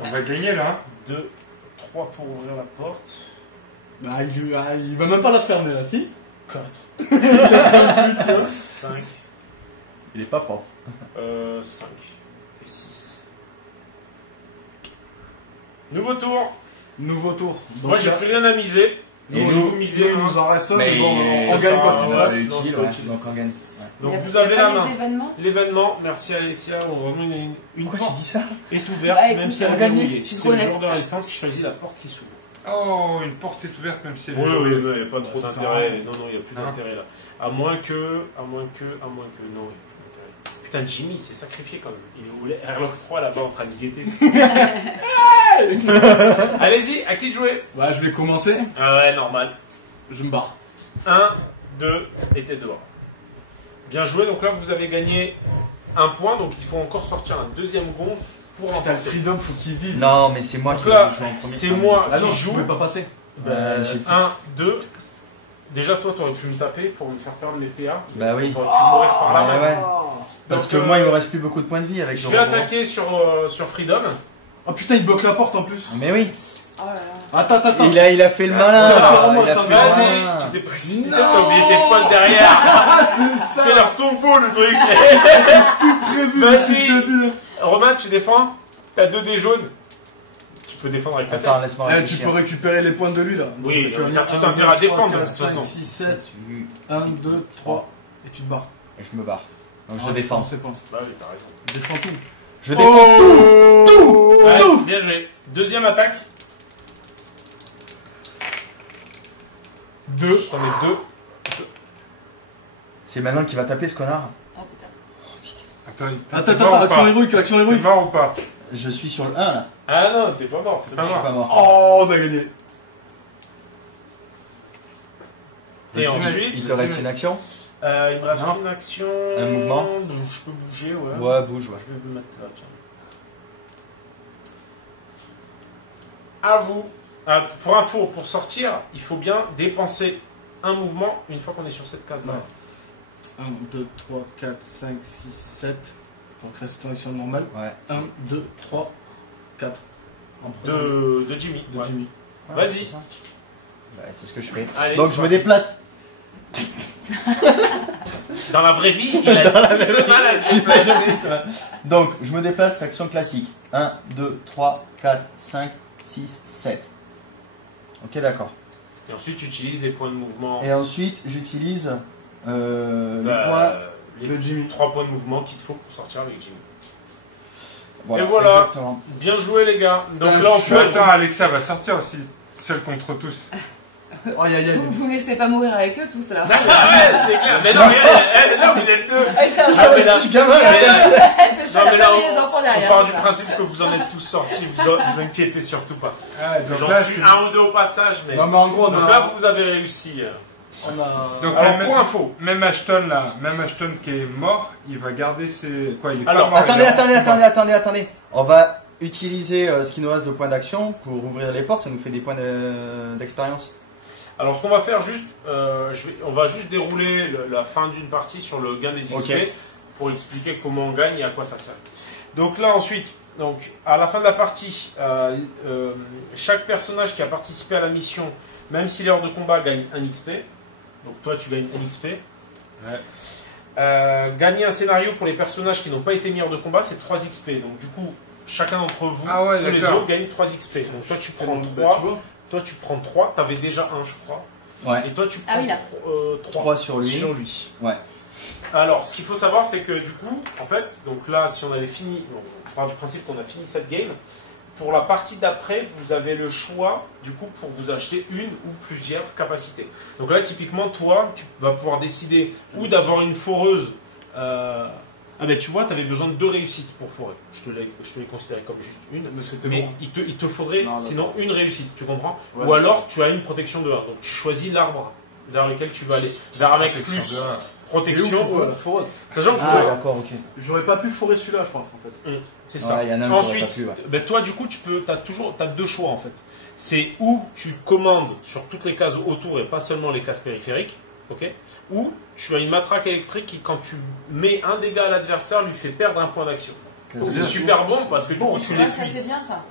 On va gagner là. Hein. 2, 3 pour ouvrir la porte. Ah, il va même pas la fermer là, si. 4. 5. Il est pas propre. 5. Et 6. Nouveau tour. Nouveau tour. Donc, Moi, j'ai là, plus rien à miser. Et Donc, si nous- vous misez, il nous en reste un, Mais mais bon, on c'est gagne ça, quoi ouais. qu'il Ouais. arrive. C'est non, utile, c'est pas ouais. utile. Donc on gagne. Ouais. Donc, Il y a- vous il y a avez pas la les main. événements. L'événement, merci Alexia, on remet une Pourquoi tu porte dis ça est ouverte, Bah, même écoute, si elle on est a gagné. verrouillée. Je suis C'est trop le honnête. jour de résistance qui choisit la porte qui s'ouvre. Oh, une porte est ouverte même si elle est Oui, verrouillée. il n'y a pas trop Ça sert à d'intérêt. rien. Non, il n'y a plus Hein d'intérêt là. À moins que, non, il n'y a plus d'intérêt. Putain, Jimmy, il s'est sacrifié quand même. Il est au Airlock 3 là-bas en train de guetter. Allez-y, à qui de jouer? Ouais, je vais commencer. Ah ouais, normal. Je me barre. 1, 2, et t'es dehors. Bien joué, donc là vous avez gagné un point, donc il faut encore sortir un deuxième gonce pour Putain, le emporter. freedom, faut qu'il vive. Non, mais c'est moi Donc qui là, vais jouer en premier. c'est moi. Ah non, qui je joue. pouvais pas passer. J'ai- 1, 2. Déjà, toi, t'aurais pu me taper pour me faire perdre mes PA. Bah oui. T'aurais pu mourir par là Ouais, même. ouais. Oh, Parce Donc, que moi il me reste plus beaucoup de points de vie avec Je le vais robot. attaquer sur Freedom. Oh putain, il bloque la porte en plus. Mais oui. Oh là là. Attends. Il a fait le Ah, malin. ça va, Il moi, a ça fait va. le Vas-y, malin. tu t'es précipité, Non. t'as oublié tes potes derrière. C'est leur tombeau le truc. Vas-y. Romain, tu défends. T'as 2 dés jaunes. Tu peux défendre avec ta tête. Attends, laisse-moi Eh, tu réfléchir. peux récupérer les points de lui là. Oui, tu vas t'as venir tout intérêt à défendre, de toute façon. 6, 7, 7, 8. 1, 2, 3. Et tu te barres. Et je me barre. Donc je Ah, défends. c'est pas. Bah oui, t'as raison. Défends tout. Je défends tout. Ouais, bien joué. Deuxième attaque. 2. Je t'en mets 2. C'est maintenant qu'il va taper ce connard. Oh putain. Attends, action héroïque, action T'es héroïque. mort ou pas? Je suis sur le 1 là. Ah non, t'es pas mort. T'es C'est pas Je suis mort. pas mort. Oh, on a gagné. Et Vas-y, mec. ensuite, Il te reste une action? il me reste Non. une action. Un mouvement. Donc, je peux bouger, ouais. Ouais, bouge, ouais. Je vais vous mettre là, tiens. À vous. Pour info, pour sortir, il faut bien dépenser un mouvement une fois qu'on est sur cette case-là. Ouais. 1, 2, 3, 4, 5, 6, 7. Donc ça c'est en action normale. Ouais. 1, 2, 3, 4. De Jimmy. De ouais. Jimmy. Vas-y. C'est ça. Bah, c'est ce que je fais. Allez, Donc c'est je me parti. déplace. Dans la vraie vie, il a de mal à se déplacer. Donc je me déplace, action classique. 1, 2, 3, 4, 5, 6, 7. Ok, d'accord. Et ensuite, tu utilises les points de mouvement. Et ensuite, j'utilise les Bah, points. De Jimmy. 3 points de mouvement qu'il te faut pour sortir avec Jimmy. Voilà, Et voilà. exactement. Bien joué, les gars. Donc là, on peut. Attends, Alexa va sortir aussi. Seul contre tous. Aïe aïe aïe. Vous me laissez pas mourir avec eux tous là. Ouais, c'est clair. Mais non, mais là, vous êtes deux. Eh, c'est un Ah, jeu. mais là- aussi, gamin, mais là- C'est ça, Non, la mais là, famille et les enfants on derrière. part c'est du ça. principe que vous en êtes tous sortis. Vous inquiétez surtout pas. Donc J'en là, tue c'est. un ou deux au passage, mais. Non mais en gros on Donc là, a. vous avez réussi. On a... Donc Alors, même, pour info. même Ashton là, même Ashton qui est mort, il va garder ses. Quoi, il est Alors, pas mort. il est en combat. Attendez. On va utiliser ce qui nous reste de points d'action pour ouvrir les portes. Ça nous fait des points d'expérience. Alors, ce qu'on va faire juste, on va juste dérouler la fin d'une partie sur le gain des XP Ok. pour expliquer comment on gagne et à quoi ça sert. Donc là, ensuite, donc, à la fin de la partie, chaque personnage qui a participé à la mission, même s'il est hors de combat, gagne 1 XP. Donc toi, tu gagnes 1 XP. Ouais. Gagner un scénario pour les personnages qui n'ont pas été mis hors de combat, c'est 3 XP. Donc du coup, chacun d'entre vous, Ah ouais, tous les d'accord. autres gagnent 3 XP. Donc toi, tu prends Bah, 3. tu vois. Toi, tu prends 3. Tu avais déjà 1, je crois. Ouais. Et toi, tu prends Ah oui, là. 3 sur lui. Sur lui. Ouais. Alors, ce qu'il faut savoir, c'est que du coup, en fait, donc là, si on avait fini, on part du principe qu'on a fini cette game. Pour la partie d'après, vous avez le choix, du coup, pour vous acheter une ou plusieurs capacités. Donc là, typiquement, toi, tu vas pouvoir décider ou d'avoir une foreuse. Ah ben, tu vois, tu avais besoin de 2 réussites pour forer. Je te l'ai considéré comme juste une. Mais c'était Mais bon. il te faudrait Non, sinon une réussite, tu comprends? Ouais. Ou alors tu as une protection de 1. Donc tu choisis l'arbre vers lequel tu vas aller. Vers un mec plus Et où, protection. la foreuse. Sachant que Ah, d'accord, ok. J'aurais pas pu forer celui-là je pense en fait. c'est ça. Ouais, il y en a un qui aurait Ensuite, pas pu, ouais. ben toi du coup t'as 2 choix en fait. C'est où tu commandes sur toutes les cases autour et pas seulement les cases périphériques, ok? Ou tu as une matraque électrique qui, quand tu mets un dégât à l'adversaire, lui fait perdre un point d'action. Donc c'est super bon parce que du coup tu Ouais, ça l'épuises. c'est bien ça.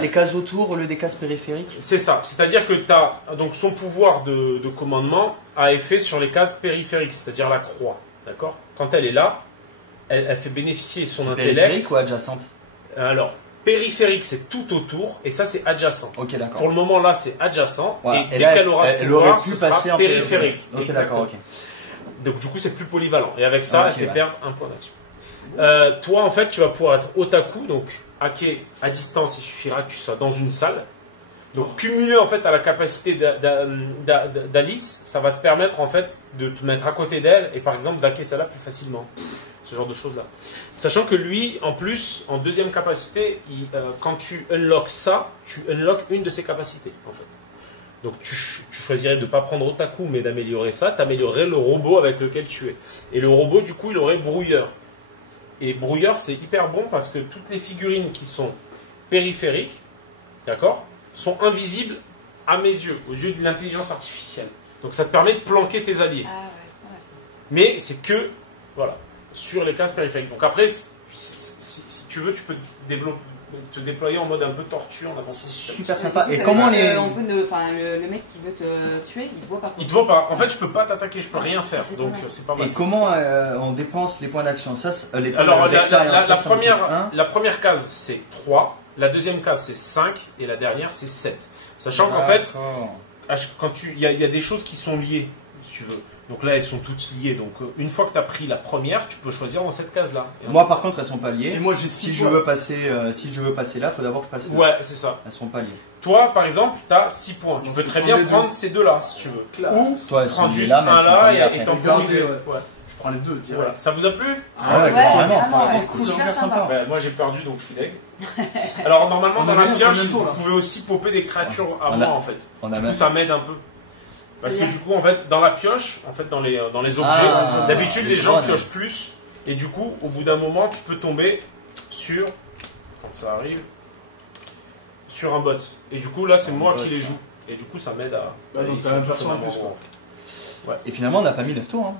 Les cases autour au lieu des cases périphériques. C'est ça, c'est-à-dire que tu as donc son pouvoir de commandement a effet sur les cases périphériques, c'est-à-dire la croix, d'accord? Quand elle est là, elle fait bénéficier son C'est intellect. périphérique ou adjacente? Alors, périphérique c'est tout autour et ça c'est adjacent. Ok, d'accord. Pour le moment là c'est adjacent Voilà. et Et dès là, qu'elle aura ce elle aurait pouvoir, pu ce sera passer en périphérique. Ok, Exactement. d'accord, ok. Donc du coup c'est plus polyvalent et avec ça Ok, elle fait ouais. perdre un point d'action. Toi en fait tu vas pouvoir être otaku, donc hacker à distance, il suffira que tu sois dans une salle. Donc cumulé en fait à la capacité d'Alice, ça va te permettre en fait de te mettre à côté d'elle et par exemple d'hacker celle-là plus facilement. Ce genre de choses là. Sachant que lui en plus en deuxième capacité, quand tu unlock ça, tu unlock une de ses capacités en fait. Donc tu choisirais de ne pas prendre otaku mais d'améliorer ça, tu améliorerais le robot avec lequel tu es. Et le robot du coup il aurait brouilleur. Et brouilleur c'est hyper bon parce que toutes les figurines qui sont périphériques, d'accord, sont invisibles à mes yeux, aux yeux de l'intelligence artificielle. Donc ça te permet de planquer tes alliés. Ah ouais, c'est pas mal ça. Mais c'est que, voilà, sur les cases périphériques. Donc après, si tu veux, tu peux te déployer en mode un peu tortue en avançant. Super Du sympa. coup, Et ça comment veut dire les. que le mec qui veut te tuer, il te voit pas. Il te voit pas. En fait, je peux pas t'attaquer, je peux rien faire. C'est Donc pas mal. c'est pas mal. Et comment on dépense les points d'action? Ça, les points Alors, d'expérience. Ça, ça me coûte un. la première case, c'est 3. La deuxième case, c'est 5. Et la dernière, c'est 7. Sachant qu'en fait, D'accord. il y a des choses qui sont liées, si tu veux. Donc là, elles sont toutes liées. Donc une fois que tu as pris la première, tu peux choisir dans cette case-là. Et Moi, par contre, elles sont pas liées. Et moi j'ai Si 6 je veux passer, là, il faut d'abord que je passe là. ouais, c'est ça. Elles sont pas liées. Toi, par exemple, tu as 6 points. Tu Donc, peux je très prends bien les deux. prendre ces deux-là, si tu veux. Classe. Ou Toi, elles sont prendre liées juste là, mais un elles sont là pas liées et après. temporiser. Ouais. Ouais. prends les deux direct. Voilà. Ça vous a plu? Ah ouais, carrément, franchement, c'était c'est super sympa. Bah, moi j'ai perdu donc je suis deg. Alors normalement On dans a la gagné pioche combien de tours, vous là pouvez aussi popper des créatures à On moi a- en fait. On Du a coup même... ça m'aide un peu. Parce que C'est-à-dire du coup en fait dans la pioche, en fait dans les objets, Ah, d'habitude les les gens drones. piochent plus et du coup au bout d'un moment tu peux tomber sur, quand ça arrive, sur un bot. Et du coup là c'est Un moi bot, qui les ouais. joue. Et du coup ça m'aide à... Bah, donc ils t'as sont un tous perso au en même plus, endroit. Et finalement, on n'a pas mis 9 tours. Hein.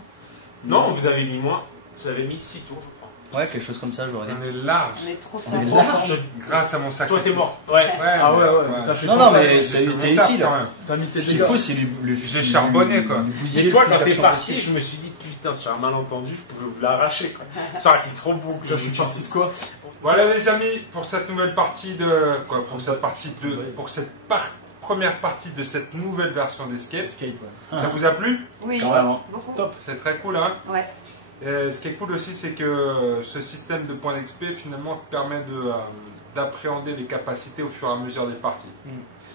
Non, vous avez mis moins. Vous avez mis 6 tours je crois. Ouais, quelque chose comme ça, j'aurais dit. On est large. On est trop fort. On est large. Grâce à mon sacrifice. Toi t'es mort. Ouais. Ah ouais, t'as fait Non, ton non, taf, mais hein. ça a J'ai été fait mon taf, utile. quand même. T'as mis tes Ce qu'il dégâts. faut, c'est J'ai charbonné, quoi. bousiller Et toi, le plus quand t'es d'action parti, possible. je me suis dit, putain, sur un malentendu, je pouvais vous l'arracher, quoi. Ça aurait été trop bon que Je suis parti de quoi? Voilà les amis, pour cette nouvelle partie de... Quoi, pour cette partie de... Pour cette première partie de cette nouvelle version d'Escape. Escape, ouais. Ça vous a plu? Oui, Carrément. beaucoup. Top. C'est très cool, hein? Ouais. Ce qui est cool aussi, c'est que ce système de points d'XP finalement te permet d'appréhender les capacités au fur et à mesure des parties.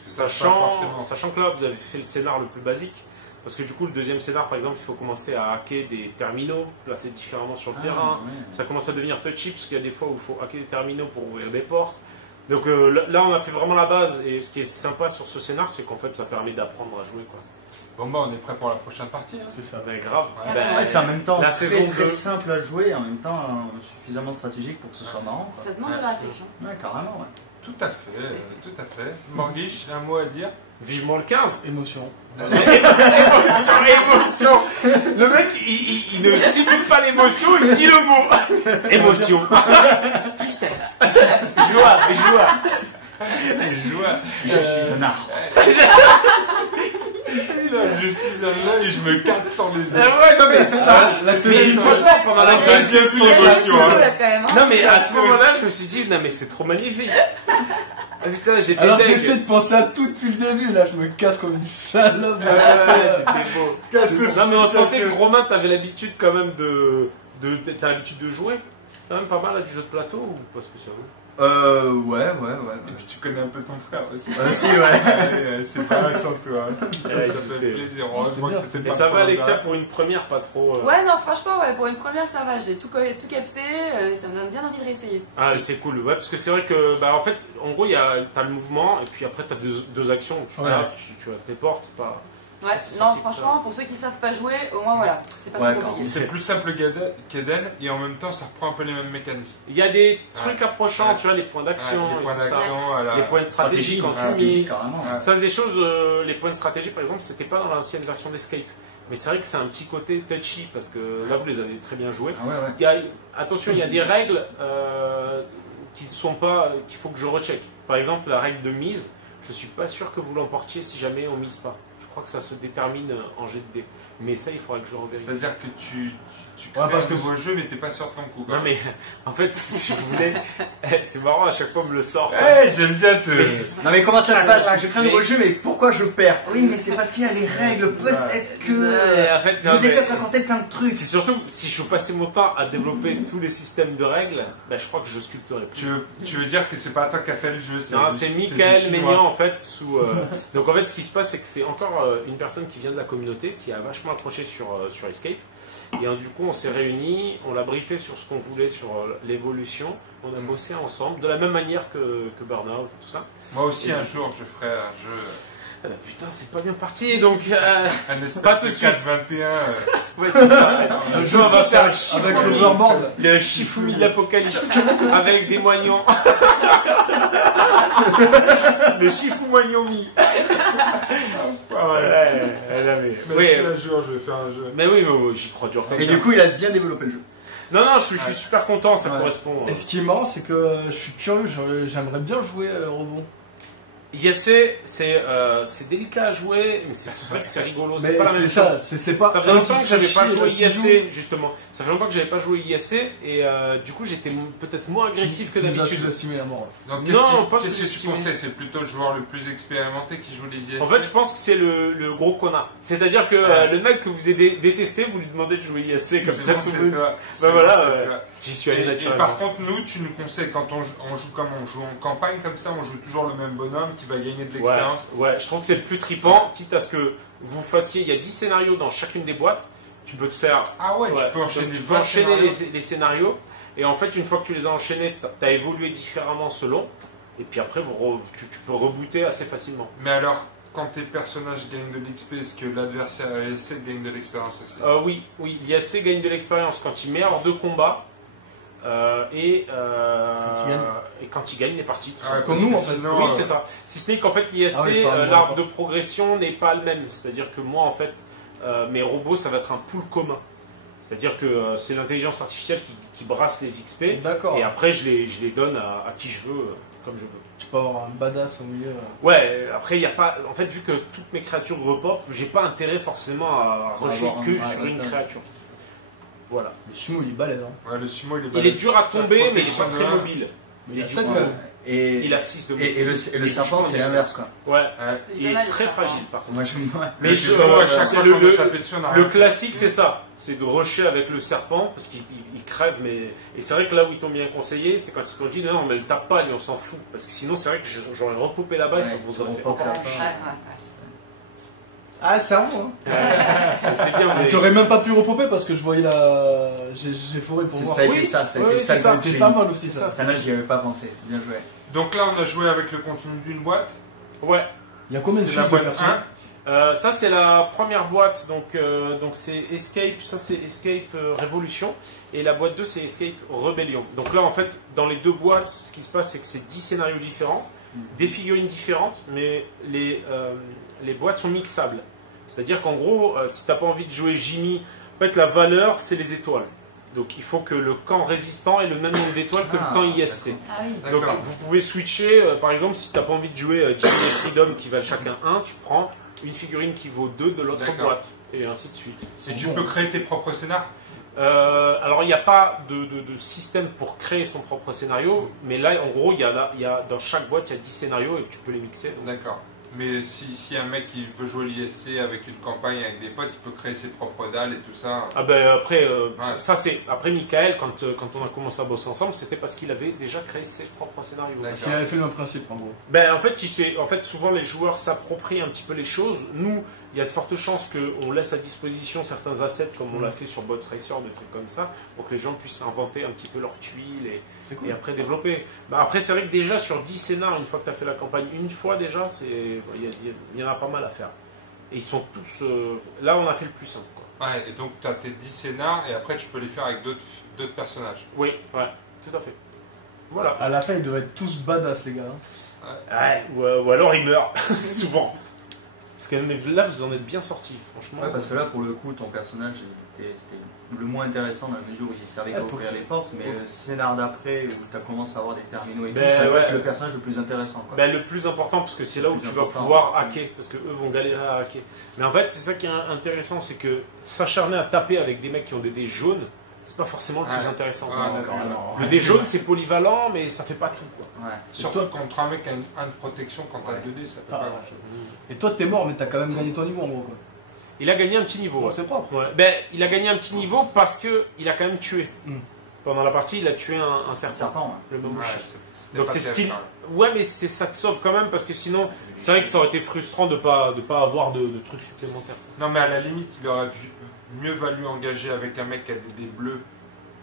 Ça, c'est pas forcément- Sachant que là, vous avez fait le scénar le plus basique. Parce que du coup, le deuxième scénar, par exemple, il faut commencer à hacker des terminaux, placer différemment sur le terrain. Ça commence à devenir touchy, parce qu'il y a des fois où il faut hacker des terminaux pour ouvrir des portes. Donc là, on a fait vraiment la base. Et ce qui est sympa sur ce scénar, c'est qu'en fait, ça permet d'apprendre à jouer, quoi. Bon bah on est prêt pour la prochaine partie. Hein. C'est ça. Mais grave. Ouais. Ben, Ouais, c'est en même temps la très, saison très 2. simple à jouer et en même temps suffisamment stratégique pour que ce soit marrant. Quoi. Ça demande de la réflexion. Ouais, carrément, ouais. Tout à fait, tout à fait. Morguiche, un mot à dire? Vivement le 15. Émotion. Émotion. Le mec, il ne simule pas l'émotion, il dit le mot. Émotion. Tristesse. Joie. Joie. Je suis un art. Je suis un homme et je me casse sans les Ah ailes. ouais, non mais ça, mais franchement, pendant la J'aime bien plus l'émotion. C'est Hein. cool, là, quand même. Hein. non mais à ce moment-là, je me suis dit, non mais c'est trop magnifique. Ah putain, j'étais Alors deg. j'essaie de penser à tout depuis le début, là je me casse comme une salope. Ouais, c'était beau. Casse Non mais on ce sentait que statut. Romain, t'avais l'habitude quand même t'as l'habitude de jouer quand même pas mal à du jeu de plateau ou pas spécialement? Ouais. Et puis tu connais un peu ton frère aussi. Aussi, ouais. Ouais, c'est pas sans toi. Ouais, Ça fait c'était- plaisir. Heureusement bien, que c'était Et pas ça va trop Alexia là. pour une première, pas trop... Ouais, non, franchement, ouais, pour une première, ça va. J'ai tout capté. Ça me donne bien envie de réessayer. Ah c'est cool, ouais, parce que c'est vrai que, bah en fait, en gros, t'as le mouvement, et puis après t'as deux actions, tu Ouais. tapes, tu vas te les portes, c'est pas... Ouais, C'est non, ça, c'est franchement, pour ceux qui savent pas jouer, au moins voilà. C'est pas Ouais, trop quand compliqué. C'est plus simple qu'Eden et en même temps ça reprend un peu les mêmes mécanismes. Il y a des trucs approchants, Ouais. tu vois, les points d'action, Ouais, les points et tout ça. d'action, Les points de stratégie quand tu mises. carrément. Ouais. Ça, c'est des choses, les points de stratégie par exemple, c'était pas dans l'ancienne version d'Escape. Mais c'est vrai que c'est un petit côté touchy, parce que là vous les avez très bien joués. Ah ouais, ouais. Attention, il y a des règles qui ne sont pas, qu'il faut que je recheck. Par exemple, la règle de mise, je suis pas sûr que vous l'emportiez si jamais on mise pas. Je crois que ça se détermine en jet de dés. Mais ça, il faudrait que je revérifie. C'est-à-dire que tu crées Ouais, parce un que nouveau jeu mais t'es pas sûr de ton coup. Non mais en fait, si vous voulez, c'est marrant, à chaque fois on me le sort. Ça. Eh, j'aime bien te... Non mais comment ça se passe? Je crée un Mais- nouveau jeu, mais pourquoi je perds? Oui, mais c'est parce qu'il y a les règles, peut-être que... En fait, Je non, vous ai mais peut-être raconté plein de trucs. c'est surtout si je veux passer mon temps à développer tous les systèmes de règles, ben, je crois que je sculpterai plus. Tu veux dire que c'est pas toi qui as fait le jeu, Non, c'est Michael des Chinois. Maignan en fait. Donc en fait, ce qui se passe, c'est que c'est encore une personne qui vient de la communauté qui a vachement accroché sur Escape. Et du coup, on s'est réunis, on l'a briefé sur ce qu'on voulait sur l'évolution. On a bossé ensemble de la même manière que Burnout et tout ça. Moi aussi un jour je ferai un jeu, Ah bah, putain, c'est pas bien parti donc. un espèce Pas tout de de suite. 4-21. Ouais, c'est ça. Un jeu, on va faire avec Shifumi. l'overboard. Le Shifumi de l'apocalypse avec des moignons. Le Shifumoignomi. Ah ouais. Mais Mais oui, si un jour je vais faire un jeu. mais oui, j'y crois dur comme Et ça. du coup, il a bien développé le jeu. Non, je suis super content, ça Ouais. correspond. Et ce qui est marrant, c'est que je suis curieux, j'aimerais bien jouer Rebond. Yacé, c'est délicat à jouer, mais c'est vrai que c'est rigolo. C'est Mais pas la même c'est ça, chose. c'est pas. Ça faisait un longtemps qui que se j'avais fait pas chier, joué l'autre qui joue. IAC, justement. Ça fait longtemps que j'avais pas joué IAC, et du coup j'étais peut-être moins agressif que Tu nous as d'habitude. sous-estimé la mort. Donc Non, pas qu'est-ce que tu sous-estimé. conseilles? C'est plutôt le joueur le plus expérimenté qui joue les ISC? En fait, je pense que c'est le gros connard. C'est-à-dire que Ouais. le mec que vous détestez, vous lui demandez de jouer IAC comme ça Souvent, tout c'est le toi. Bah voilà, C'est ouais. toi. J'y suis allé Et naturellement. par contre, nous, tu nous conseilles, quand on joue comme on joue en campagne comme ça, on joue toujours le même bonhomme qui va gagner de l'expérience. Ouais, je trouve que c'est le plus trippant, quitte à ce que vous fassiez, il y a 10 scénarios dans chacune des boîtes, Tu peux te faire. Ah ouais, Ouais, tu peux enchaîner, tu peux 20 enchaîner scénarios. les scénarios. Et en fait, une fois que tu les as enchaînés, tu as évolué différemment selon. Et puis après, tu peux rebooter assez facilement. Mais alors, quand tes personnages gagnent de l'XP, est-ce que l'adversaire essaie de gagner de l'expérience aussi? Oui, l'IAC gagne de l'expérience quand il met hors de combat. Et quand il gagne les parties. tout Ah, simplement. comme nous, en fait. sinon, Oui, c'est ça. Si ce n'est qu'en fait, l'IAC, Ah oui, pas l'arbre bon, de progression n'est pas le même. C'est-à-dire que moi, en fait, mes robots, ça va être un pool commun. C'est-à-dire que c'est l'intelligence artificielle qui brasse les XP. D'accord. Et après, je les donne à qui je veux, comme je veux. Tu peux avoir un badass au milieu. Ouais, après, il n'y a pas. En fait, vu que toutes mes créatures repopent, j'ai pas intérêt forcément à rusher avoir un- que ouais, sur une ouais. créature. Voilà. Le sumo, il est balèze. Hein. Ouais, le sumo, il est Il est balèze. dur à Sa tomber, mais il n'est pas protection très de un. mobile. Mais il a du 7 coup, balles. Et, Il a 6 de et le mobilité. serpent, c'est l'inverse, quoi. Ouais, Ouais. il est très fragile par contre. Moi, je me Mais Le je- sumo, à chaque c'est fois le- qu'on le- veut taper dessus, on a Le rien. classique, c'est ça. C'est de rusher avec le serpent, parce qu'il crève, mais. Et c'est vrai que là où ils t'ont bien conseillé, c'est quand ils t'ont dit non, mais le tape pas, lui, on s'en fout. Parce que sinon, c'est vrai que j'aurais repopé là-bas et ça Ouais, vous ça aurait fait repop encore là. plus. Ouais, Ah, le cerveau. Hein. C'est bien, mais. Tu aurais même pas pu repopper parce que je voyais la. J'ai foré pour C'est voir. ça a Oui, été ça, ça a oui, été c'est ça ça. le but C'était de pas génie. mal aussi ça. Ça, là, j'y avais pas pensé. Bien joué. Donc là, on a joué avec le contenu d'une boîte. Ouais. Il y a combien de C'est la fiches de boîte personnes 1. Ça c'est la première boîte, donc c'est Escape, ça c'est Escape Révolution, et la boîte 2 c'est Escape Rébellion. Donc là en fait, dans les deux boîtes, ce qui se passe c'est que c'est 10 scénarios différents, des figurines différentes, mais les boîtes sont mixables. C'est-à-dire qu'en gros, si t'as pas envie de jouer Jimmy, en fait la valeur c'est les étoiles. Donc il faut que le camp résistant ait le même nombre d'étoiles que Ah, le camp ISC. Ah oui. Donc D'accord. vous pouvez switcher, par exemple, si tu n'as pas envie de jouer Jimmy et Freedom qui valent chacun 1, tu prends une figurine qui vaut 2 de l'autre D'accord. boîte, et ainsi de suite. Et tu peux créer tes propres scénars. Alors il n'y a pas de système pour créer son propre scénario, mais là en gros, dans chaque boîte, il y a 10 scénarios et tu peux les mixer. Donc, D'accord. Mais si un mec qui veut jouer l'ISC avec une campagne avec des potes, il peut créer ses propres dalles et tout ça. Ah ben après, Ouais. ça c'est. Après Michael, quand on a commencé à bosser ensemble, c'était parce qu'il avait déjà créé ses propres scénarios. D'accord. Il avait fait le même principe en gros. Ben, en fait, souvent les joueurs s'approprient un petit peu les choses. Nous, il y a de fortes chances qu'on laisse à disposition certains assets, comme on l'a fait sur Bots Racer, des trucs comme ça, pour que les gens puissent inventer un petit peu leurs tuiles C'est et après développer. Bah, après, c'est vrai que déjà sur 10 scénars, une fois que tu as fait la campagne une fois déjà, il y en a pas mal à faire. Et ils sont tous. Là, on a fait le plus simple. Quoi. Ouais, et donc tu as tes 10 scénars et après tu peux les faire avec d'autres personnages. Oui, ouais, tout à fait. Voilà. À la fin, ils devaient être tous badass, les gars. Hein. Ouais, ou alors ils meurent, souvent. Parce que mais là, vous en êtes bien sortis, franchement. Ouais, parce que là, pour le coup, ton personnage, c'était le moins intéressant dans la mesure où il servait qu'à Ouais, pour- ouvrir les portes, mais le scénar d'après, où tu as commencé à avoir des terminaux et tout, Ben, ça doit ouais. être le personnage le plus intéressant. Quoi. Ben, le plus important, parce que c'est là où Le plus tu vas important. pouvoir hacker, parce que eux vont galérer à hacker. Mais en fait, c'est ça qui est intéressant, c'est que s'acharner à taper avec des mecs qui ont des dés jaunes, c'est pas forcément le plus Ouais. intéressant. Ah, quoi. d'accord. Le dé jaune, c'est polyvalent, mais ça fait pas tout. Quoi. Ouais. Surtout contre un mec qui a un de protection, quand t'as Ouais. 2D, ça fait Ah, pas ouais. grand chose. Et toi, t'es mort, mais t'as quand même gagné ton niveau en gros. Quoi. Il a gagné un petit niveau. Bon, ouais. c'est propre. Ouais. Ben, il a gagné un petit niveau parce que il a quand même tué. Mm. Pendant la partie, il a tué un Le serpent, serpent, le Ouais, mamouche. c'était Donc pas c'est terrible, style. ça. Ouais, mais ça te sauve quand même parce que sinon, c'est vrai que ça aurait été frustrant de pas avoir de trucs supplémentaires. Non, mais à la limite, il aurait mieux valu engager avec un mec qui a des dés bleus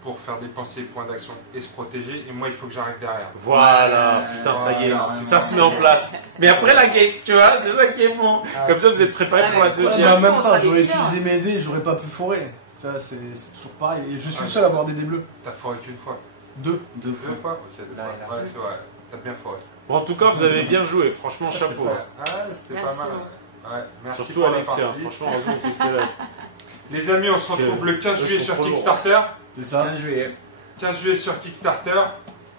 pour faire dépenser les points d'action et se protéger, et moi il faut que j'arrive derrière. Voilà, putain, ça y est, ça se met en place. Mais après la game, tu vois, c'est ça qui est bon. Comme ça, vous êtes préparés Ah, pour la mais Ouais, deuxième. mais en on même sera temps, des j'aurais killers. utilisé mes dés, j'aurais pas pu forer. Tu vois, c'est toujours pareil. Et je suis le seul à avoir des dés bleus. T'as foré qu'une fois. 2. 2 Deux fois. fois Ok, deux Là, fois. là. Ouais, c'est vrai. T'as bien foré. Bon, en tout cas, vous avez bien joué, franchement, chapeau. Ouais, c'était pas Merci. mal. Ouais, merci Surtout pour la Alexia, partie. franchement, heureusement que t'étais là. Les amis, on se retrouve le 15 juillet sur Kickstarter. C'est ça. 15 juillet. 15 juillet sur Kickstarter.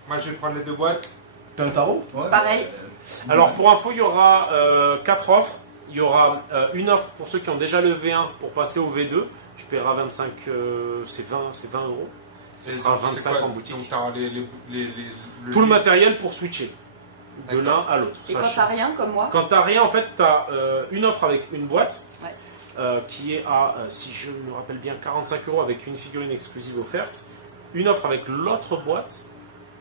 Moi, je vais prendre les deux boîtes. T'as un tarot Ouais, Pareil. Alors, pour info, il y aura 4 offres. Il y aura une offre pour ceux qui ont déjà le V1 pour passer au V2. Tu paieras 25, c'est 20 euros. Ce Et sera donc, c'est 25 quoi en boutique. Donc, t'auras Tout le matériel pour switcher de l'un D'accord. à l'autre. Et quand Sachant- t'as rien comme moi, Quand t'as rien, en fait, t'as une offre avec une boîte Ouais. qui est à, si je me rappelle bien, 45 euros avec une figurine exclusive offerte. Une offre avec l'autre boîte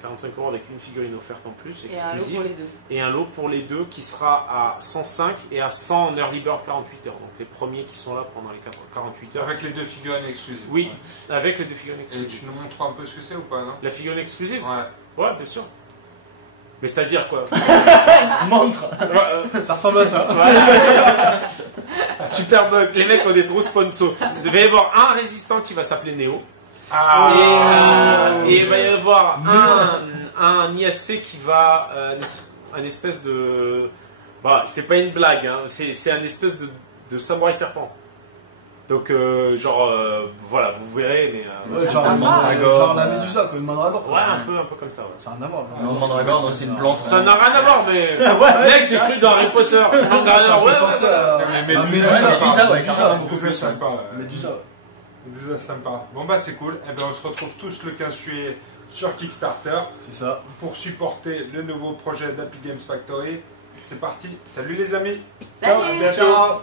45 € avec une figurine offerte en plus, Et un lot exclusive. pour les deux. Et un lot pour les deux qui sera à 105 et à 100 en early bird 48 heures. Donc les premiers qui sont là pendant les 48 heures. Avec les 2 figurines exclusives. Oui, avec les deux figurines Et exclusives. tu nous montres un peu ce que c'est ou pas, non? La figurine exclusive Ouais. Ouais, bien sûr. Mais c'est-à-dire quoi? Montre. Ça ressemble à ça. Super bug, les mecs ont des gros sponsors. Il va y avoir un résistant qui va s'appeler Neo. Et il va y avoir un IAC qui va. Un espèce de. Bah, c'est pas une blague, hein, c'est un espèce de samouraï serpent. Donc, voilà, vous verrez, mais. Ouais, genre, sympa. genre la Médusa, quoi, une mandragore. Ouais, un peu comme ça, ouais. Ça n'a rien à voir. Non, Mandragore, non, c'est une plante. Ça n'a rien à voir, mais. Mec, c'est cru dans Harry Potter. Mandragore, ouais, penser à Mais Médusa, Médusa, ouais, carrément. beaucoup Médusa, plus sympa. Médusa. Médusa, sympa. Bon, bah, c'est cool. Eh ben, on se retrouve tous le 15 juillet sur Kickstarter C'est ça. pour supporter le nouveau projet d'Happy Games Factory. C'est parti. Salut les amis. Salut. À bientôt.